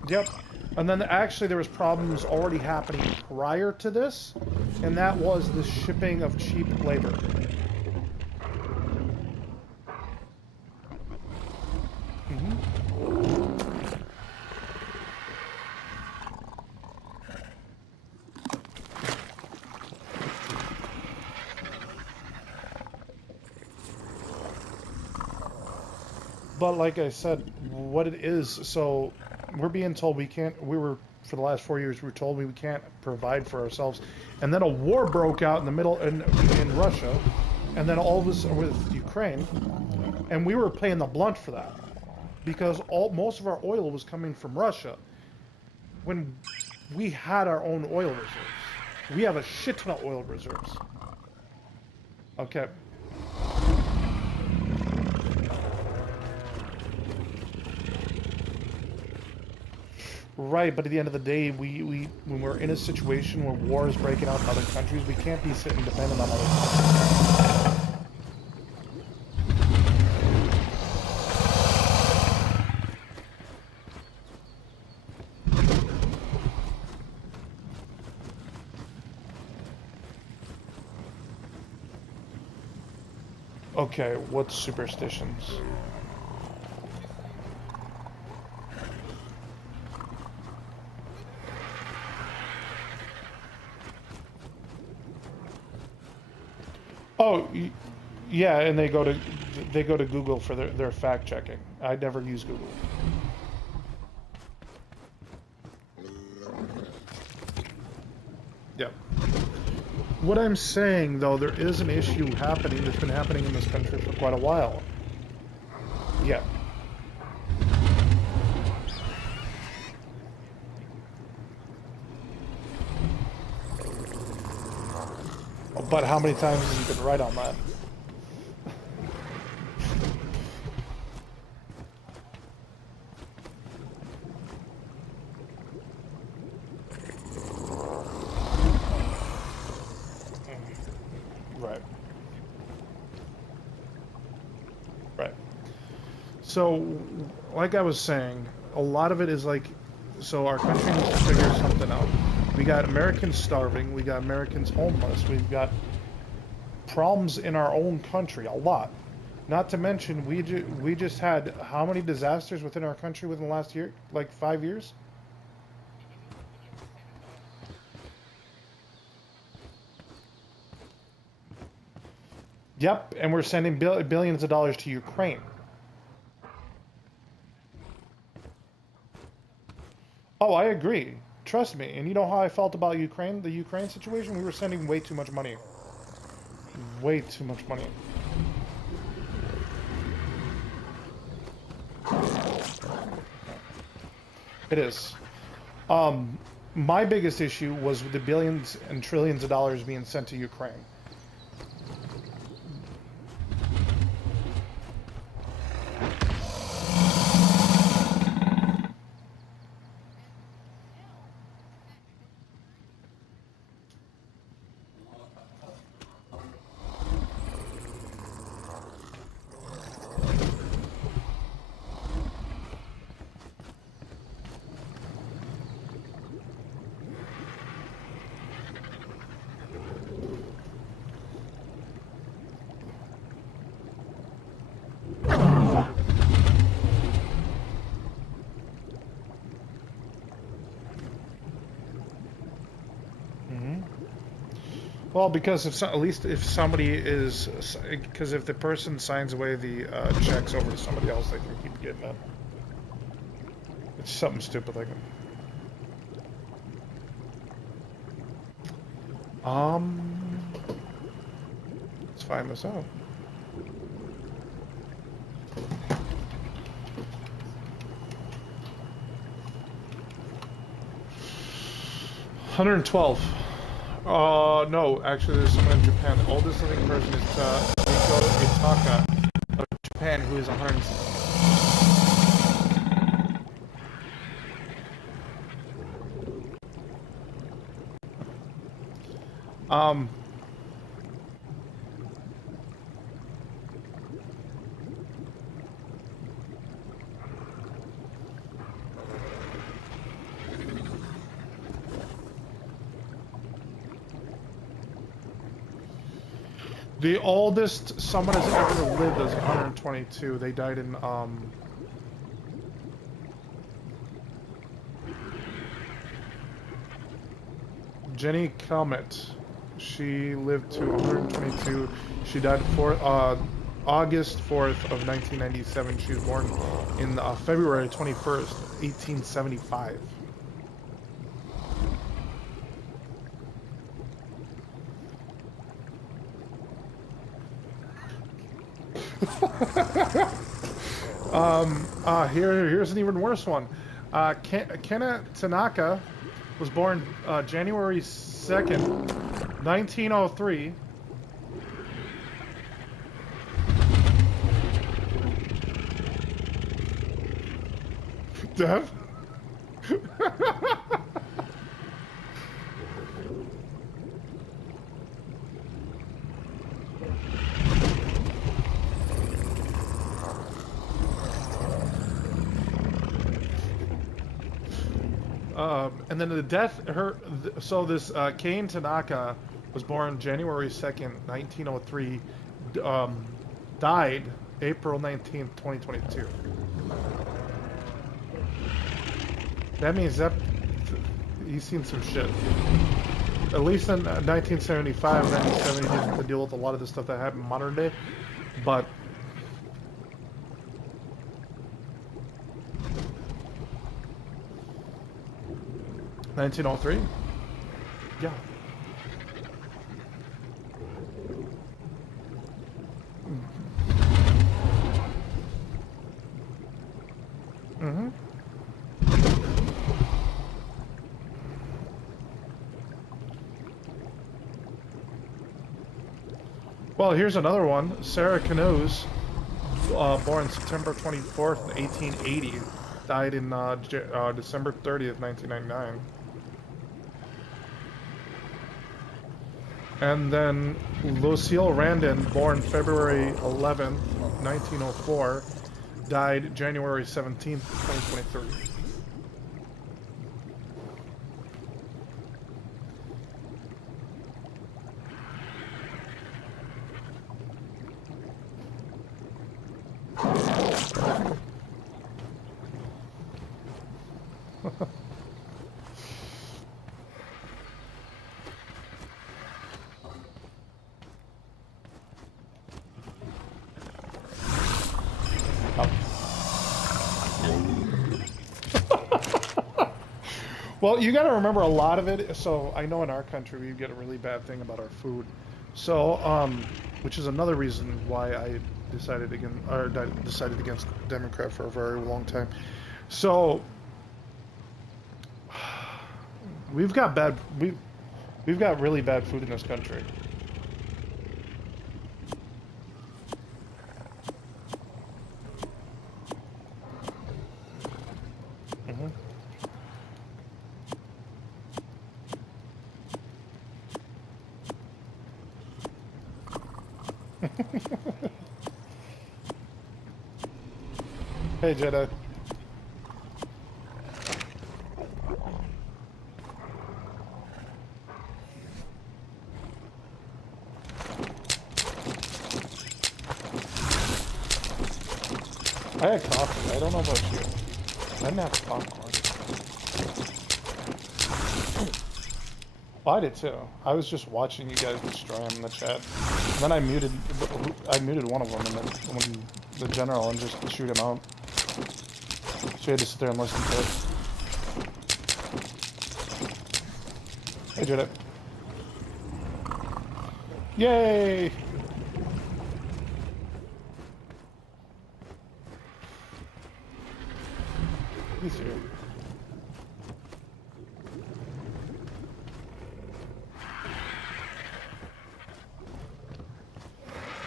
Yep. And then actually there was problems already happening prior to this, and that was the shipping of cheap labor. But like I said, what it is, so we're being told for the last 4 years, we were told we can't provide for ourselves. And then a war broke out in the middle, in Russia, and then all of us with Ukraine, and we were paying the blunt for that. Because most of our oil was coming from Russia, when we had our own oil reserves. We have a shit ton of oil reserves. Okay. Right, but at the end of the day, when we're in a situation where war is breaking out in other countries, we can't be sitting dependent on other countries. Okay, what's superstitions? Oh, yeah, and they go to Google for their fact checking. I never use Google. Yep. What I'm saying, though, there is an issue happening that's been happening in this country for quite a while. Yeah. But how many times have you been right on that? Right. Right. So, like I was saying, a lot of it is so our country needs to figure something out. We got Americans starving, we got Americans homeless, we've got problems in our own country, a lot. Not to mention, we just had how many disasters within our country within the last year? Like 5 years? Yep, and we're sending billions of dollars to Ukraine. Oh, I agree. Trust me. And you know how I felt about Ukraine, the Ukraine situation? We were sending way too much money. Way too much money. It is. My biggest issue was with the billions and trillions of dollars being sent to Ukraine. Well, because if at least if somebody is, because if the person signs away the checks over to somebody else, they can keep getting it. It's something stupid like that. Let's find this out. $112. No, actually there's someone in Japan. The oldest living person is Miko Itaka of Japan, who is 100. The oldest someone has ever lived is 122. They died in Jenny Calmet. She lived to 122. She died August 4th of 1997. She was born in February 21st, 1875. Here's an even worse one. Kena Tanaka was born January 2nd, 1903. Dev? And then the death, so this Kane Tanaka was born January 2nd, 1903, died April 19th, 2022. That means that he's seen some shit. At least in 1975, 1970, he didn't have to deal with a lot of the stuff that happened in modern day, but 1903? Yeah. Mm-hmm. Well, here's another one. Sarah Canoes, born September 24th, 1880, died in December 30th, 1999. And then Lucille Randon, born February 11th, 1904, died January 17th, 2023. Well, you got to remember a lot of it. So I know in our country we get a really bad thing about our food. So, which is another reason why I decided against Democrat for a very long time. So we've got we've got really bad food in this country. Hmm. Hey, Jedi. I had coffee. I don't know about you. I didn't have popcorn. Well, I did too. I was just watching you guys destroy him in the chat. And then I muted one of them in when the general and just shoot him out. So you had to sit there and listen to it. Hey, Judith. Yay! He's here.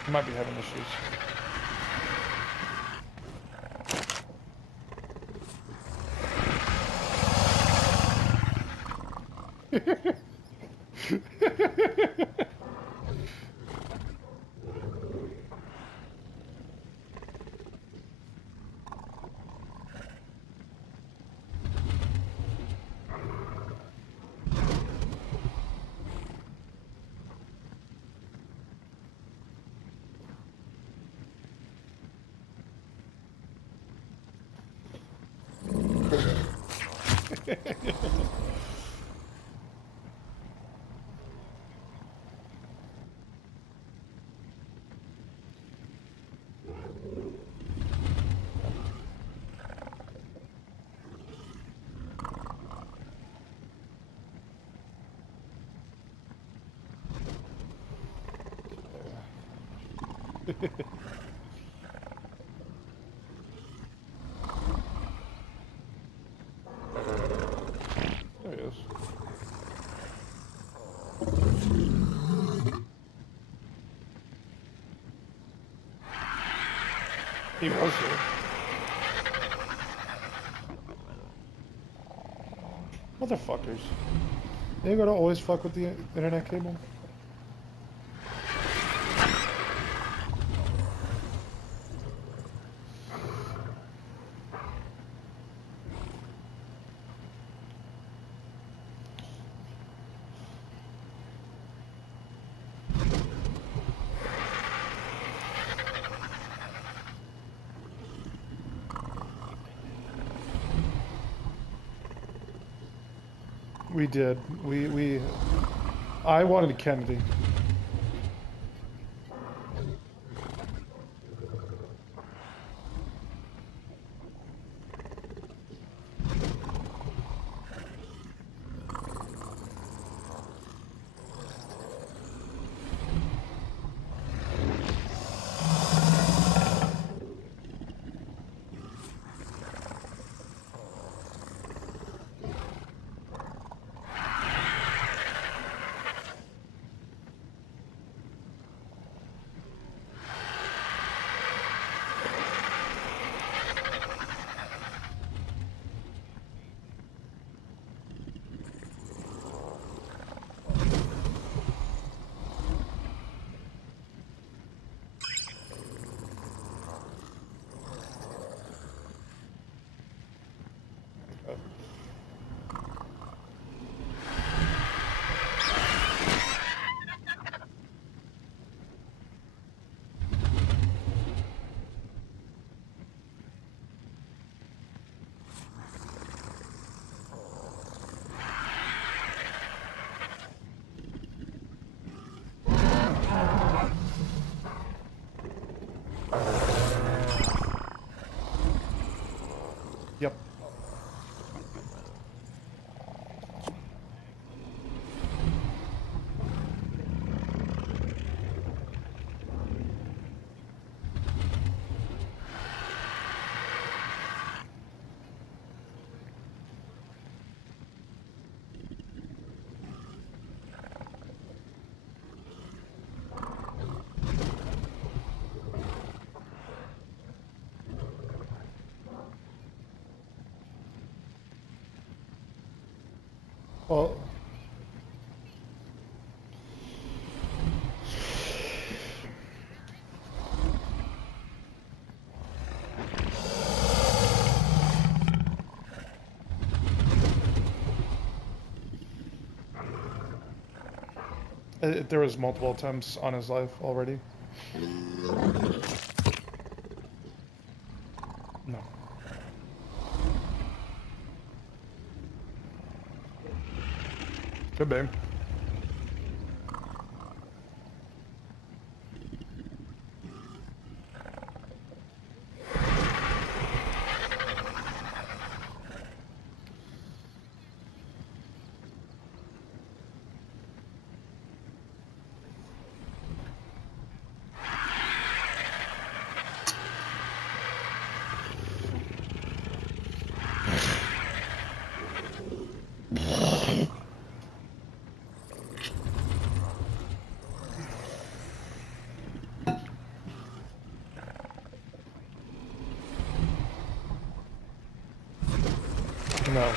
He might be having issues. There he is. He was here. Motherfuckers. They gotta always fuck with the internet cable. We did. I wanted Kennedy. Well, there was multiple attempts on his life already. No. Could be. No.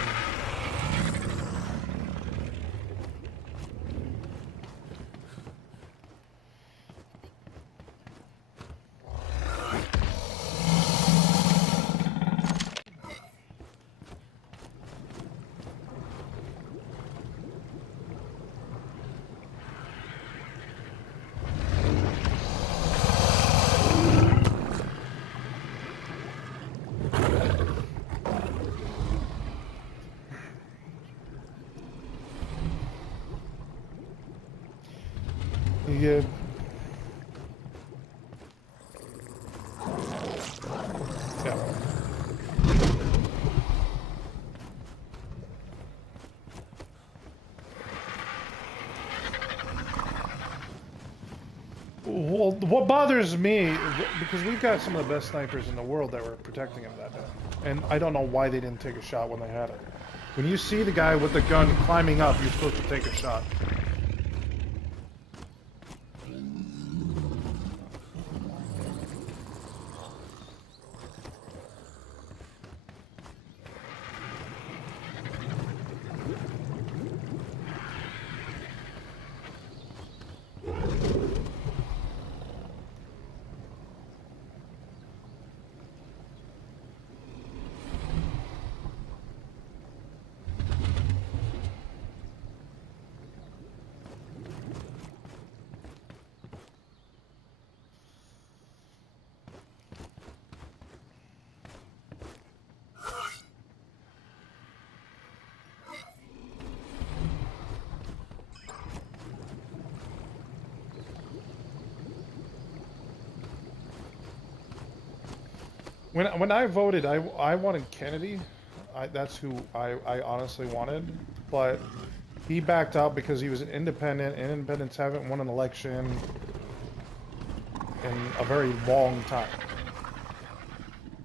Yeah. Yeah. Well, what bothers me, because we've got some of the best snipers in the world that were protecting him that day, and I don't know why they didn't take a shot when they had it. When you see the guy with the gun climbing up, you're supposed to take a shot. When I voted, I wanted Kennedy. That's who I honestly wanted, but he backed out because he was an independent, and independents haven't won an election in a very long time.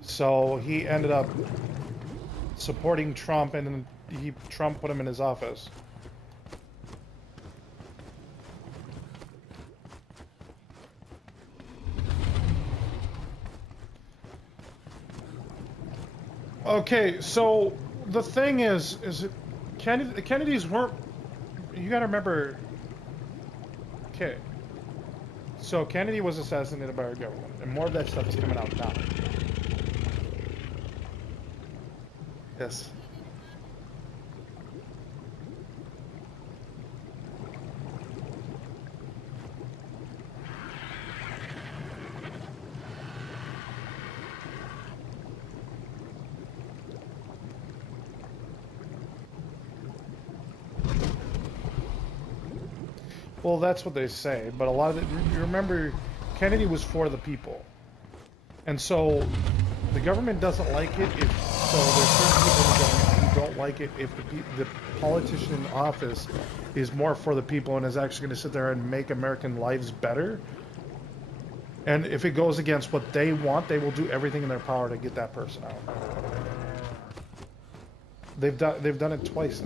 So he ended up supporting Trump, and then Trump put him in his office. Okay, so the thing is the Kennedys weren't. You got to remember. Okay, so Kennedy was assassinated by our government, and more of that stuff is coming out now. Yes. Well, that's what they say, but a lot of it, you remember, Kennedy was for the people. And so, the government doesn't like it if, so there's certain people in the government who don't like it if the politician in office is more for the people and is actually going to sit there and make American lives better. And if it goes against what they want, they will do everything in their power to get that person out. They've done it twice.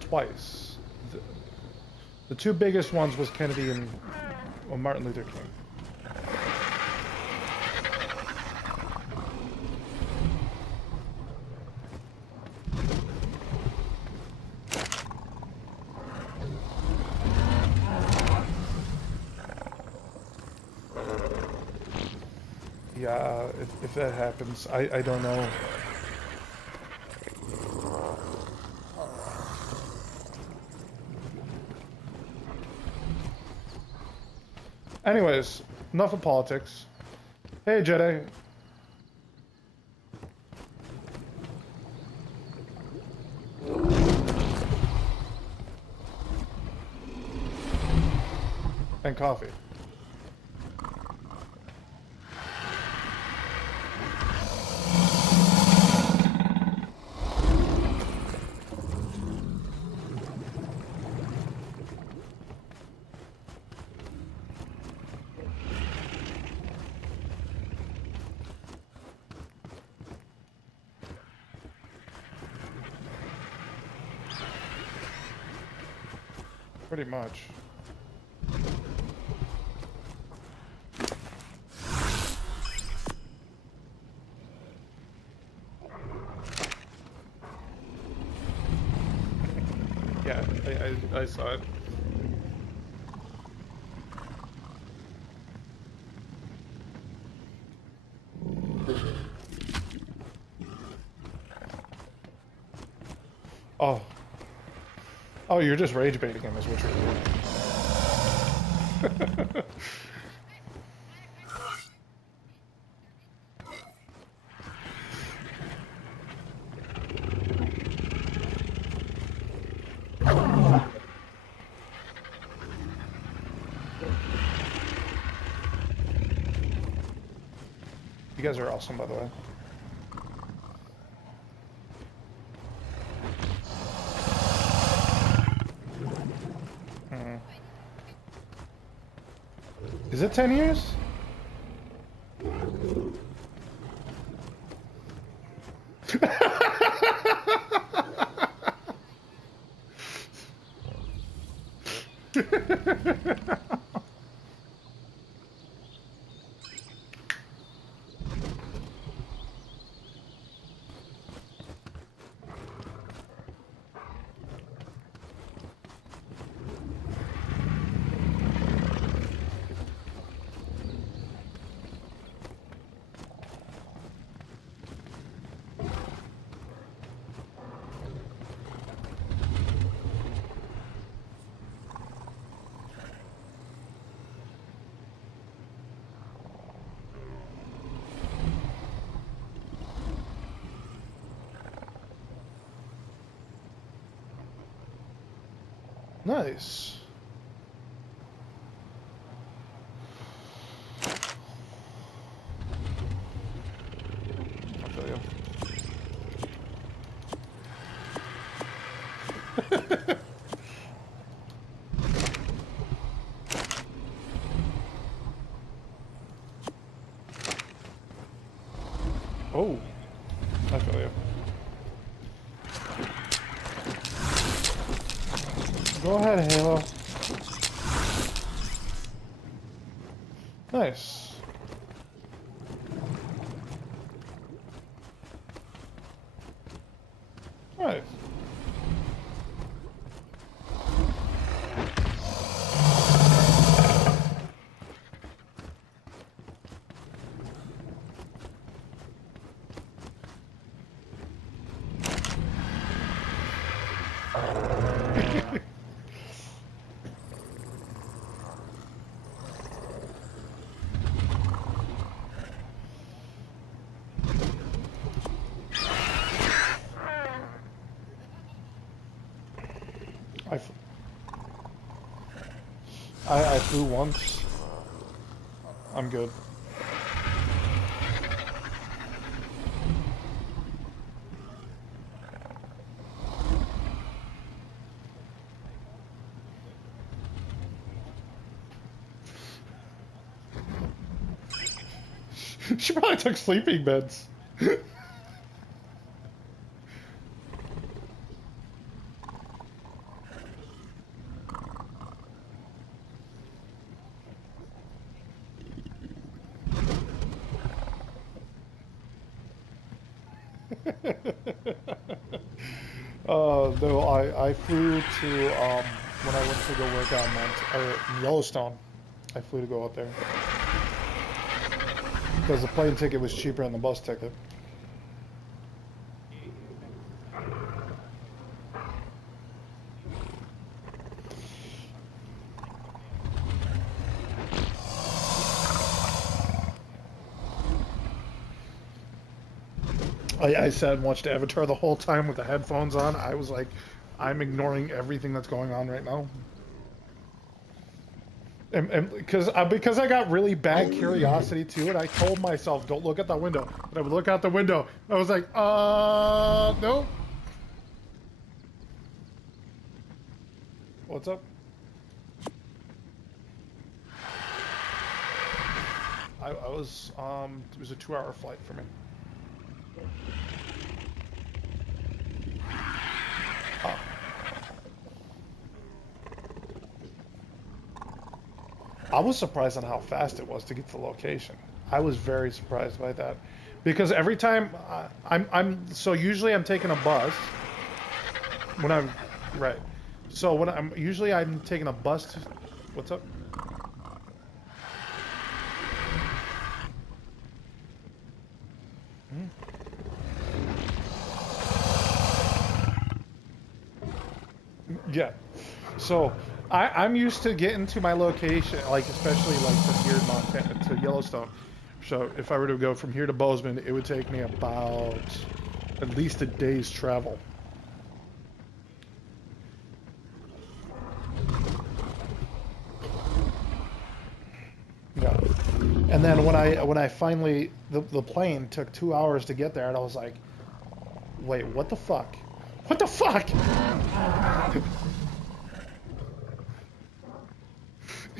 Twice. The two biggest ones was Kennedy and Martin Luther King. Yeah, if that happens, I don't know. Anyways, enough of politics. Hey, Jedi. And coffee. Pretty much. Yeah, I saw it. Oh. Oh, you're just rage baiting him is what you're doing. You guys are awesome, by the way. Is it 10 years? Nice. I'll show you. Oh, I feel you. Go ahead, Halo. Nice. Nice. I flew once. I'm good. She probably took sleeping meds. No, I flew to when I went to go work out in Yellowstone. I flew to go out there. because the plane ticket was cheaper than the bus ticket. I sat and watched Avatar the whole time with the headphones on. I was like, I'm ignoring everything that's going on right now. And because I got really bad curiosity to it, I told myself, don't look out the window. But I would look out the window. I was like, nope. What's up? I was, it was a 2-hour flight for me. Oh. I was surprised on how fast it was to get to the location. I was very surprised by that, because every time so usually I'm taking a bus when I'm right. So when I'm taking a bus to, what's up? Yeah. So I'm used to getting to my location, like especially like from here in Montana to Yellowstone. So if I were to go from here to Bozeman, it would take me about at least a day's travel. Yeah. And then when I finally the plane took 2 hours to get there, and I was like, wait, what the fuck? What the fuck?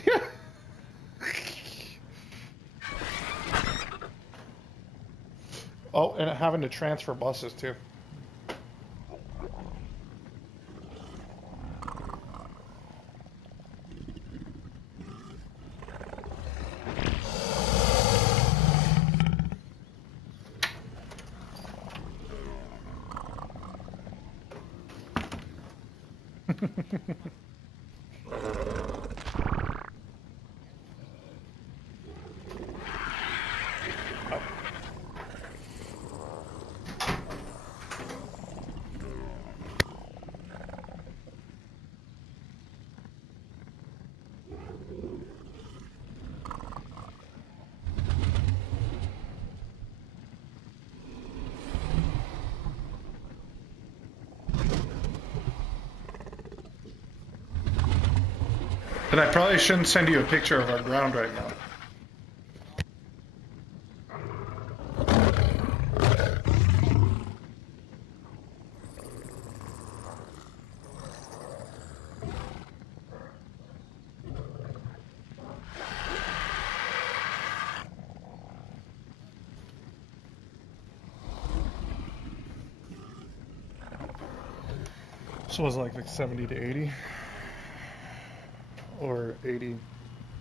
Yeah. Oh, and having to transfer buses too. And I probably shouldn't send you a picture of our ground right now. So it was like 70 to 80? Or 80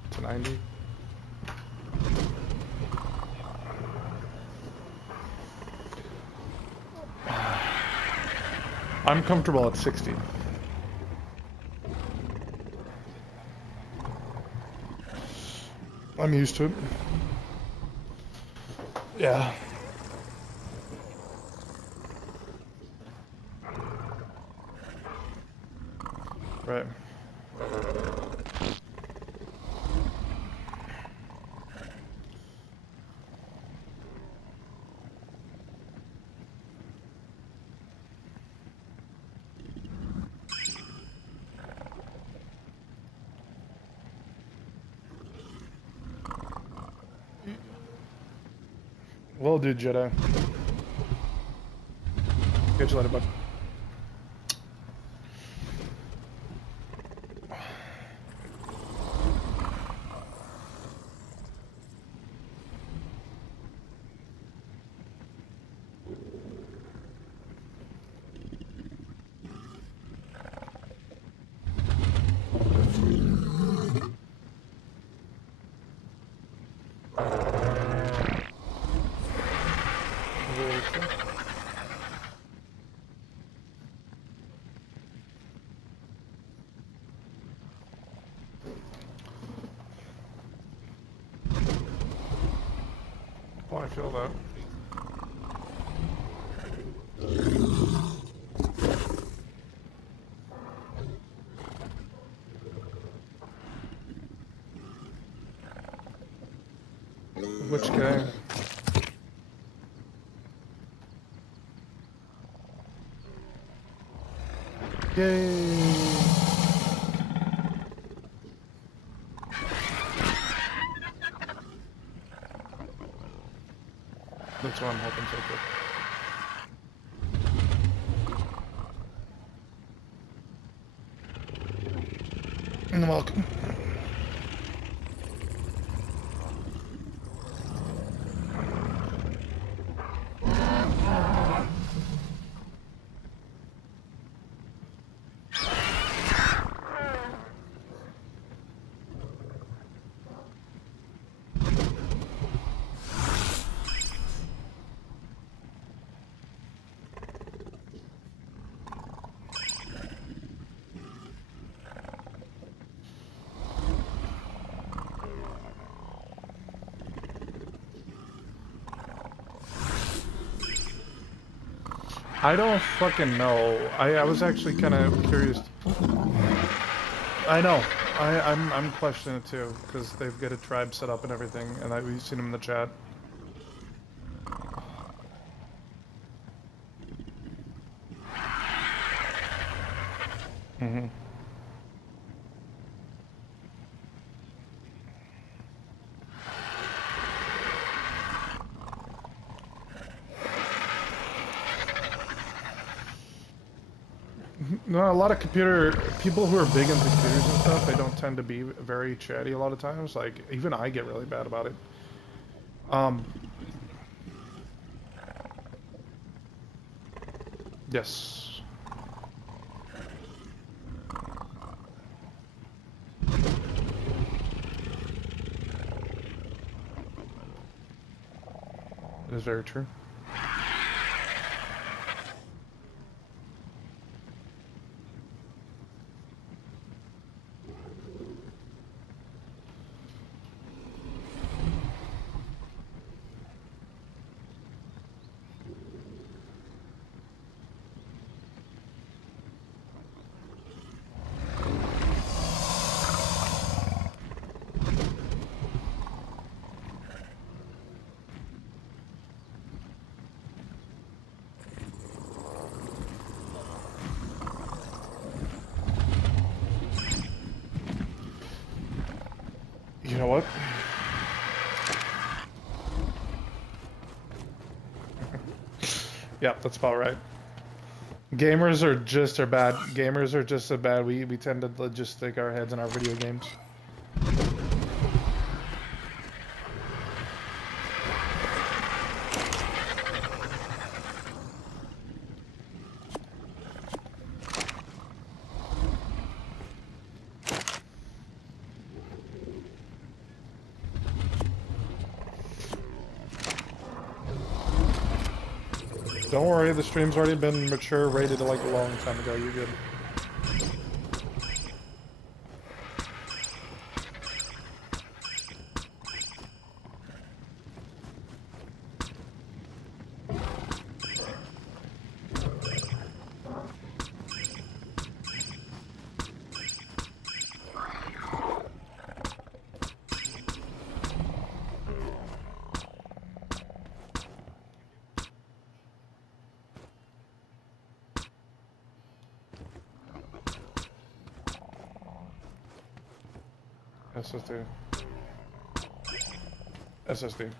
to 90? I'm comfortable at 60. I'm used to it. Yeah. Right. Well, dude, Jedi. Catch you later, bud. Oh, I feel that. Which game? Yay! That's what I'm hoping so good. And welcome. I don't fucking know. I was actually kind of curious. I know. I'm questioning it too because they've got a tribe set up and everything, and we've seen them in the chat. Mm-hmm. No, a lot of people who are big into computers and stuff, they don't tend to be very chatty a lot of times. Like, even I get really bad about it. Yes. It is very true. You know what? Yeah, that's about right. Gamers are just as bad. Gamers are just as bad. We tend to just stick our heads in our video games. Don't worry, the stream's already been mature, rated like a long time ago. You're good. SSD. SSD.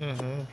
Mm-hmm.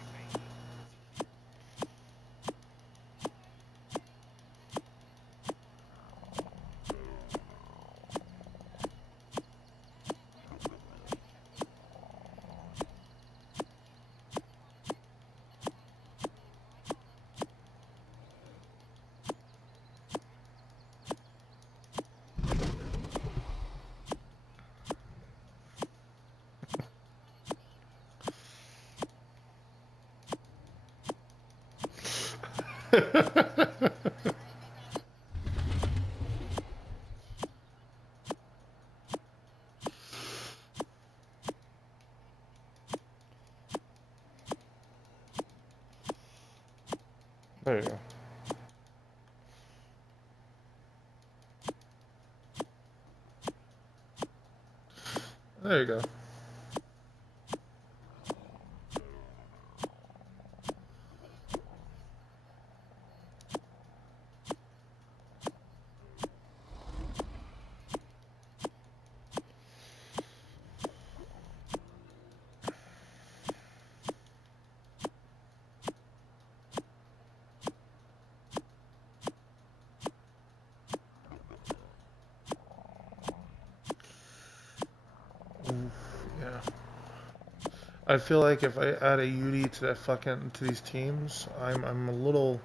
There you go. There you go. Oof, yeah. I feel like if I add a UD to that fucking to these teams, I'm a little.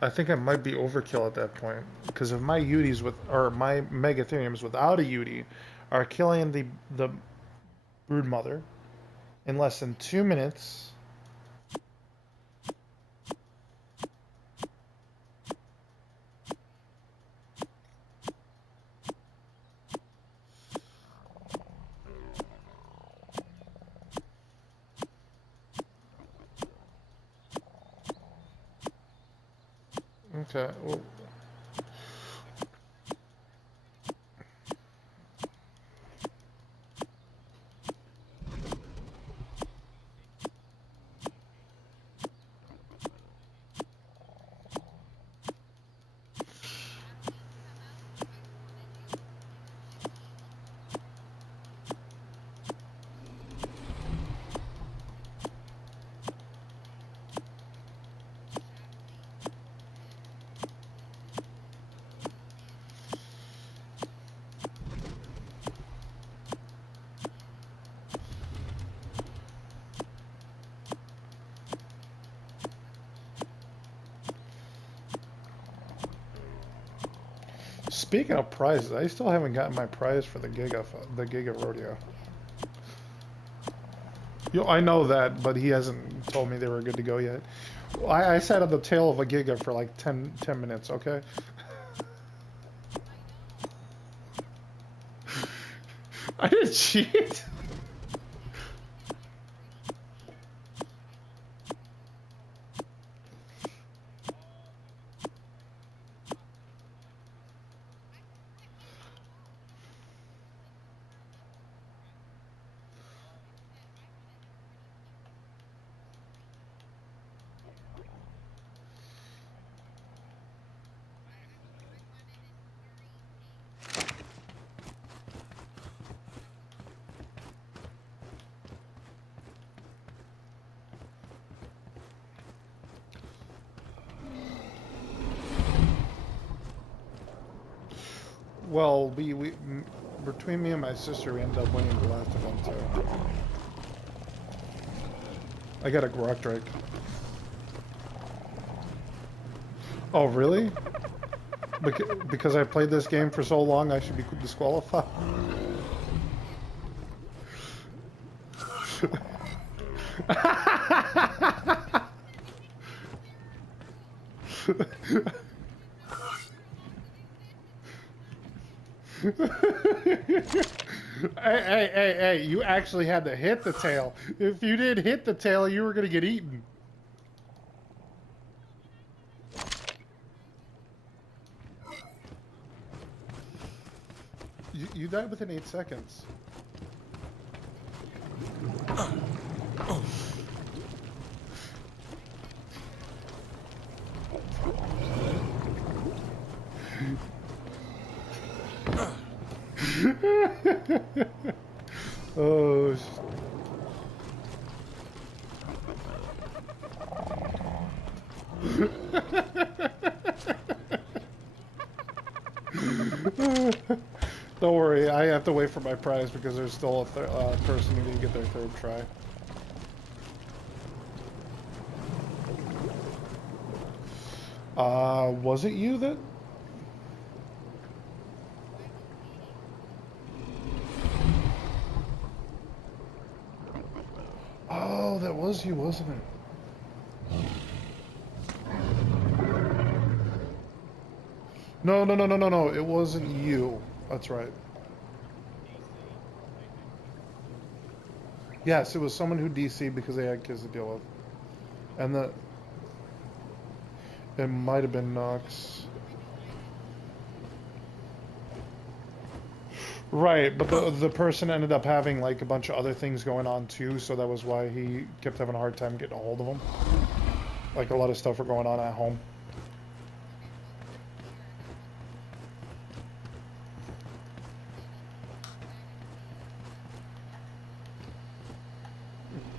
I think I might be overkill at that point because if my UDs with or my Megatheriums without a UD are killing the Brood Mother in less than 2 minutes. Okay. Well, speaking of prizes, I still haven't gotten my prize for the Giga Rodeo. Yo, I know that, but he hasn't told me they were good to go yet. I sat on the tail of a Giga for like 10 minutes, okay? I didn't cheat. Well, between me and my sister, we ended up winning the last event too. I got a Grok Drake. Oh, really? Because I played this game for so long, I should be disqualified? Hey, you actually had to hit the tail. If you didn't hit the tail, you were going to get eaten. You died within 8 seconds. Oh. to wait for my prize because there's still a person who didn't get their third try. Was it you that? Oh, that was you, wasn't it? No, no, no, no, no, no. It wasn't you. That's right. Yes, it was someone who DC'd because they had kids to deal with. And it might have been Nox. Right, but the person ended up having like a bunch of other things going on too, so that was why he kept having a hard time getting a hold of them. Like a lot of stuff were going on at home.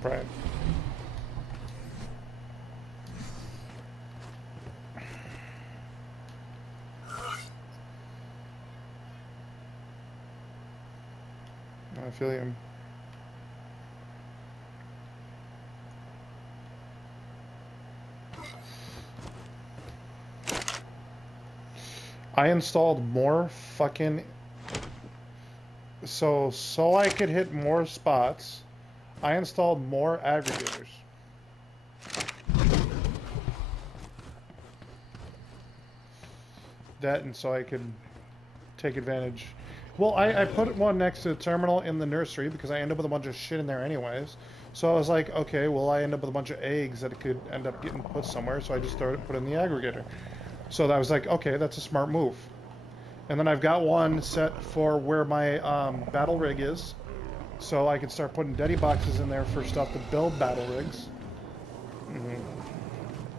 Right. I feel you. I installed more fucking... So I could hit more spots, I installed more aggregators. That, and so I could take advantage. Well, I put one next to the terminal in the nursery because I end up with a bunch of shit in there anyways. So I was like, okay, well, I end up with a bunch of eggs that could end up getting put somewhere, so I just started putting in the aggregator. So I was like, okay, that's a smart move. And then I've got one set for where my battle rig is, so I can start putting Deddy boxes in there for stuff to build battle rigs.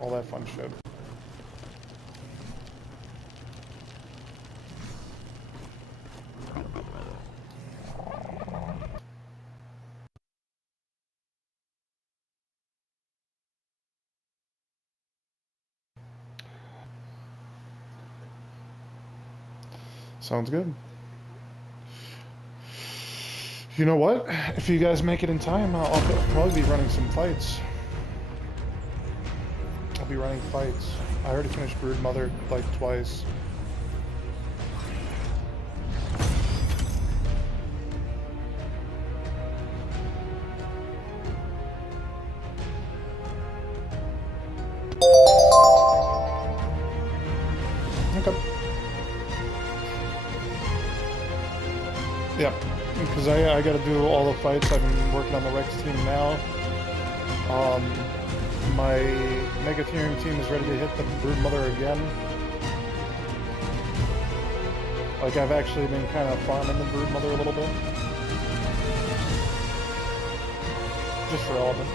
All that fun shit. Sounds good. You know what? If you guys make it in time, I'll probably be running some fights. I'll be running fights. I already finished Broodmother like twice. Okay. Yep. Because I got to do all the fights. I've been working on the Rex team now. My Megatherium team is ready to hit the Broodmother again. Like, I've actually been kind of farming the Broodmother a little bit. Just for relevant.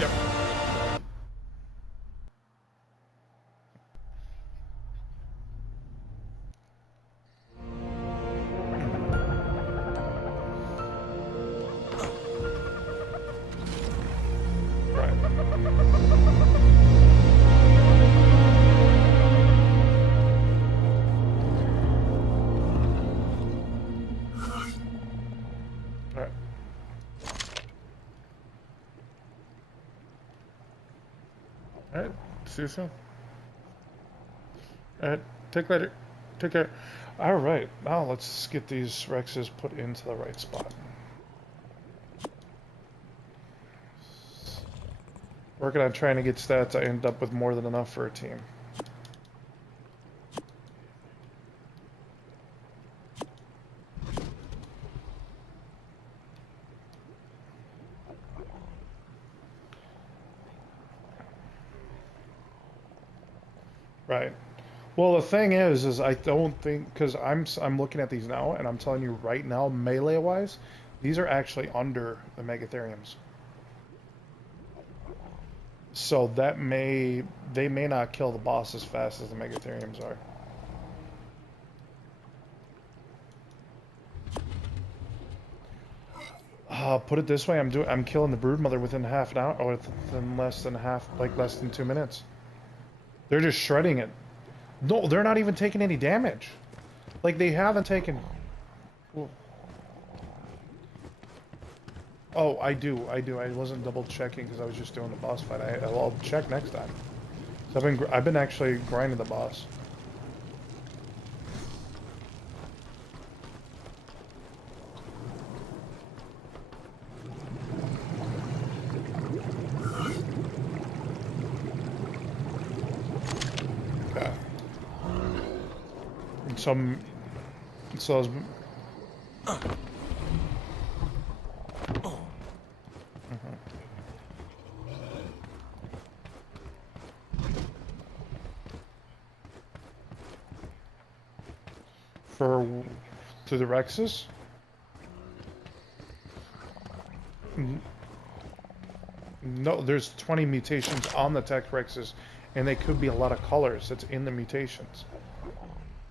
Yep. Right. Alright. Alright, see you soon. Alright, take later. Take care. Alright, now let's get these Rexes put into the right spot. Working on trying to get stats, I end up with more than enough for a team. Right. Well, the thing is I don't think, because I'm looking at these now, and I'm telling you right now, melee-wise, these are actually under the Megatheriums. So that they may not kill the boss as fast as the Megatheriums are. Put it this way, I'm killing the Broodmother within half an hour, or within less than less than 2 minutes. They're just shredding it. No, they're not even taking any damage. Like, they haven't taken... Oh, I do. I wasn't double checking because I was just doing the boss fight. I'll check next time. So I've been actually grinding the boss. Okay. And so to the Rexes? No, there's 20 mutations on the Tech Rexes, and they could be a lot of colors that's in the mutations.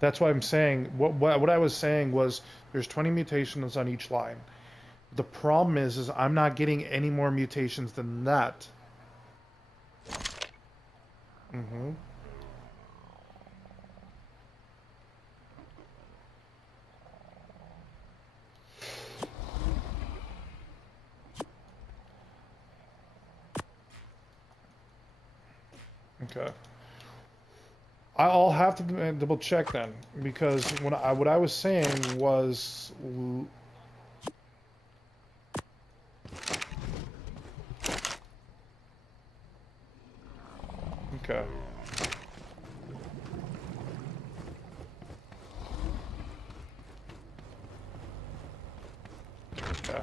That's why I'm saying, what I was saying was, there's 20 mutations on each line. The problem is I'm not getting any more mutations than that. Mm-hmm. Okay. I'll have to double check then, because what I was saying was... Okay. Okay.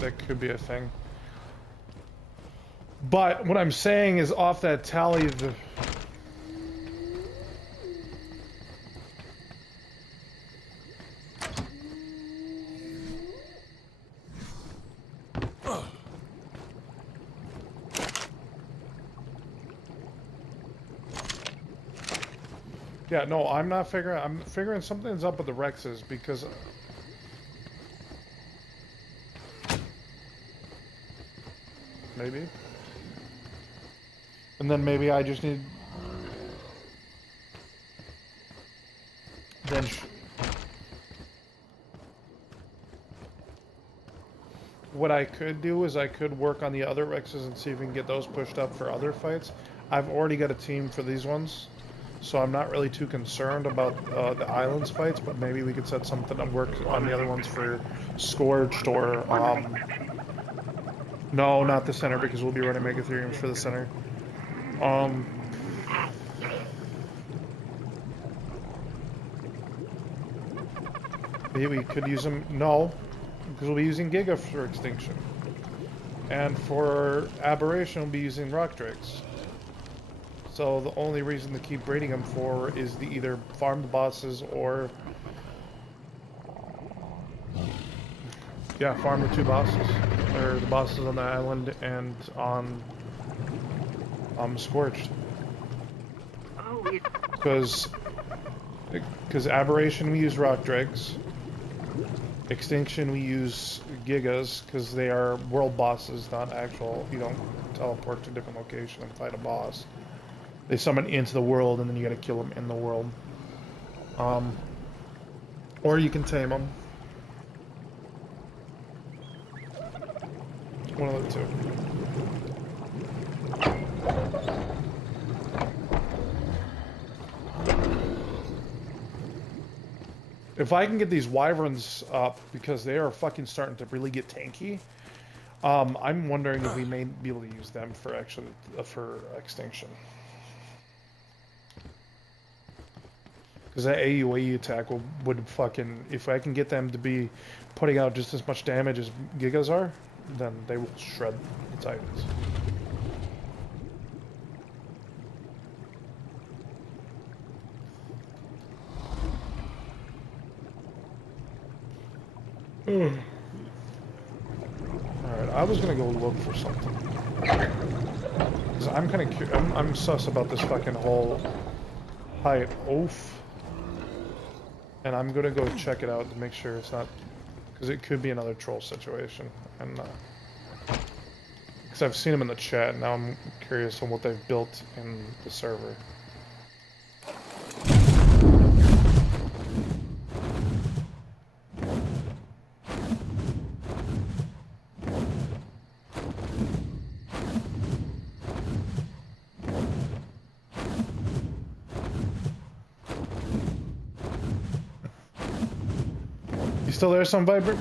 That could be a thing. But what I'm saying is, off that tally, the... Yeah, no, I'm figuring something's up with the Rexes, because... Maybe. And then maybe I just need... Then... What I could do is I could work on the other Rexes and see if we can get those pushed up for other fights. I've already got a team for these ones, so I'm not really too concerned about the Islands fights, but maybe we could set something up, work on the other ones for Scorched or... No, not the center, because we'll be running Megatheriums for the center. Maybe we could use them... No, because we'll be using Giga for Extinction. And for Aberration, we'll be using Rock Drakes. So the only reason to keep raiding them for is to either farm the bosses or... Yeah, farm the two bosses. Or the bosses on the island and on Scorched. Because Aberration we use Rock Drakes. Extinction we use Gigas, because they are world bosses, not actual... You don't teleport to a different location and fight a boss. They summon into the world, and then you gotta kill them in the world. Or you can tame them. One of the two. If I can get these wyverns up, because they are fucking starting to really get tanky, I'm wondering if we may be able to use them for for Extinction. Because that AoE attack would fucking... If I can get them to be putting out just as much damage as Gigas are, then they will shred the Titans. Hmm. Alright, I was gonna go look for something. 'Cause I'm kind of I'm sus about this fucking whole height oof. And I'm gonna go check it out to make sure it's not... Because it could be another troll situation. And, because I've seen them in the chat, and now I'm curious on what they've built in the server. You still there, Sun Viper?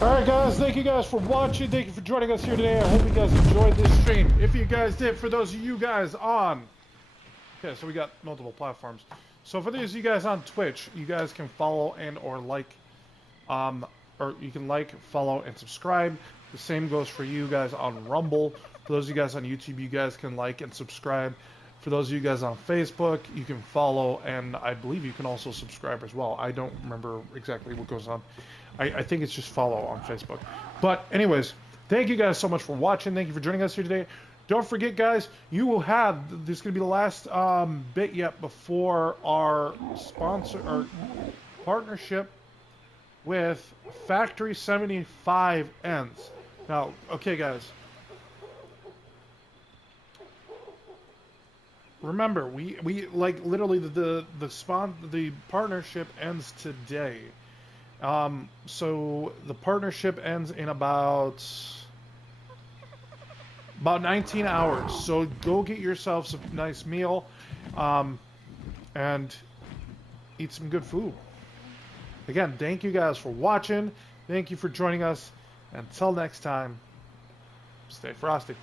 Alright guys, thank you guys for watching, thank you for joining us here today. I hope you guys enjoyed this stream. If you guys did, for those of you guys on... Okay, so we got multiple platforms. So for those of you guys on Twitch, you guys can follow and or like, or you can like, follow, and subscribe. The same goes for you guys on Rumble. For those of you guys on YouTube, you guys can like and subscribe. For those of you guys on Facebook, you can follow, and I believe you can also subscribe as well. I don't remember exactly what goes on. I think it's just follow on Facebook. But anyways, thank you guys so much for watching. Thank you for joining us here today. Don't forget, guys, you will have, this is going to be the last bit yet before our sponsor, or partnership with Factory 75 ends. Now, okay, guys. Remember, we like literally the partnership ends today. So the partnership ends in about 19 hours. So go get yourself some nice meal, and eat some good food. Again, thank you guys for watching. Thank you for joining us. Until next time, stay frosty.